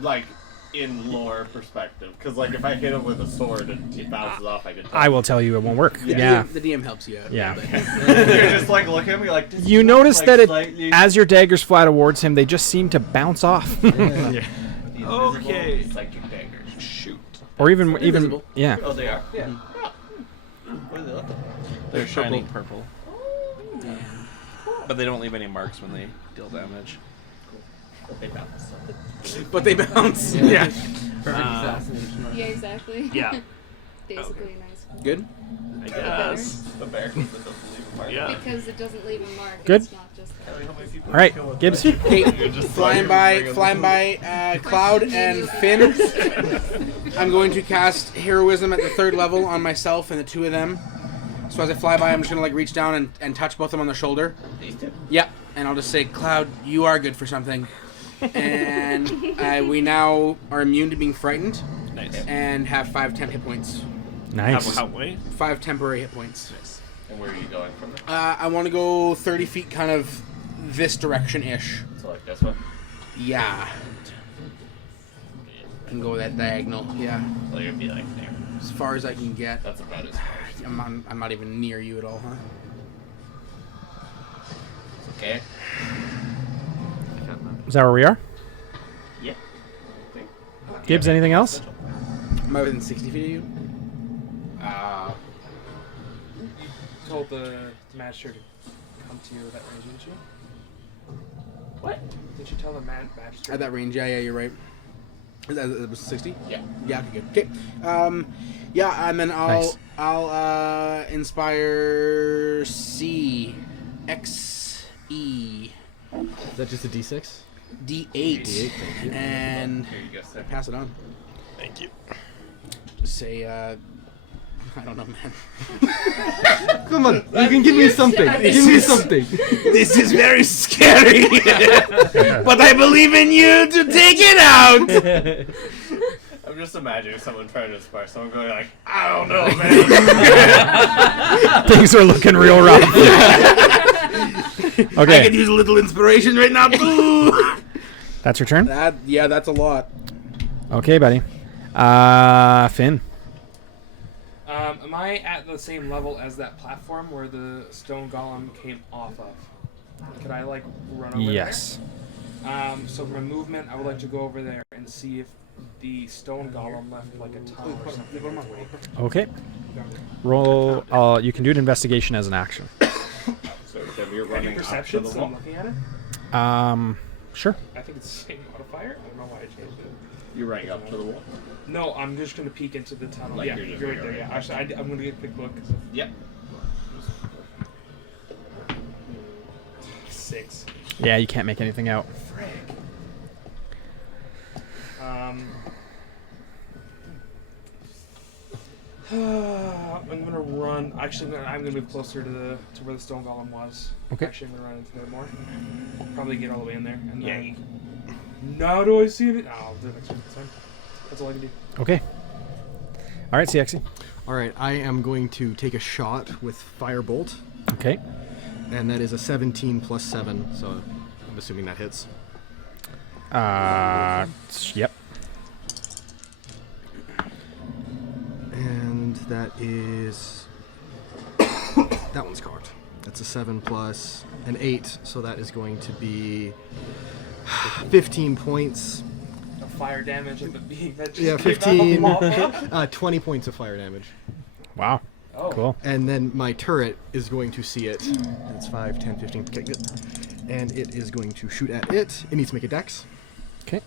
Like, in lore perspective. Because, like, if I hit him with a sword and he bounces off, I could tell. I will tell you it won't work. The Yeah. DM helps you out. Yeah. You're just, like, looking at me like... "Does You he notice look, that like, it, slightly as your daggers fly towards him, they just seem to bounce off. invisible Okay. psychic daggers? Shoot. Or even Invisible. yeah. Oh, they are? Yeah. What do they look like? They're shiny purple. But they don't leave any marks when they deal damage. They bounce. But they bounce. Yeah. Perfect assassination. Yeah, exactly. Yeah. Basically nice. Good? I guess. The bear that doesn't leave a mark. Yeah. Because it doesn't leave a mark. Good. It's not just All right, Gibbs. Okay, flying by Cloud and Finn. I'm going to cast Heroism at the 3rd level on myself and the 2 of them. So as I fly by, I'm just going to like reach down and touch both of them on the shoulder. These two? Yeah, and I'll just say, Cloud, you are good for something. And we now are immune to being frightened Nice. and have 5 temp hit points. Nice. How wait? 5 temporary hit points. And where are you going from there? I want to go 30 feet kind of this direction-ish. So, like, this one? Yeah. Can go that diagonal. Yeah. So you'd be like there. As far as I can get. That's about as far as. I'm not even near you at all, huh? Okay. Is that where we are? Yeah. Gibbs, anything else? Am I within 60 feet of you? Told the magistrate to come to you at that range, didn't you? What? Did you tell the magistrate? At that range, yeah, you're right. That was 60? Yeah. Yeah, okay, good. Okay. Yeah, and then Nice. I'll inspire C X E Is that just a D6? D8. D8, thank you. And Here you go, sir. pass it on. Thank you. Say I don't know, man. Come on, you can give me something. Give me something. This is very scary. But I believe in you to take it out. I'm just imagining someone trying to inspire someone going like, I don't know, man. Things are looking real rough. I Okay, could use a little inspiration right now too. that's your turn. That's a lot. Okay, buddy. Finn. Am I at the same level as that platform where the stone golem came off of? Could I like run over Yes. there? So for my movement, I would like to go over there and see if the stone golem left like a tunnel or something. Okay. Roll. You can do an investigation as an action. So then we're Any running perception? up to the So I'm wall. looking at it. Sure. I think it's the same modifier. I don't know why I changed it. You're running up to the wall. No, I'm just gonna peek into the tunnel. Like yeah, you're just you're right there. going Yeah, actually, I'm gonna get a quick look. Yep. 6. Yeah, you can't make anything out. I'm gonna run. Actually, I'm gonna move closer to where the stone golem was. Okay. Actually, I'm gonna run into there more. Probably get all the way in there. And Yeah. then, now do I see it? No, I'll do it next time. That's fine. That's all I can do. Okay. All right, CXC. All right, I am going to take a shot with Firebolt, Okay. and that is a 17 plus 7, so I'm assuming that hits. Yep. And that is... that one's cocked. That's a 7 plus an 8, so that is going to be 15 points. The fire damage of the being that just Yeah, came out 15. of the lava. 20 points of fire damage. Wow. Oh. Cool. And then my turret is going to see it. That's 5, 10, 15. Okay, good. And it is going to shoot at it. It needs to make a dex. Okay.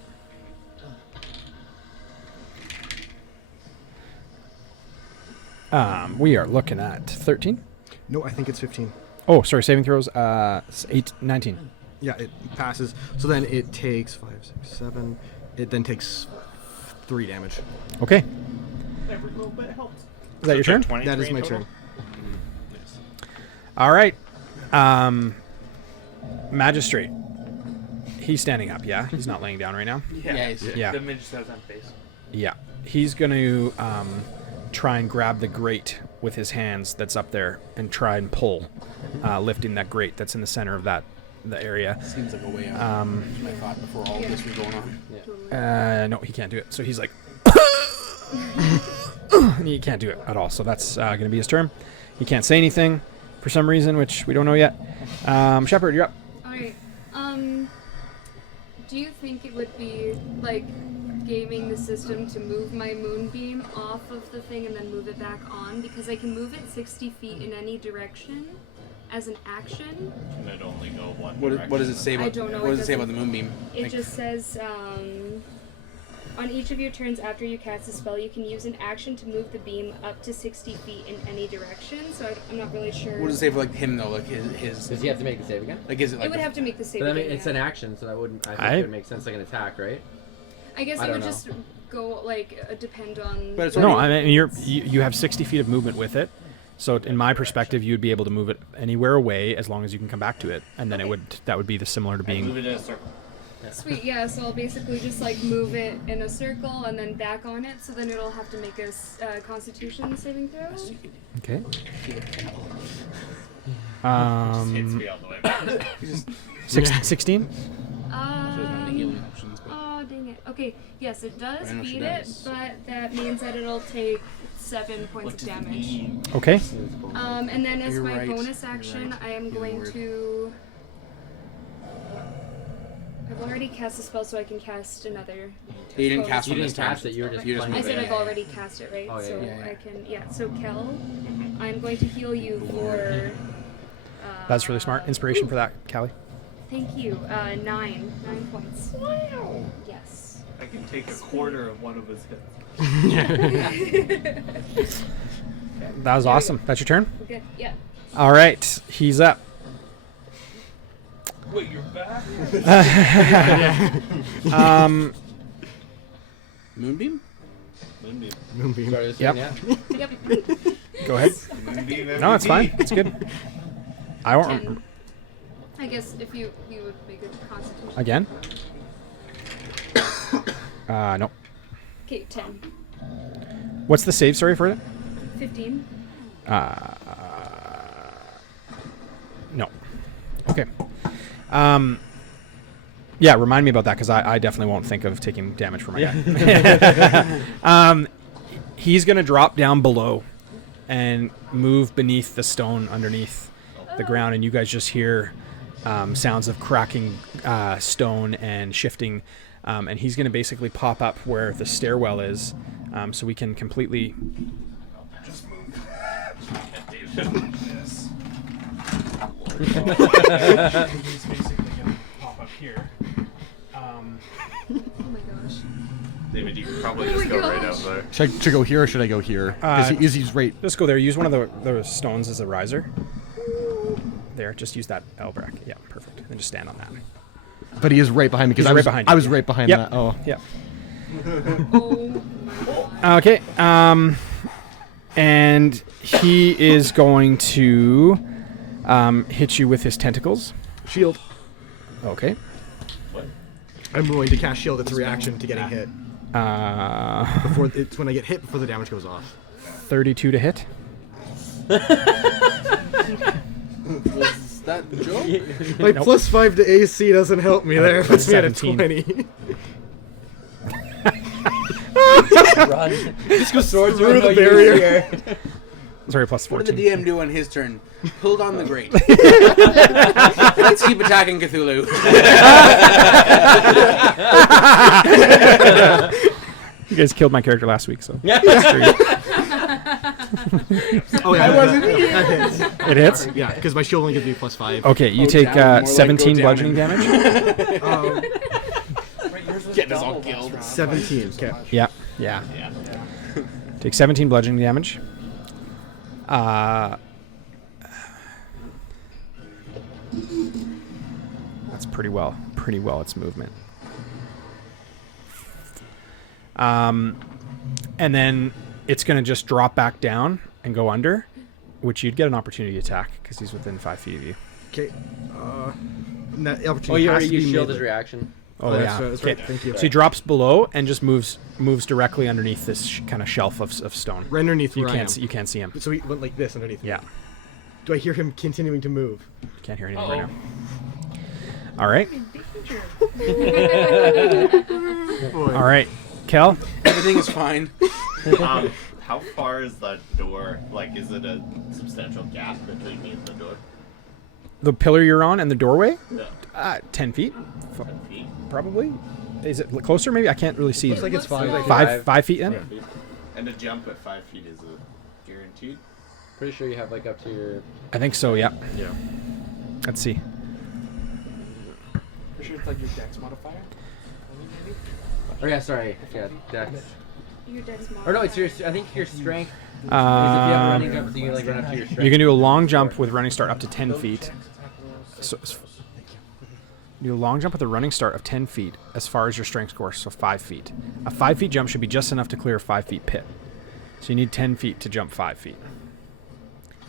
We are looking at 13. No, I think it's 15. Oh, sorry, saving throws. 19. Yeah, it passes. So then it takes 5, 6, 7. It then takes 3 damage. Okay. Every little bit helps. Is that your turn? 23 That is in my total? turn. Nice. All right. Magistrate. He's standing up, yeah? He's not laying down right now? Yeah. Yeah. The midge just has that face. Yeah. He's going to try and grab the grate with his hands that's up there and try and pull, lifting that grate that's in the center of the area. Seems like a way out. That's my thought before all this was going on. Totally. No, he can't do it. So he's like... he can't do it at all. So that's going to be his turn. He can't say anything for some reason, which we don't know yet. Shepard, you're up. Alright. Do you think it would be like gaming the system to move my moonbeam off of the thing and then move it back on? Because I can move it 60 feet in any direction as an action. Can it only go one What direction? does it say about? I don't know, What it does it say about doesn't- the moonbeam? It Like, just says, on each of your turns after you cast a spell, you can use an action to move the beam up to 60 feet in any direction. So I'm not really sure. what does it say for like him though? Like his Does he have to make the save again? like is it like It would have to make the save. But I mean, again, it's yeah. an action, so that wouldn't. I think I- it would make sense like an attack, right? I guess I it would don't just go like depend on. But it's No, already- I mean you have 60 feet of movement with it. So in my perspective, you'd be able to move it anywhere away as long as you can come back to it, and then that would be the similar to And move being. it in a circle. Sweet, yeah. So I'll basically just like move it in a circle and then back on it. So then it'll have to make a Constitution saving throw. Okay. Hits me all the way back. 16. healing options, but- Oh dang it. Okay, yes, it does I know she beat does. it, but that means that it'll take 7 points of damage. Okay. And then as You're my right, bonus you're action, right. I am Healing going word. to. I've already cast a spell, so I can cast another. You didn't cast You one didn't this time. cast it. You were just. You just playing I moved it. said it. I've already cast it, right? Oh, yeah, so yeah, yeah. I can. Yeah. So Kel, I'm going to heal you for. That's really smart. Inspiration for that, Callie. Thank you. 9 points. Wow. Yes. I can take a quarter of one of his hits. That was awesome. That's your turn. Good. Yeah. All right, he's up. Wait, you're back? Moonbeam? Moonbeam. Moonbeam. Sorry, this Yep. one, yeah? Yep. Go ahead. Moonbeam No, it's fine. MVP. It's good. I won't. 10. I guess if you would make a Constitution. Again? No. Okay, 10. What's the save, sorry, for it? 15. No. Okay. Yeah, remind me about that, because I definitely won't think of taking damage from my guy. He's going to drop down below and move beneath the stone underneath the ground, and you guys just hear sounds of cracking stone and shifting, and he's going to basically pop up where the stairwell is, so we can completely... Just move. This. He's basically gonna pop up here. Oh my gosh. David, you can probably Oh just my go right gosh. out there. Should I go here or should I go here? Because he's right. Just go there. Use one of the stones as a riser. There, just use that L bracket. Yeah, perfect. And just stand on that. But he is right behind me because He's I right was behind you, I was yeah. right behind Yep. that. Oh. Yep. Oh my god. Okay. And he is going to hit you with his tentacles. Shield. Okay. I'm willing to cast shield. It's a reaction to getting hit. It's when I get hit before the damage goes off. 32 to hit. Was that the joke? Like Nope. +5 to AC doesn't help me there. It puts me at a 17. 20. Run. Just go Swords through are no the use barrier. here. Sorry, plus What 14. did the DM do on his turn? Pulled on the grate. Let's keep attacking Cthulhu. You guys killed my character last week, so. Oh yeah, I wasn't here. That hits. It hits? Yeah, because my shield only gives me +5. Okay, you Go take down, more like 17 go bludgeoning down. damage. Getting us all killed. 17. Okay. Yeah. Take 17 bludgeoning damage. That's pretty well its movement. And then it's going to just drop back down and go under, which you'd get an opportunity attack because he's within 5 feet of you. Okay. That Oh, opportunity you has already to be used shield made. as reaction. Oh, that's yeah. right, that's right. Okay. Thank you. So he drops below and just moves directly underneath this kind of shelf of stone. Right underneath You where I can't am. you can't see him. So he went like this underneath. Yeah. Do I hear him continuing to move? Can't hear anything right now. All right. All right. Kel? Everything is fine. How far is that door? Like, is it a substantial gap between me and the door? The pillar you're on and the doorway? No. 10 feet? 10 feet. Probably. Is it closer maybe? I can't really see. Looks like it's 5. like Five feet in? Yeah. And a jump at 5 feet is guaranteed? Pretty sure you have like up to your. I think so, yeah. Yeah. Let's see. Pretty sure it's like your dex modifier. Maybe? Oh yeah, sorry. Yeah, dex. Your dex Or no, it's your. I think your strength. Because if you have a running jump, so you like run up to your strength. You can do a long jump with running start up to 10 feet. So, do a long jump with a running start of 10 feet as far as your strength score, so 5 feet. A 5 feet jump should be just enough to clear a 5 feet pit. So you need 10 feet to jump 5 feet.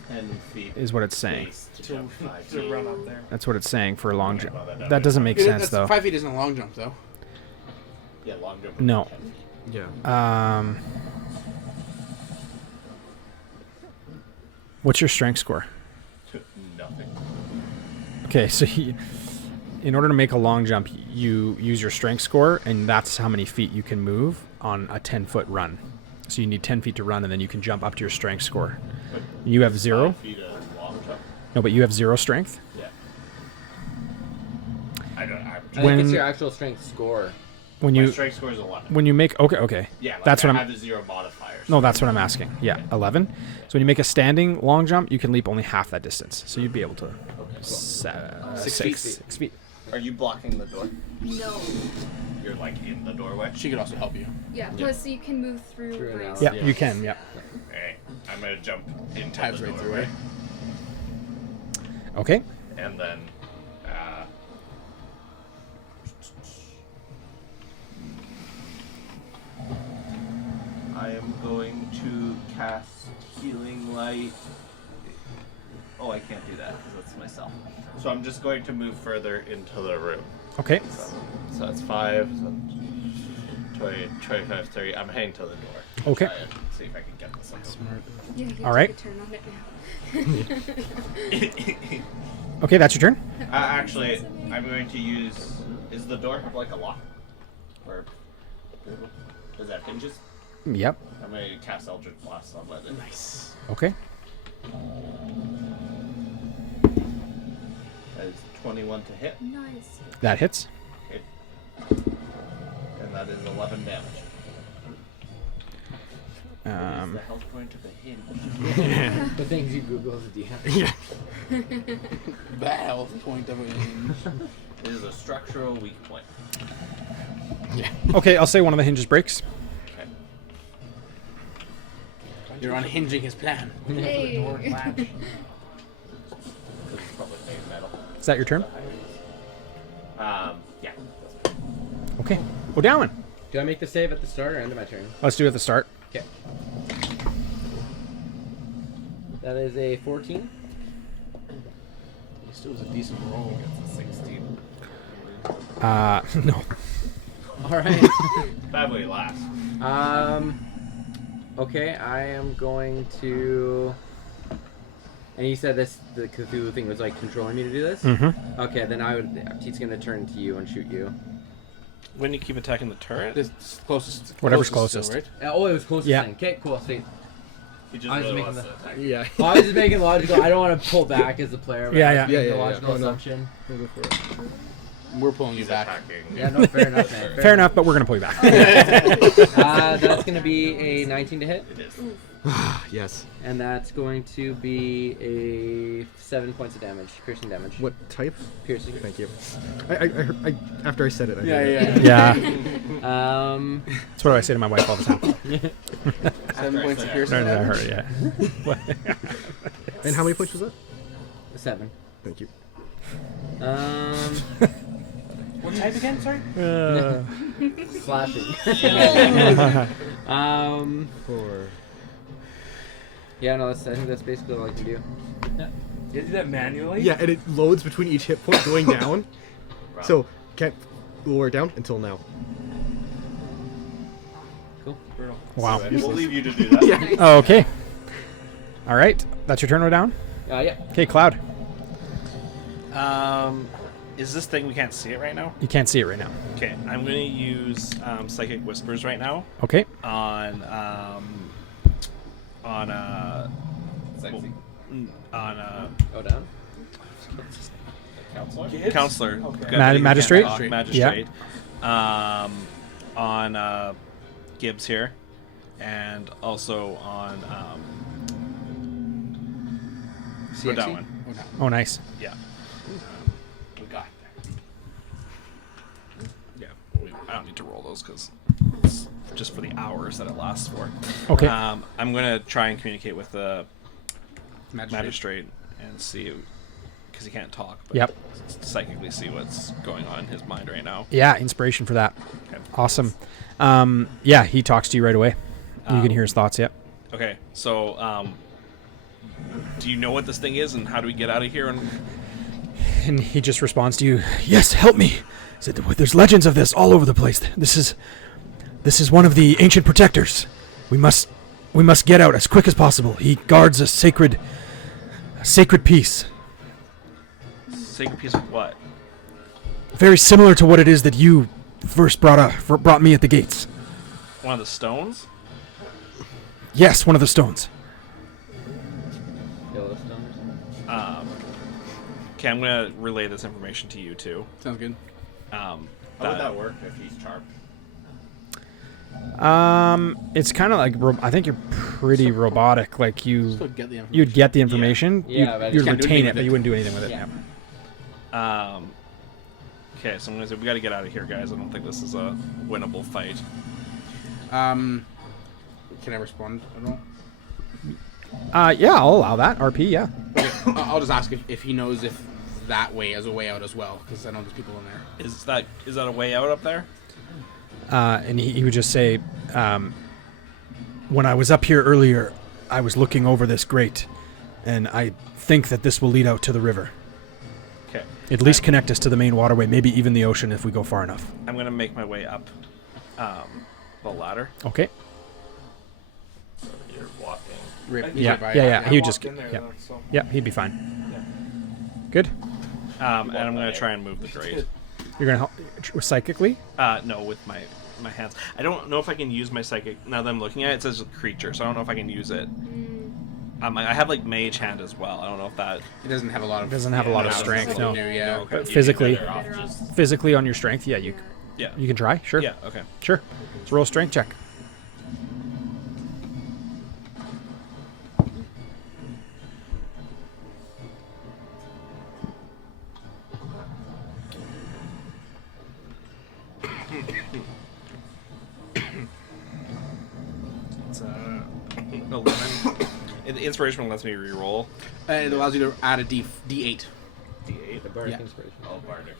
10 feet. Is what it's saying. Space to jump 5 To feet. run up there. That's what it's saying for a long jump. That doesn't make sense, though. 5 feet isn't a long jump, though. Yeah, long jump. No. 10 feet. Yeah. What's your strength score? Nothing. Okay, so in order to make a long jump, you use your strength score, and that's how many feet you can move on a 10-foot run. So you need 10 feet to run, and then you can jump up to your strength score. You have 0? 5 feet a long jump. No, but you have 0 strength? Yeah. I don't. I When- think it's your actual strength score. When My you strength score is 11. when you make okay. Yeah, like that's I what have I'm. the 0 modifiers. No, that's what I'm asking. Yeah, 11. So when you make a standing long jump, you can leap only half that distance. So you'd be able to. Okay, cool. 6 feet. 6 feet. Are you blocking the door? No. You're like in the doorway. She could also help you. Yeah, plus you can move through Through an ranks. alley. Yeah, you can. Yeah. Alright, I'm gonna jump into Tabs the right through doorway, it. Okay. and then I am going to cast Healing Light. Oh, I can't do that because that's myself. So I'm just going to move further into the room. Okay. So that's 5, so 20, 25, 30. I'm heading to the door. Okay. Try and see if I can get this up. Yeah, you All right. take a turn on it now. Okay, that's your turn. Actually, I'm going to use. Is the door have like a lock? Or does that have hinges? Yep. I'm going to cast Eldritch Blast on it. Nice. Okay. That is 21 to hit, Nice. That hits. and that is 11 damage. What is the health point of a hinge? The things you Google as a DM. Yeah. The health point of it. It is a structural weak point. Okay, I'll say one of the hinges breaks. Okay. You're unhinging his plan. Hey. Door latch. This is probably made of metal. Is that your turn? Yeah. Okay. Go down. Do I make the save at the start or end of my turn? Let's do it at the start. Okay. That is a 14. It still was a decent roll. It's a 16. No. All right. Bad way last. Okay, I am going to. And you said the Cthulhu thing was like controlling me to do this. Mm-hmm. Okay, then he's gonna turn to you and shoot you. When you keep attacking the turret, This closest. Whatever's still, closest. right? Oh, it was closest. Yeah. Thing. Okay, cool. Sweet. He just I was really making wants to attack. Yeah. Well, I was just making logical. I don't want to pull back as a player. But Yeah, I was yeah. making Yeah, the yeah, logical yeah. Oh, no. assumption. We'll go for it. We're pulling you He's back. attacking. Yeah, no, fair enough, man. Fair enough, but we're gonna pull you back. That's going to be a 19 to hit, It is. Yes. and that's going to be a 7 points of damage, piercing damage. What type? Piercing. Thank you. I after I said it, I Yeah, heard it. yeah. Yeah, Yeah. that's what I say to my wife all the time. 7 points of piercing. I damage. heard it. Yeah. And how many points was that? 7. Thank you. What type again? Sorry. Slashing. Four. Yeah, no, I think that's basically all I can do. You do that manually? Yeah, and it loads between each hit point going down. So can't lower it down until now. Brutal. Wow. We'll leave you to do that. Yeah. Oh, okay. All right. That's your turn down. Yeah. Okay, Cloud. Is this thing we can't see it right now? You can't see it right now. Okay, I'm gonna use Psychic Whispers right now Okay. on Sexy. Go down. Counselor? Kids? Counselor. Okay. Got it, Magistrate? can't talk, Magistrate. On Gibbs here, and also on CXC? Rodawan. Oh, nice. Yeah. We got Yeah. I don't need to roll those because it's just for the hours that it lasts for. Okay. I'm gonna try and communicate with the Magistrate. magistrate and see, because he can't talk. But Yep. psychically see what's going on in his mind right now. Yeah, inspiration for that. Okay. Awesome. Yeah, he talks to you right away. You can hear his thoughts. Yep. Okay. So, do you know what this thing is, and how do we get out of here? And he just responds to you, "Yes, help me." He said, "There's legends of this all over the place. This is one of the ancient protectors. We must get out as quick as possible. He guards a sacred piece, Sacred piece of what? very similar to what it is that you first brought me at the gates. One of the stones? Yes, one of the stones." Yellowstones. Okay, I'm gonna relay this information to you too. Sounds good. How would that work if he's charmed? It's kind of like I think you're pretty robotic. Like Still get the information. you'd get the information, Yeah, but you'd can't do retain anything it, with but it. you wouldn't do anything with it. Yeah. Okay, so I'm gonna say we gotta get out of here, guys. I don't think this is a winnable fight. Can I respond at all? Yeah, I'll allow that. RP, yeah. I'll just ask if he knows if that way is a way out as well, because I know there's people in there. Is that a way out up there? And he would just say, "When I was up here earlier, I was looking over this grate, and I think that this will lead out to the river. Okay. At least connect us to the main waterway, maybe even the ocean if we go far enough." I'm gonna make my way up the ladder. Okay. You're walking. Rip, Yeah, rip by- yeah, yeah. I He would walked just in there, yeah, though, so. yeah. He'd be fine. Good. And I'm gonna try and move the grate. You're gonna help psychically. No, with my hands. I don't know if I can use my psychic. Now that I'm looking at it, it says creature, so I don't know if I can use it. I have like mage hand as well. I don't know if that. It doesn't have a lot of. Doesn't have a lot of strength. No. Yeah. Okay. But physically, Better off just physically on your strength, yeah, you Yeah. can try. Sure. Yeah. Okay. Sure. Let's roll a strength check. It's 11. The inspiration lets me re-roll. It allows you to add a D8. D8. The bardic Yeah. inspiration. oh, bardic.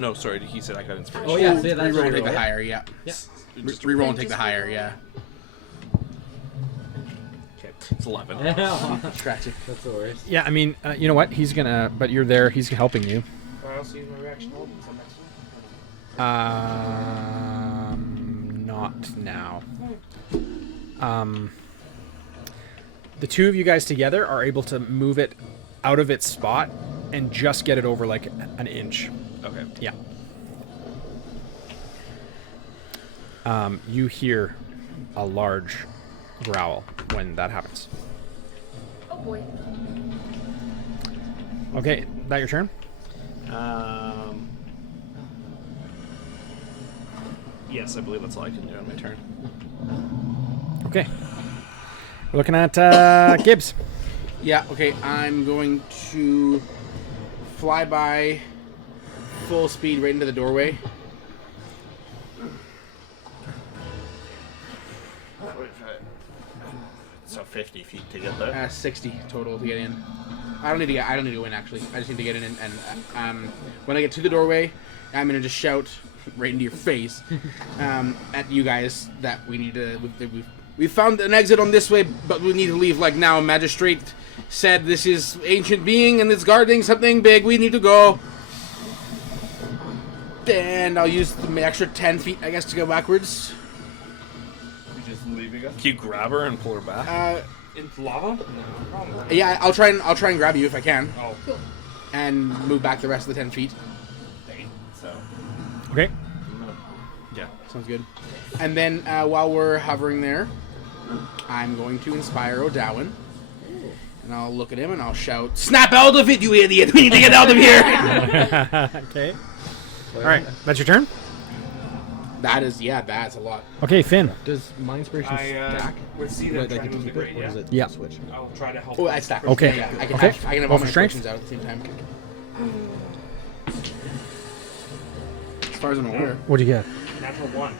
No, sorry. He said I got inspiration. Oh yeah, see, that's Reroll and reroll, take the right? higher, yeah. Just Reroll and take the higher, yeah. Okay. It's 11. Tragic. That's the worst. Yeah, I mean, you know what? He's gonna. But you're there. He's helping you. I also use my reaction hold until next one. Not now. The two of you guys together are able to move it out of its spot and just get it over like an inch. Okay. Yeah. You hear a large growl when that happens. Oh boy. Okay, that your turn? Yes, I believe that's all I can do on my turn. Okay. We're looking at Gibbs. Yeah, okay, I'm going to fly by full speed right into the doorway. So 50 feet to get there. 60 total to get in. I don't need to go in actually. I just need to get in and when I get to the doorway, I'm gonna just shout right into your face at you guys that we need to. We found an exit on this way, but we need to leave like now. Magistrate said this is ancient being and it's guarding something big. We need to go. And I'll use the extra 10 feet, I guess, to go backwards. You just leaving us? Can you grab her and pull her back? Into lava? No, probably not. Yeah, I'll try and grab you if I can, Oh, Cool. and move back the rest of the 10 feet. So, Okay. Yeah, sounds good. And then while we're hovering there, I'm going to inspire O'Dowan. And I'll look at him and I'll shout, "Snap out of it, you idiot! We need to get out of here!" Okay. All right, that's your turn? That's a lot. Okay, Finn. Does my inspiration I stack? would see them Like, trying to you move the keep it, grate, or yeah. does it Yeah. switch? I'll try to help. Oh, I stack. Okay. Yeah, I can Okay. have Roll all for my strength. instructions out at the same time. As far as I'm aware. What'd you get? Natural 1.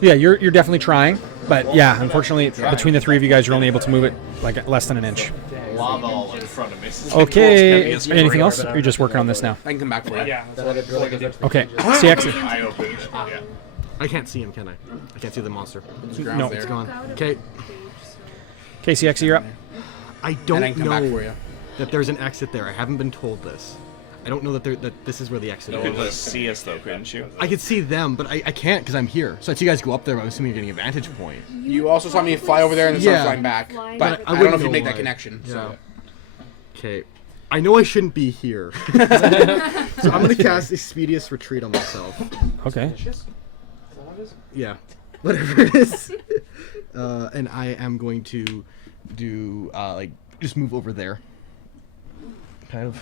Yeah, you're definitely trying, but yeah, unfortunately, between the three of you guys, you're only able to move it like less than an inch. lava all in front of me. Okay. Anything else? Or you're just working on this now? I can come back for you. Yeah, that's what I did. Okay. CX. I opened. Yeah. I can't see him, can I? I can't see the monster. No. It's gone. Okay. Okay, CX, you're up. I And I don't can come back for know you. that there's an exit there. I haven't been told this. I don't know that this is where the exit You could is. just see us though, couldn't you? I could see them, but I can't because I'm here. So I'd see you guys go up there. I'm assuming you're getting a vantage point. You also saw me fly over there and then start Yeah. flying back. Flying. But I I don't know wouldn't if you know make that why. connection. So. Okay. I know I shouldn't be here. So I'm going to cast Expeditious Retreat on myself. Okay. Yeah. Whatever it is. And I am going to do, just move over there. Kind of.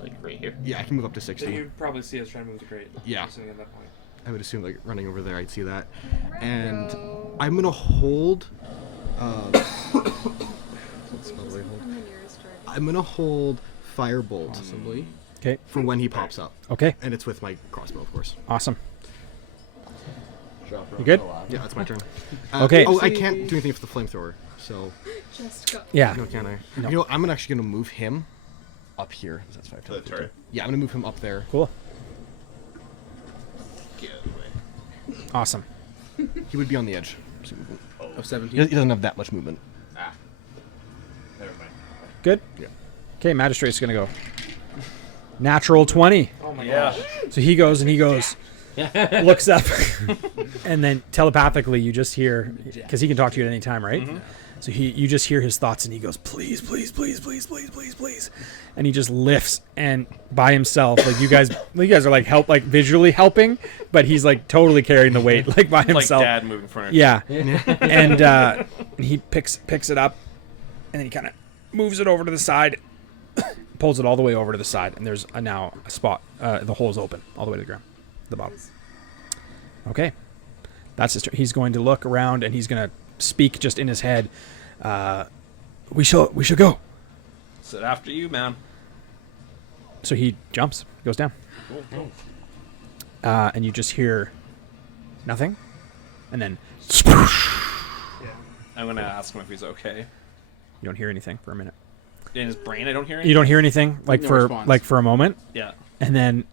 Like right here. Yeah, I can move up to So 60. you'd probably see us trying to move the grate. Yeah. Assuming at that point. I would assume, like, running over there, I'd see that. And I'm going to hold... what's spell do I hold? I'm the nearest target. I'm going to hold Firebolt Possibly. Okay. for when he pops up. Okay. And it's with my crossbow, of course. Awesome. Drop her You good? onto lava. Yeah, that's my turn. Okay. Oh, I can't do anything with the flamethrower, so... Just go. Yeah. No, can I? No. You know what? I'm actually going to move him up here. That's 5 To the times. turret. Yeah, I'm going to move him up there. Cool. Get out of the way. Awesome. He would be on the edge. So Of he 17. doesn't have that much movement. Ah. Never mind. Good? Yeah. Okay, Magistrate's going to go. Natural 20. Oh my Yeah. gosh. So he goes and he goes, looks up, and then telepathically you just hear, because he can talk to you at any time, right? So you just hear his thoughts, and he goes, please, please, please, please, please, please, please, and he just lifts and by himself, like you guys are like visually helping, but he's like totally carrying the weight like by Like himself. Dad moving furniture. Yeah, and he picks it up, and then he kind of moves it over to the side, pulls it all the way over to the side, and there's now a spot. The hole's open all the way to the ground, the bottom. Okay, that's his turn. He's going to look around and he's going to speak just in his head. We shall go. Sit after you, man. So he jumps, goes down, and you just hear nothing, and then I'm gonna ask him if he's okay. you don't hear anything for a minute. In his brain, I don't hear anything. You don't hear anything like No for response. like for a moment, Yeah. and then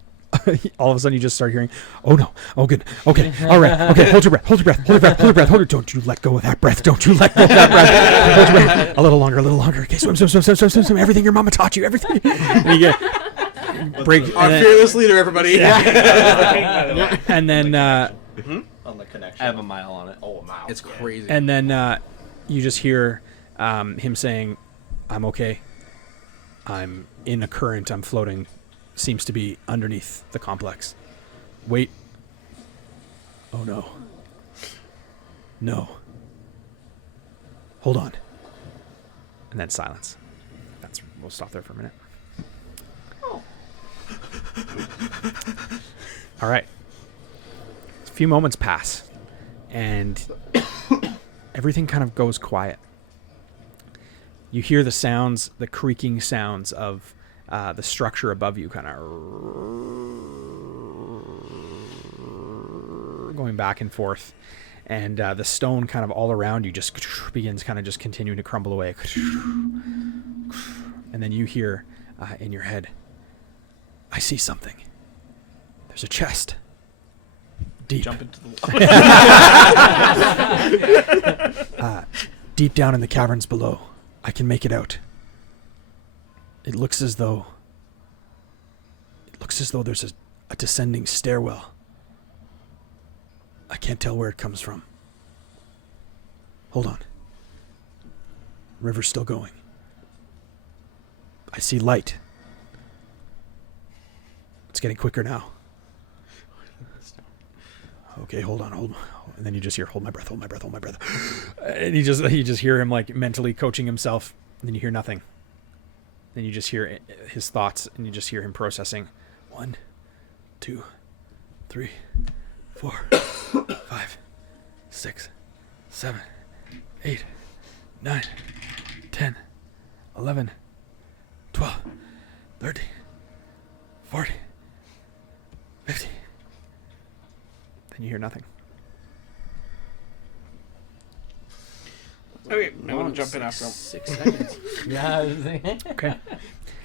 all of a sudden you just start hearing, oh no, oh good, okay, all right, okay, hold your breath, hold your breath, hold your breath, hold your breath, hold your, don't you let go of that breath, don't you let go of that breath, hold your breath, a little longer, okay, swim, everything your mama taught you, everything. And you get break, Our and then, fearless leader, everybody. and then On the connection. I have a mile on it. Oh, a mile. It's crazy. and then you just hear him saying, I'm okay, I'm in a current, I'm floating, seems to be underneath the complex. Wait. Oh no. No. Hold on. And then silence. We'll stop there for a minute. All right. A few moments pass, and everything kind of goes quiet. You hear the sounds, the creaking sounds of the structure above you kind of going back and forth. And the stone kind of all around you just begins kind of just continuing to crumble away. And then you hear in your head, I see something. There's a chest. Deep. Jump into the deep down in the caverns below. I can make it out. It looks as though there's a descending stairwell. I can't tell where it comes from. Hold on. River's still going. I see light. It's getting quicker now. Okay, hold on. And then you just hear, hold my breath. And you just hear him like mentally coaching himself. And then you hear nothing. Then you just hear his thoughts, and you just hear him processing. 1, 2, 3, 4, 5, 6, 7, 8, 9, 10, 11, 12, 13, 14, 15. Then you hear nothing. Okay, I want to jump in after him. 6 seconds. Yeah. I was thinking. Okay.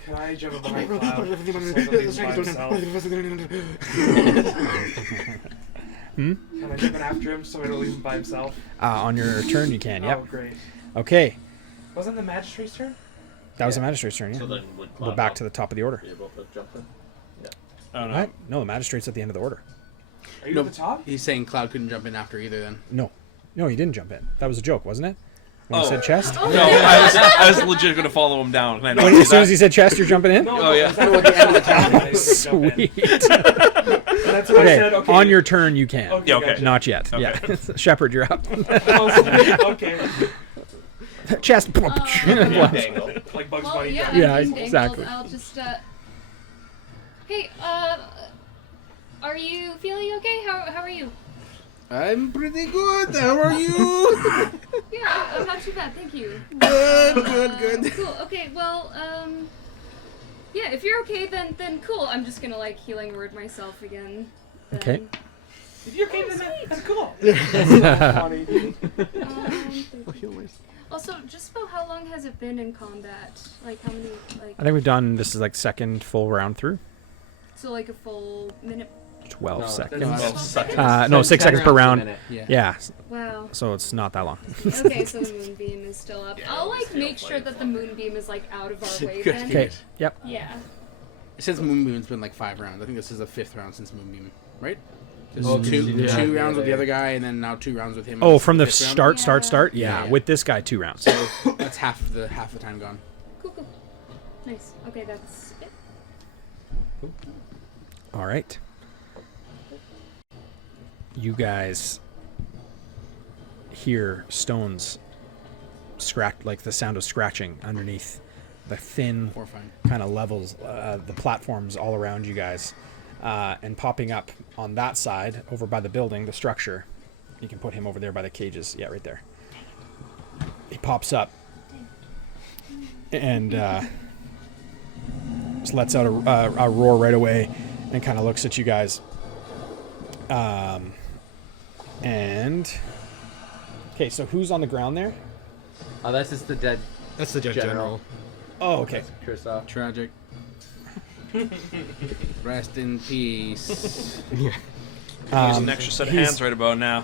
Can I jump in behind Cloud? So that he's by himself? Can I jump in after him so I don't leave him by himself? On your turn, you can. Yep. Oh, great. Okay. Wasn't the magistrate's turn? That was the magistrate's turn. Yeah. So then would We're back to the top of the order. be able to jump in? Oh, no. What? No, the magistrate's at the end of the order. Are you No. at the top? He's saying Cloud couldn't jump in after either then. No, he didn't jump in. That was a joke, wasn't it? When he said chest. No, I was legit going to follow him down. Can I not When, do as soon that? as he said chest, you're jumping in. No, Oh, yeah. is that at the end of the time? Sweet. That's what I said. Okay. On your turn, you can. Okay, Yeah, okay. gotcha. Not yet. Okay. Yeah. Shepard, you're up. Okay. Chest. Dangle. Like Bugs Well, Bunny. yeah, Yeah, I'm just exactly. dangled. I'll just, Hey, are you feeling okay? How are you? I'm pretty good. How are you? Yeah, I'm not too bad, thank you. Good. Cool. Okay. Well, yeah. If you're okay, then cool. I'm just gonna like healing word myself again. Then. Okay. If you're okay, then that's cool. Funny. Also, just about how long has it been in combat? Like how many? Like I think we've done. This is like second full round through. so, like a full minute. 12 No, seconds. Oh, Well, suck it. No, 6 10 seconds per rounds a round. minute. Yeah. Yeah. Wow. So it's not that long. Okay, so the moonbeam is still up. Yeah, I'll like it's make still sure that the moonbeam is like out of our way Good. then. Okay. Yep. Yeah. Since Moonbeam's been like 5 rounds. I think this is the 5th round since Moonbeam, right? This Oh, is two yeah. rounds with the Yeah. other guy, and then now 2 rounds with him. Oh, This is from the 5th round. start. Yeah. Yeah. With this guy, 2 rounds. So that's half the time gone. Cool. Nice. Okay, that's it. All right. You guys hear stones scratch, like the sound of scratching underneath the thin Horrifying. kind of levels, the platforms all around you guys, and popping up on that side over by the building, the structure. You can put him over there by the cages. Yeah, right there. He pops up and just lets out a roar right away and kind of looks at you guys. And okay, so who's on the ground there? Oh, that's just the dead That's the general. Oh, okay. Kristoff. Tragic. Rest in peace. Use an extra set of hands right about now.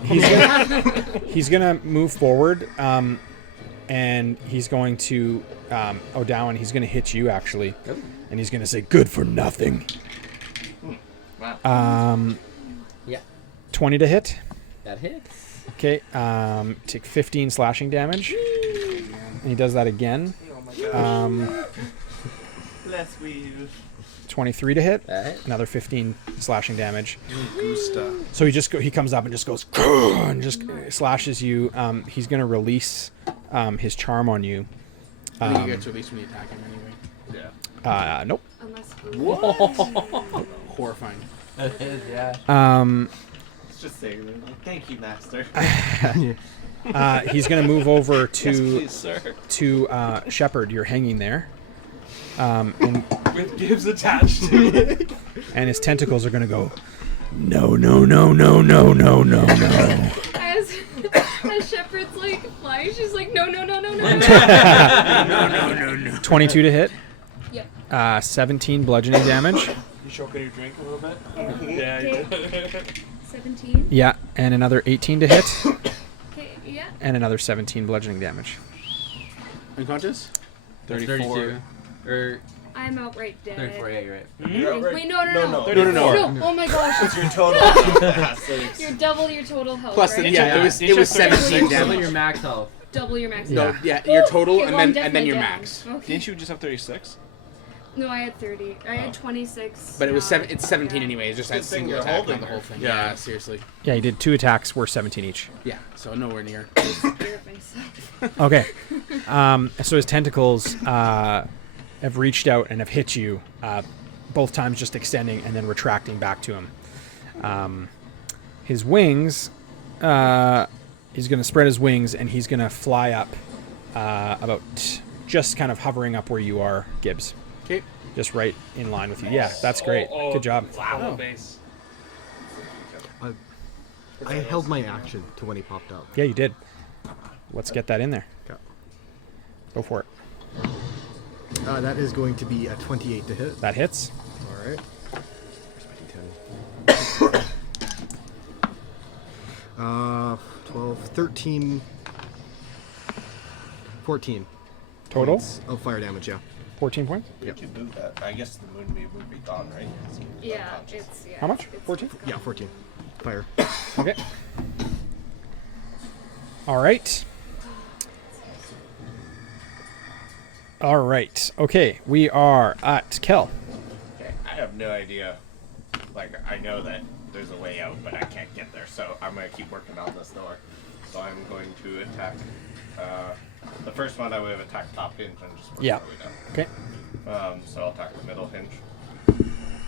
He's gonna move forward, and he's going to O'Dowan. He's gonna hit you actually, and he's gonna say, "Good for nothing." Wow. Yeah. 20 to hit. That hits. Okay. Take 15 slashing damage, and he does that again. Bless we. 23 to hit. That hits. Another 15 slashing damage. Gusta. So he comes up and just goes and just slashes you. He's gonna release his charm on you. I think he gets released when you attack him anyway. Yeah. Nope. Unless. Horrifying. It is, yeah. It's just saying, like, thank you, master. He's going to move over Yes, please, sir. to Shepard. You're hanging there. And With Gibbs attached to it. and his tentacles are going to go, no, no, no, no, no, no, no, no. As Shepard's like flying, she's like, no, no, no, no, no. 22 to hit. Yep. 17 bludgeoning damage. You choking your drink a little bit? Okay. Yeah, you did. 17. Yeah, and another 18 to hit. Okay, yeah. And another 17 bludgeoning damage. Unconscious? 32. Or I'm outright dead. 34, yeah, you're right. Wait, no. No. Oh my gosh. It's your total. You're double your total health, Plus, right? it was 17 Double damage. your max health. Double your max. No, yeah, your total Okay, well, I'm and then definitely your down. max. Okay. Didn't you just have 36? No, I had 30. I had 26. But it was now. it's 17 anyway. It's just that Good thing single you're attack, holding not the whole her. thing. Yeah. Yeah, seriously. Yeah, he did 2 attacks worth 17 each. Yeah, so nowhere near. Scared myself. Okay. So his tentacles have reached out and have hit you, both times just extending and then retracting back to him. His wings, he's going to spread his wings and he's going to fly up about just kind of hovering up where you are, Gibbs. Okay. Just right in line with you. Yeah, that's great. Good job. Wow. Base. I held my action to when he popped up. Yeah, you did. Let's get that in there. Okay. Go for it. That is going to be a 28 to hit. That hits. All right. Where's my D10? 12, 13, 14. Total? Points of fire damage, yeah. 14 points? You can move that. I guess the moonbeam would be gone, right? Yeah, it's How much? it's- 14? Yeah, 14. Fire. Okay. All right. All right. Okay, we are at Kel. Okay, I have no idea. Like, I know that there's a way out, but I can't get there, so I'm gonna keep working on this door. So I'm going to attack. The first one I would have attacked top hinge and just work Yeah. my way down. Okay. So I'll attack the middle hinge. How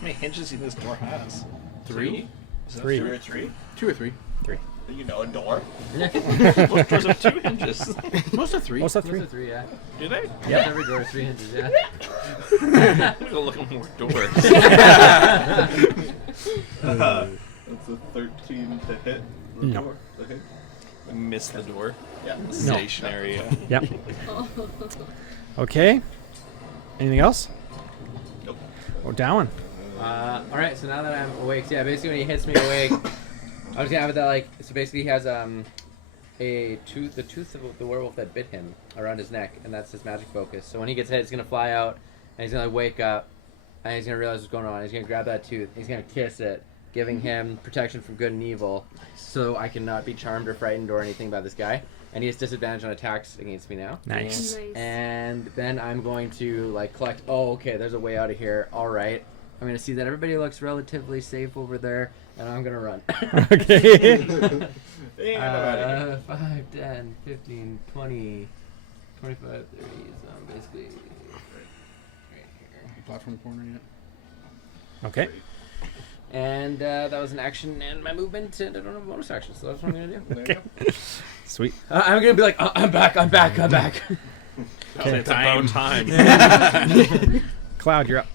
many hinges do you think this door has? 3? Is that 3. 2 or 3? 2 or 3. 3. You know, a door. Most doors have 2 hinges. Most of 3. What's that? Those 3? are 3, yeah. Do they? Yeah. Every door is 3 hinges, yeah. I'm gonna go look at more doors. That's a 13 to hit. The No. door. Okay. Miss the door. Yeah. Stationary. Yep. Okay. Anything else? Nope. Oh, down. Alright, so now that I'm awake, so yeah, basically when he hits me awake, I was gonna have it that, like, so basically he has, the tooth of the werewolf that bit him around his neck, and that's his magic focus. So when he gets hit, it's gonna fly out, and he's gonna wake up, and he's gonna realize what's going on. He's gonna grab that tooth, he's gonna kiss it, giving him protection from good and evil, so I cannot be charmed or frightened or anything by this guy. And he has disadvantage on attacks against me now. Nice. Nice. And then I'm going to, like, collect. Oh, okay, there's a way out of here. All right. I'm going to see that everybody looks relatively safe over there, and I'm going to run. Okay. Yeah, 5, 10, 15, 20, 25, 30. So I'm basically right here. Platform corner yet? Okay. And that was an action and my movement, and I don't have a bonus action, so that's what I'm going to do. Okay. Sweet. I'm going to be like, I'm back. It's about time. Cloud, you're up.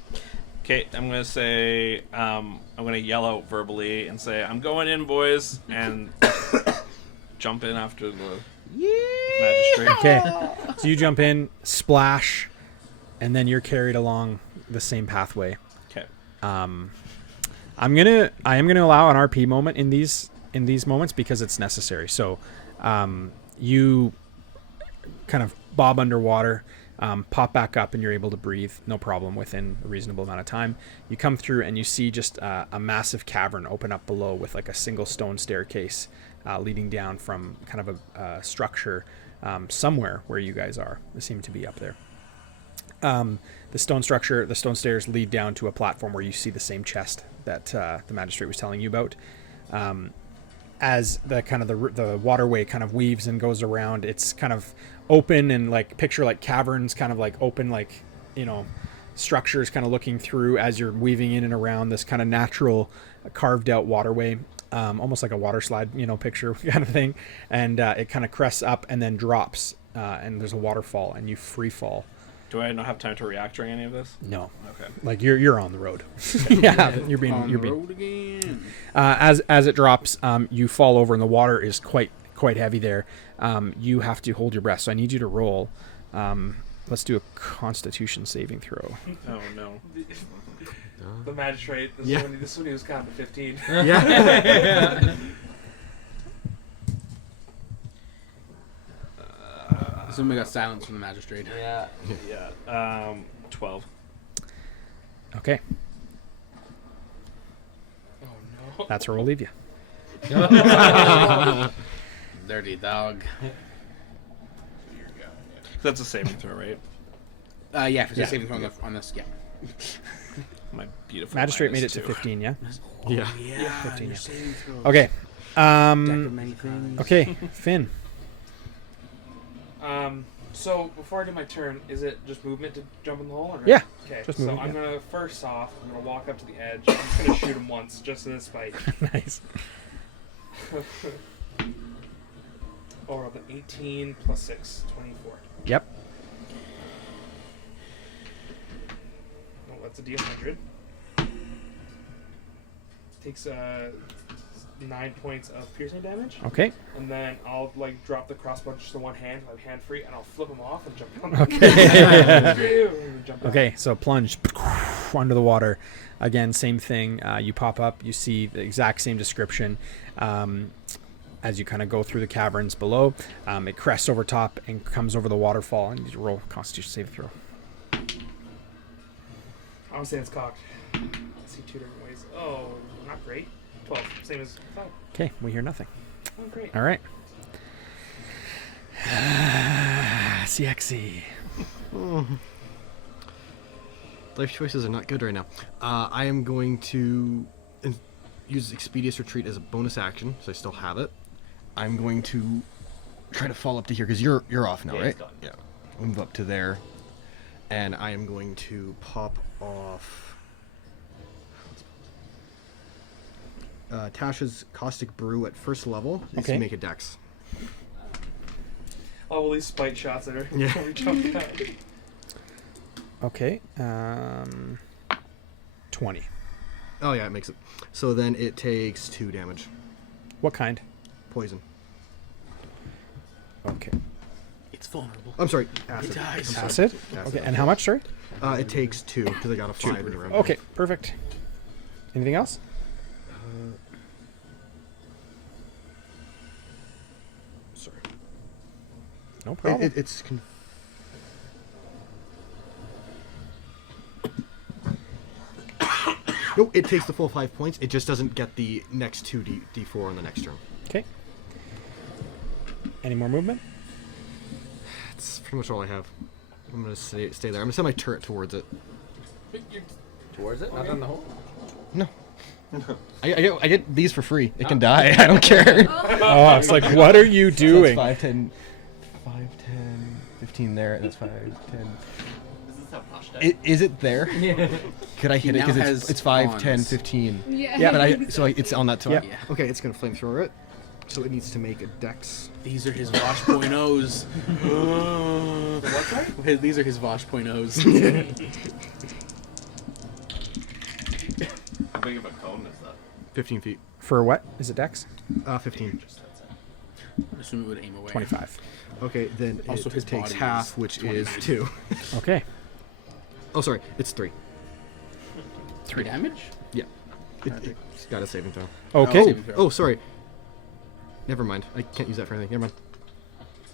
Okay, I'm gonna say, I'm gonna yell out verbally and say, "I'm going in, boys," and jump in after the magistrate. Okay. So you jump in, splash, and then you're carried along the same pathway. Okay. I am gonna allow an RP moment in these moments because it's necessary. So, you kind of bob underwater, pop back up, and you're able to breathe, no problem, within a reasonable amount of time. You come through and you see just a massive cavern open up below with like a single stone staircase leading down from kind of a structure somewhere where you guys are. They seem to be up there. The stone stairs lead down to a platform where you see the same chest that the magistrate was telling you about. as the waterway kind of weaves and goes around, it's kind of open and like picture like caverns, kind of like open, like, you know, structures kind of looking through as you're weaving in and around this kind of natural carved out waterway, almost like a water slide, you know, picture kind of thing. And it kind of crests up and then drops, and there's a waterfall and you free fall. Do I not have time to react during any of this? No. Okay. Like you're on the road. Yeah, you're being road again. As it drops, you fall over and the water is quite heavy there. You have to hold your breath. So I need you to roll. Let's do a Constitution saving throw. Oh no. The magistrate. This one he was kind of a 15. Yeah. Assume we got silence from the magistrate. Yeah. Yeah. 12. Okay, Oh no. that's where we'll leave you. Dirty dog. That's a saving throw, right? Yeah, for Yeah. saving throw on this. Yeah. My beautiful Magistrate made it -2. to 15, yeah? Yeah. Yeah. 15, yeah. Saving throws. Okay. Deck of many things. Okay, Finn. So before I do my turn, is it just movement to jump in the hole? Or? Yeah, Okay. just So movement, I'm yeah. gonna first off, I'm gonna walk up to the edge. I'm just gonna shoot him once, just in spite. Nice. Or the 18 plus 6, 24. Yep. Oh, that's a D100. Takes 9 points of piercing damage. Okay. And then I'll like drop the crossbow just to one hand, I'm hand free, and I'll flip him off and jump down. Okay. And jump down. Okay, so plunge under the water. Again, same thing. You pop up, you see the exact same description. As you kind of go through the caverns below, it crests over top and comes over the waterfall, and you roll Constitution saving throw. I would say it's cocked. I see two different ways. Oh, not great. 12, same as 5. Okay, we hear nothing. Oh, great. All right. CXC. Life choices are not good right now. I am going to use Expeditious Retreat as a bonus action, so I still have it. I'm going to try to fall up to here because you're off now, Yeah, right? he's gone. Yeah. Move up to there, and I am going to pop off Tasha's Caustic Brew at first level. Needs Okay. to make a dex. All these spite shots that are Yeah. we jump down. Okay. 20. Oh yeah, it makes it. So then it takes 2 damage. What kind? Poison. Okay. It's vulnerable. I'm sorry. Acid. dies. I'm sorry. Acid? Okay, and how much, sorry? It takes 2 because I got a 5 in the round. Okay, perfect. Anything else? Sorry. No problem. It's. No, it takes the full 5 points. It just doesn't get the next 2 d4 on the next turn. Okay. Any more movement? That's pretty much all I have. I'm gonna stay there. I'm gonna send my turret towards it. Towards it, not down the hole. No. I get these for free. It can die. I don't care. Oh, it's like, what are you doing? So that's 5, 10, 15 there. That's 5, 10. Is this how Posh died? Is it there? Could I hit it? now Because has it's 5, 10, pawns. 15. Yeah. But it's on that top. Yep. Okay, it's gonna flamethrower it. So it needs to make a dex. These are his Vosh .0s. What's that? These are his Vosh .0s. How big of a cone is that? 15 feet. For what? Is it dex? 15. I assume it would aim away. 25. Okay, then Also, it his takes body half, is which 29. is 2. Okay. Oh, sorry, it's 3. 3 damage? Yeah. It's got a saving throw. Okay. saving throw. Oh, sorry. Never mind. I can't use that for anything. Never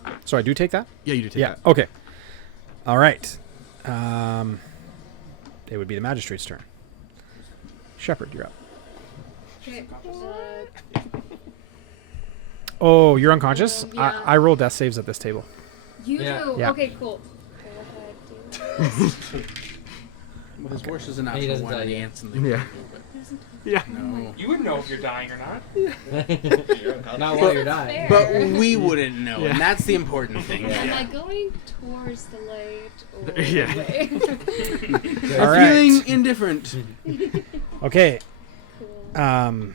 mind. So I do take that? Yeah, you do take Yeah. that. Okay. All right. It would be the magistrate's turn. Shepard, you're up. Okay. Oh, you're unconscious? Yeah. I roll death saves at this table. You Yeah. do? Yeah. Okay, cool. Okay, what do I do? Well, his horse is an He natural doesn't one, tell and the you. ants and the Yeah. Yeah. No. You would know if you're dying or not. Not while you're dying. But we wouldn't know, and that's the important thing. Am I going towards the light or Yeah. away? All I'm right. feeling indifferent. Okay. Cool.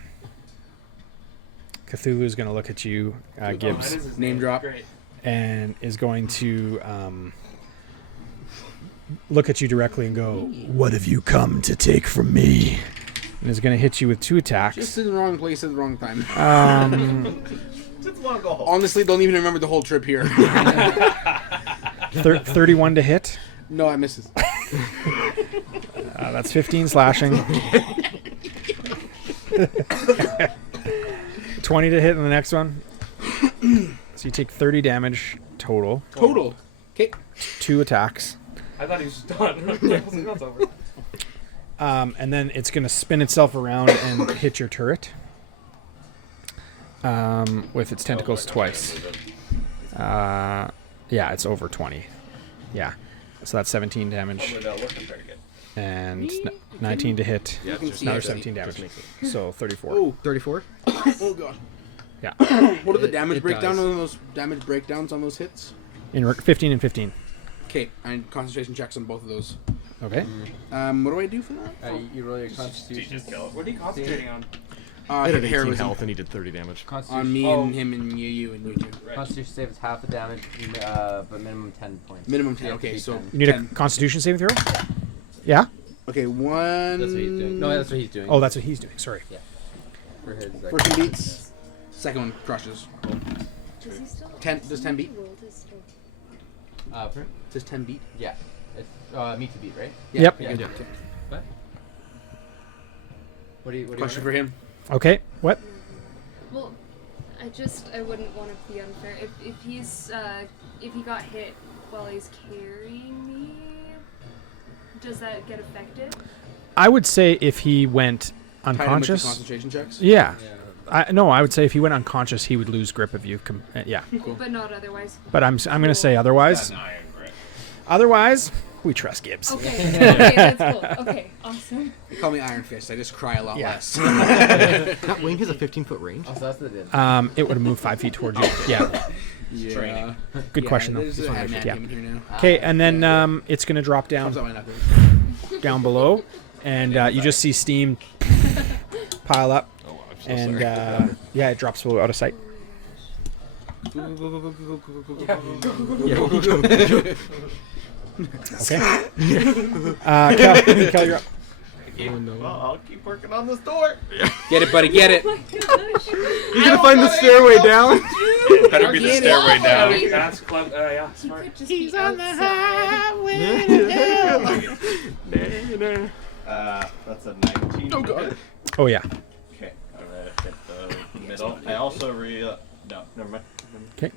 Cthulhu's going to look at you, Gibbs, That is his Name drop. Great. and is going to look at you directly and go, "What have you come to take from me?" And is going to hit you with 2 attacks. Just in the wrong place at the wrong time. Just want to go home. Honestly, don't even remember the whole trip here. 31 to hit. No, I misses. That's 15 slashing. 20 to hit in the next one. So you take 30 damage total. Total. Okay. 2 attacks. I thought he was just done. I was like, that's over. And then it's going to spin itself around and hit your turret with its tentacles twice. Yeah, it's over 20. Yeah. So that's 17 damage. And 19 to hit. You can see Another it. 17 damage. So 34. Oh, 34? oh god. Yeah. What are the damage it breakdown does. on those damage breakdowns on those hits? 15 and 15. Okay, and concentration checks on both of those. Okay. What do I do for that? You roll your constitution. What are you concentrating on? I had an Hair 18 was health and he did 30 damage. on me Oh. and him and you and you two. Constitution save is half the damage, but minimum 10 points. Minimum 10. Yeah, Okay, so 10. You need a 10. Constitution saving throw? Yeah? Okay, one. That's what he's doing. No, that's what he's doing. Oh, that's what he's doing. Sorry. For his, First one beats. Second one crushes. Does he still? 10 does 10 beat? He rolled his still. Does 10 beat? Yeah. It's meet to beat, right? Yep. Yeah. Yeah. What do you Question for him. Okay. What? Well, I wouldn't want to be unfair. If he's if he got hit while he's carrying me, does that get affected? I would say if he went Tied him with the unconscious. concentration checks. Yeah. I would say if he went unconscious, he would lose grip of you. Yeah. But not otherwise. But I'm going to say otherwise. Iron grip. Otherwise, we trust Gibbs. Okay. Okay, that's cool. Okay, awesome. They call me Iron Fist. I just cry a lot Yeah. less. That wing has a 15-foot range. Oh, so that's what it did. It would have moved 5 feet towards you. Yeah. yeah. Good question, though. There's a man Yeah. in here now. Okay, and then it's going to drop Comes out down my knuckles. below, and you just see steam pile up, Oh, I'm so and sorry. yeah, it drops below out of sight. Okay. Kel, you're up. Well, I'll keep working on this door. Get it, buddy. Get it. You gotta find the stairway down. Better be the Get it. stairway down. That's clever. Yeah, smart. Could just He's on the highway. That's a 19. Oh god. Oh yeah. Okay, I'm gonna hit the middle. I also no, never mind. 'Kay.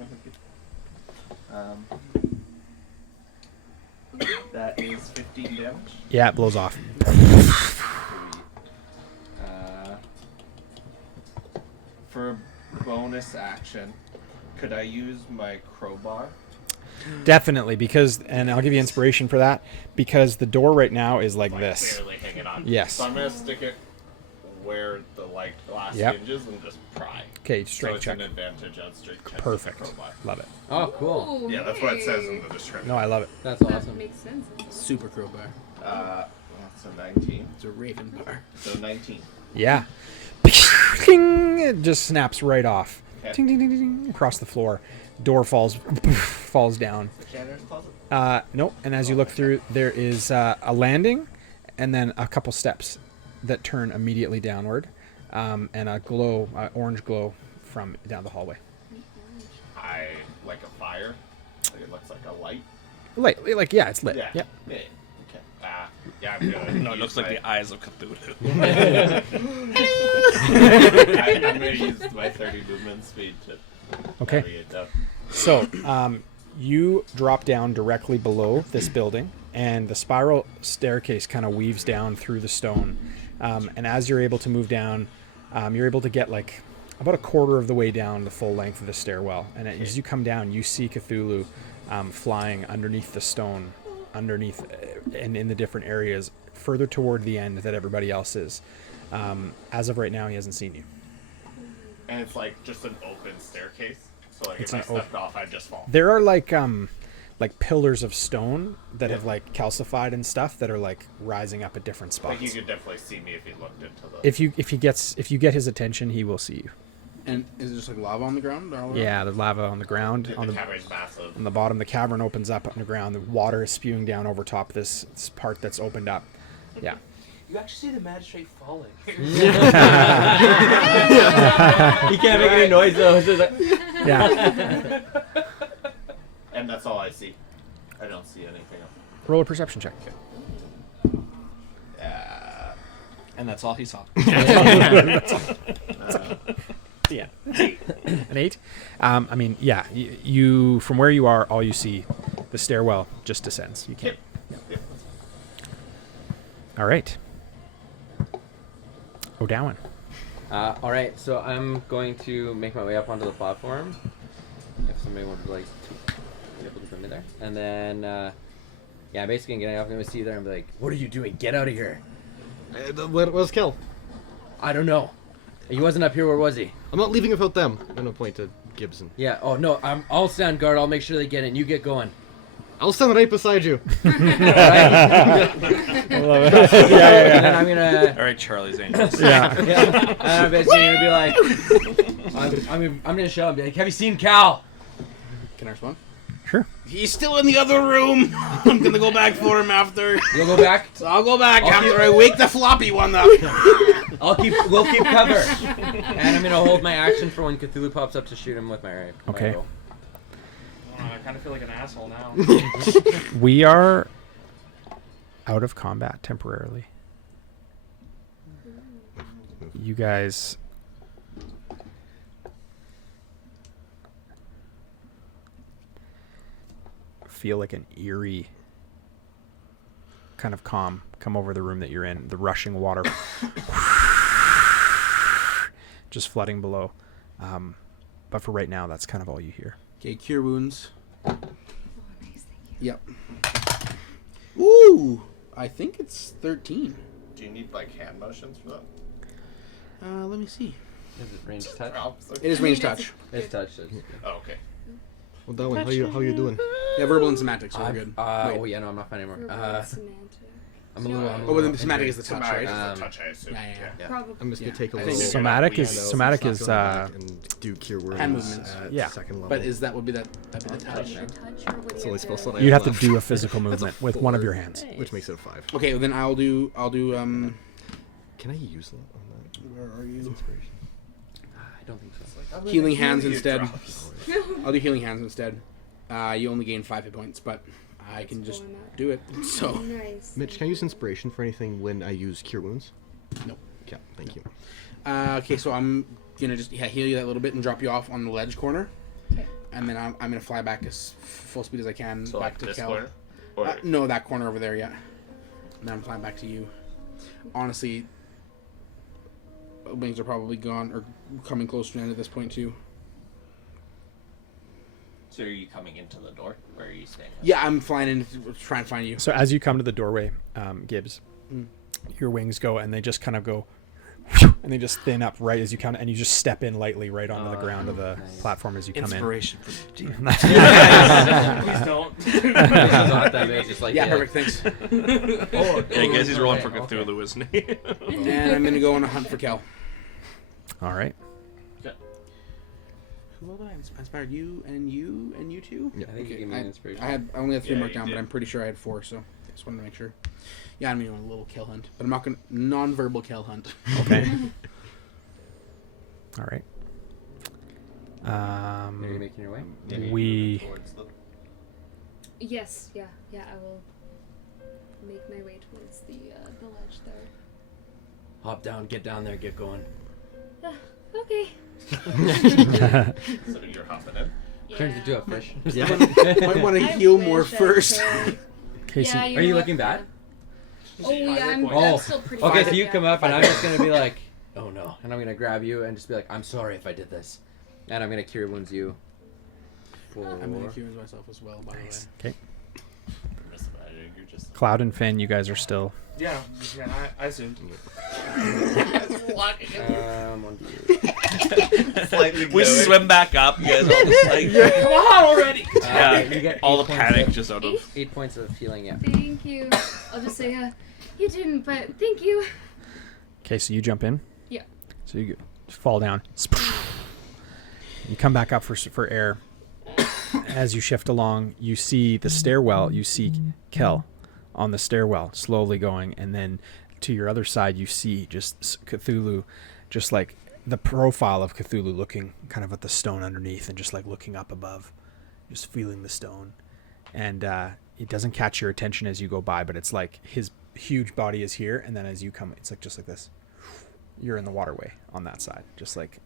That is 15 damage. Yeah, it blows off. For bonus action, could I use my crowbar? Definitely, because, and I'll give you inspiration for that, because the door right now is like this. Barely hanging on. Yes. So I'm gonna stick it where the glass Yep. hinges and just pry. Okay, So strength it's check. an advantage on strength check. with the Perfect. crowbar. Love it. Oh, cool. Ooh, Yeah, that's what it says in hey. the description. No, I love it. That's That awesome. makes sense. Super crowbar. That's a 19. It's a raven bar. So 19. Yeah. It just snaps right off. Okay. Ting, ting, ting, ting, ting, across the floor. Door falls down. Janitor's closet? Nope. And as you look through, there is a landing, and then a couple steps that turn immediately downward, and a glow, orange glow from down the hallway. I like a fire. Like it looks like a light. Like yeah, it's lit. Yeah. Yep. Yeah. Okay. Yeah, I'm gonna. No, it looks like my, the eyes of Cthulhu. I'm gonna use my 30 movement speed to Okay. navigate down. So, you drop down directly below this building, and the spiral staircase kind of weaves down through the stone. And as you're able to move down, you're able to get like about a quarter of the way down the full length of the stairwell. And as you come down, you see Cthulhu flying underneath the stone, underneath and in the different areas further toward the end that everybody else is. As of right now, he hasn't seen you. And it's like just an open staircase. So like It's if I an stepped off, I'd just fall. There are like pillars of stone that have like calcified and stuff that are like rising up at different spots. Like you could definitely see me if you looked into the. If you get his attention, he will see you. And is it just like lava on the ground? Or all around? Yeah, there's lava on the ground. The cavern's massive. On the bottom, the cavern opens up underground. The water is spewing down over top this part that's opened up. Yeah. You actually see the magistrate falling. He can't make any noise though. It's just like... Yeah. And that's all I see. I don't see anything else. Roll a perception check. And that's all he saw. Yeah. An 8. I mean, yeah. You from where you are, all you see, the stairwell just descends. You can't. Yep. All right. O'Dowan. All right, so I'm going to make my way up onto the platform. If somebody would like to be able to put me there, and then yeah, basically getting up, I'm gonna see you there and be like, "What are you doing? Get out of here!" Where's Kel? I don't know. He wasn't up here. Where was he? I'm not leaving without them. I'm gonna point to Gibson. Yeah. Oh no. I'll stand guard. I'll make sure they get in. You get going. I'll stand right beside you. All right. I love it. Yeah. And then I'm gonna. All right, Charlie's Angels. Yeah. Yeah. And I'm basically gonna be like, I'm gonna show him. Be like, have you seen Cal? Can I respond? Sure. He's still in the other room. I'm gonna go back for him after. You'll go back. So I'll go back after I wake the floppy one up. We'll keep cover. And I'm gonna hold my action for when Cthulhu pops up to shoot him with my rifle. Okay. I kind of feel like an asshole now. We are out of combat temporarily. You guys feel like an eerie kind of calm come over the room that you're in. The rushing water just flooding below. But for right now, that's kind of all you hear. Okay, cure wounds. Oh, nice, thank you. Yep. Ooh, I think it's 13. Do you need like hand motions for that? Let me see. Is it range touch? It is range touch. It's touch. Oh, okay. Well, Darwin, how you doing? Yeah, verbal and semantic, so we're good. Oh yeah, no, I'm not fine anymore. I'm a little. Oh, well, the semantic is the touch, right? Is the touch, I assume. Yeah. Probably. I'm just gonna take a I little. think Somatic is and do cure words. Hand movements. At Yeah. second level. But is that would be that'd be the Would touch? you touch or would That's you only have supposed to- to. You'd have to do a physical movement with one of your hands. which makes it a 5. Okay, well, then I'll do Can I use that on that? where are you? Inspiration. I don't think so. Healing hands instead. I'll do healing hands instead. You only gain 5 hit points, but I can just do it. So Nice. Mitch, can I use inspiration for anything when I use cure wounds? no. Yeah, thank you. Okay, so I'm gonna just heal you that little bit and drop you off on the ledge corner, Okay. and then I'm gonna fly back as full speed as I can So back like to this Kel. corner? Or No, that corner over there, yeah. And then I'm flying back to you. Honestly, wings are probably gone or coming close to the end at this point too. So are you coming into the door? Where are you staying? Yeah, I'm flying in to try and find you. So as you come to the doorway, Gibbs, your wings go and they just kind of go, and they just thin up right as you come, and you just step in lightly right onto the ground of the platform as you come Inspiration from in. Please don't. It's just like, Yeah, perfect. Thanks. Oh, Yeah, I guess he's rolling for okay. Cthulhu, isn't he? And I'm gonna go on a hunt for Kel. All right. Who else did I inspired? You and you two? Yeah. I think you give me an inspiration. I only had 3 Yeah, marked you down, but did. I'm pretty sure I had 4, so I just wanted to make sure. Yeah, I'm on a little kill hunt, but I'm not gonna non-verbal kill hunt. Okay. All right. Are you making your way? We Towards the... Yes. Yeah. I will make my way towards the ledge there. Hop down, get down there, get going. Okay. So you're hopping in? Turns into a fish. Might want to I heal wish more I first. could. Casey. Yeah, Are you know looking what, bad? Oh yeah, I'm Oh, still pretty. okay, bad, so you yeah. come up and I'm just gonna be like, oh no, and I'm gonna grab you and just be like, I'm sorry if I did this, and I'm gonna cure wounds you. I'm gonna cure myself as well, by the way. Okay. Just Cloud and Finn, you guys are still. Yeah, I assumed. slightly We swim back up. You guys all just like, Come on already! yeah, You get all 8 the points panic of- just out of. 8 points of healing, yeah. Thank you. I'll just say, you didn't, but thank you. Okay, so you jump in. Yeah. So you fall down. You come back up for air. As you shift along, you see the stairwell. You see Kel on the stairwell, slowly going, and then to your other side, you see just Cthulhu, just like the profile of Cthulhu looking kind of at the stone underneath and just like looking up above, just feeling the stone. And it doesn't catch your attention as you go by, but it's like his huge body is here, and then as you come, it's like just like this. You're in the waterway on that side, just like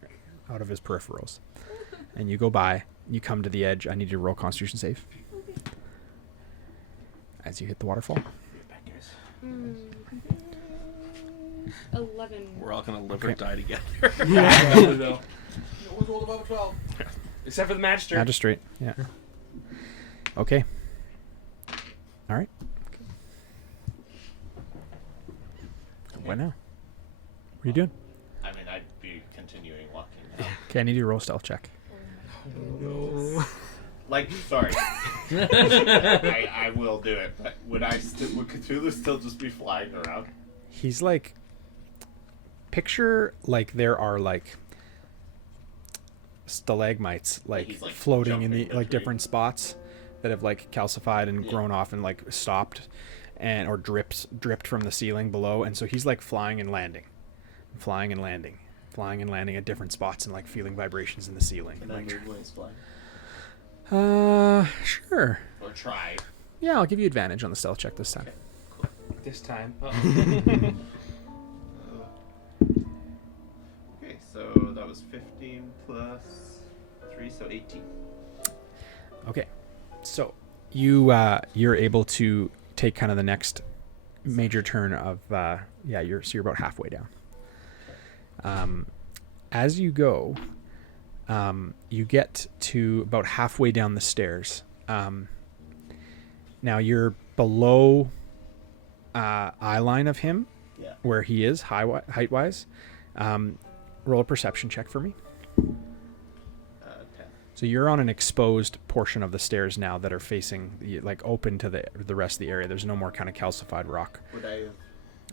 out of his peripherals. And you go by, you come to the edge. I need you to roll Constitution save. As you hit the waterfall. 11. We're all gonna live or Okay. die together. Probably, though. No one's rolled above a 12. Except for the magistrate. Magistrate, yeah. Okay. All right. What now? What are you doing? I mean, I'd be continuing walking now. Okay, I need you to roll a stealth check. Like, sorry. I will do it, but would Cthulhu still just be flying around? He's like, picture like there are like stalagmites like He's, like, floating in the jumping like between. different spots that have like calcified and Yeah. grown off and like stopped and or dripped from the ceiling below, and so he's like flying and landing at different spots and like feeling vibrations in the ceiling. Can I Like, move when he's flying? sure. Or try? Yeah, I'll give you advantage on the stealth check this time. This time. Okay, so that was 15 plus 3, so 18. Okay, so you're able to take kind of the next major turn of you're about halfway down. As you go, you get to about halfway down the stairs. Now you're below eye line of him, Yeah. where he is height wise. Roll a perception check for me. 10. So you're on an exposed portion of the stairs now that are facing like open to the rest of the area. There's no more kind of calcified rock Would I have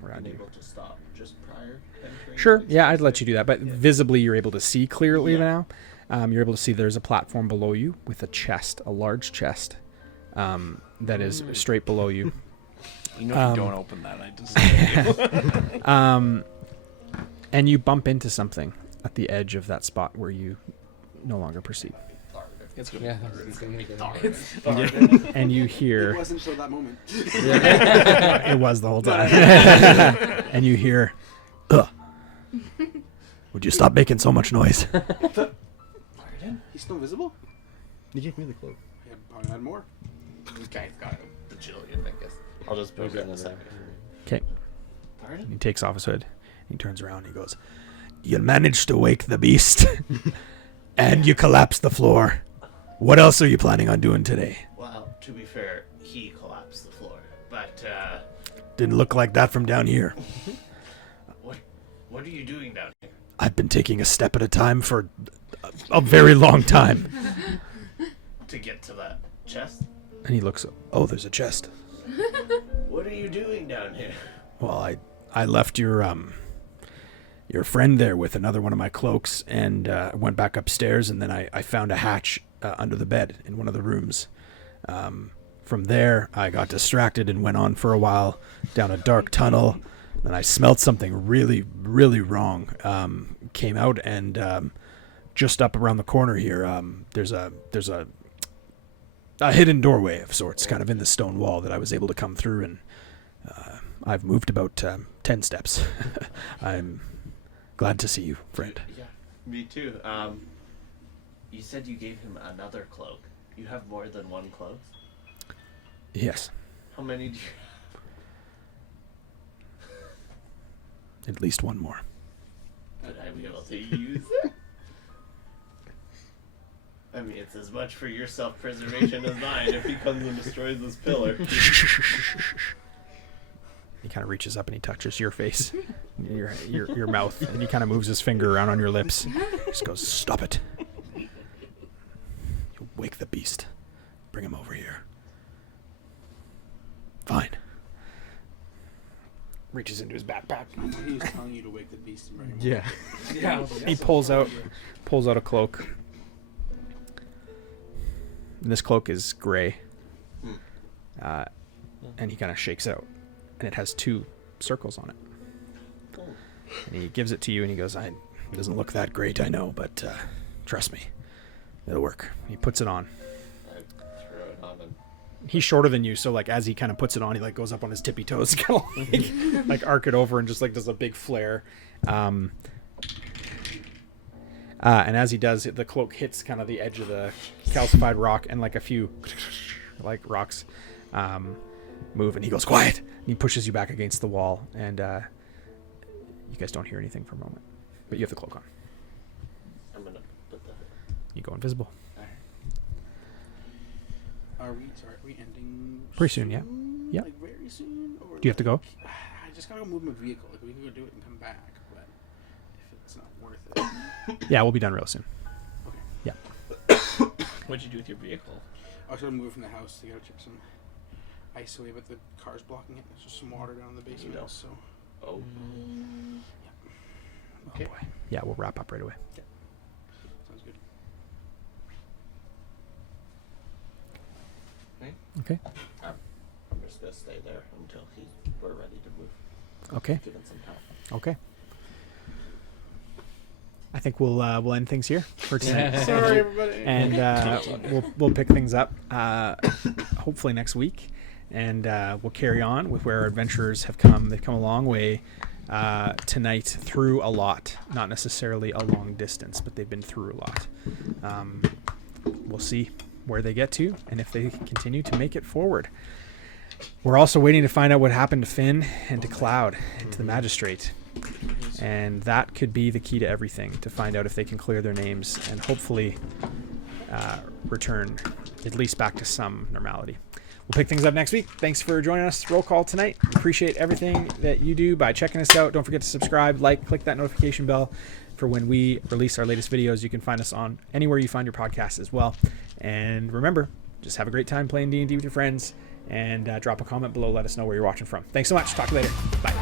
around been you. able to stop just prior entering? Sure, the yeah, I'd space? let you do that. But Yeah. visibly, you're able to see clearly Yeah. now. You're able to see there's a platform below you with a chest, a large chest, that is straight below you. You know, if you don't open that, I just. And you bump into something at the edge of that spot where you no longer proceed. It's good. Yeah, it's gonna make it. And you It hear wasn't till that moment. it was the whole time. And you hear, ugh. Would you stop making so much noise? He's still visible? You gave me the cloak. Yeah, probably had more. This guy's got a bajillion, I guess. I'll just move it in a second. Okay. Pardon? He takes off his hood. He turns around and he goes, "You managed to wake the beast, and you collapsed the floor. What else are you planning on doing today?" Well, to be fair, he collapsed the floor, but Didn't look like that from down here. what are you doing down here? I've been taking a step at a time for a very long time. To get to that chest? And he looks, oh, there's a chest. What are you doing down here? Well, I left your friend there with another one of my cloaks and went back upstairs, and then I found a hatch under the bed in one of the rooms. From there, I got distracted and went on for a while down a dark tunnel. Then I smelled something really, really wrong. Came out and just up around the corner here, there's a hidden doorway of sorts, kind of in the stone wall that I was able to come through, and I've moved about 10 steps. I'm glad to see you, friend. Yeah, me too. You said you gave him another cloak. You have more than one cloak? Yes, How many do you at least one more. Would I be able to use it? I mean, it's as much for your self-preservation as mine if he comes and destroys this pillar. He kind of reaches up and he touches your face, your mouth, and he kind of moves his finger around on your lips. He just goes, "Stop it. You wake the beast. Bring him over here." "Fine." Reaches into his backpack. He's telling you to wake the beast and bring him. Yeah. Yeah. He pulls out a cloak. And this cloak is gray. And he kind of shakes it out. And it has 2 circles on it. And he gives it to you and he goes, "It doesn't look that great, I know, but trust me, it'll work." He puts it on. I throw it on him. He's shorter than you, so like as he kind of puts it on, he like goes up on his tippy toes, kind of like arc it over and just like does a big flare. And as he does, the cloak hits kind of the edge of the calcified rock, and like a few like rocks move, and he goes, "Quiet!" And he pushes you back against the wall, and you guys don't hear anything for a moment, but you have the cloak on. I'm gonna put the... You go invisible. Are we ending Pretty soon, yeah. Yeah. Like very soon? Or Do you have to go? I just gotta move my vehicle. Like we can go do it and come back, but if it's not worth it. Yeah, we'll be done real soon. Okay. Yeah. What'd you do with your vehicle? I was gonna move from the house to go chip some ice away, but the car's blocking it. There's just some water down in the basement. No. So Oh. Oh boy. Yeah, we'll wrap up right away. sounds good. Okay. I'm just gonna stay there until we're ready to move. Okay. Give it some time. Okay. I think we'll end things here for tonight. Sorry, everybody. And we'll pick things up hopefully next week, and we'll carry on with where our adventurers have come. They've come a long way tonight through a lot, not necessarily a long distance, but they've been through a lot. We'll see where they get to and if they continue to make it forward. We're also waiting to find out what happened to Finn and to Cloud and to the Magistrate. And that could be the key to everything, to find out if they can clear their names and hopefully return at least back to some normality. We'll pick things up next week. Thanks for joining us. Roll call tonight. Appreciate everything that you do by checking us out. Don't forget to subscribe, like, click that notification bell for when we release our latest videos. You can find us on anywhere you find your podcasts as well. And remember, just have a great time playing D&D with your friends, and drop a comment below. Let us know where you're watching from. Thanks so much. Talk to you later. Bye.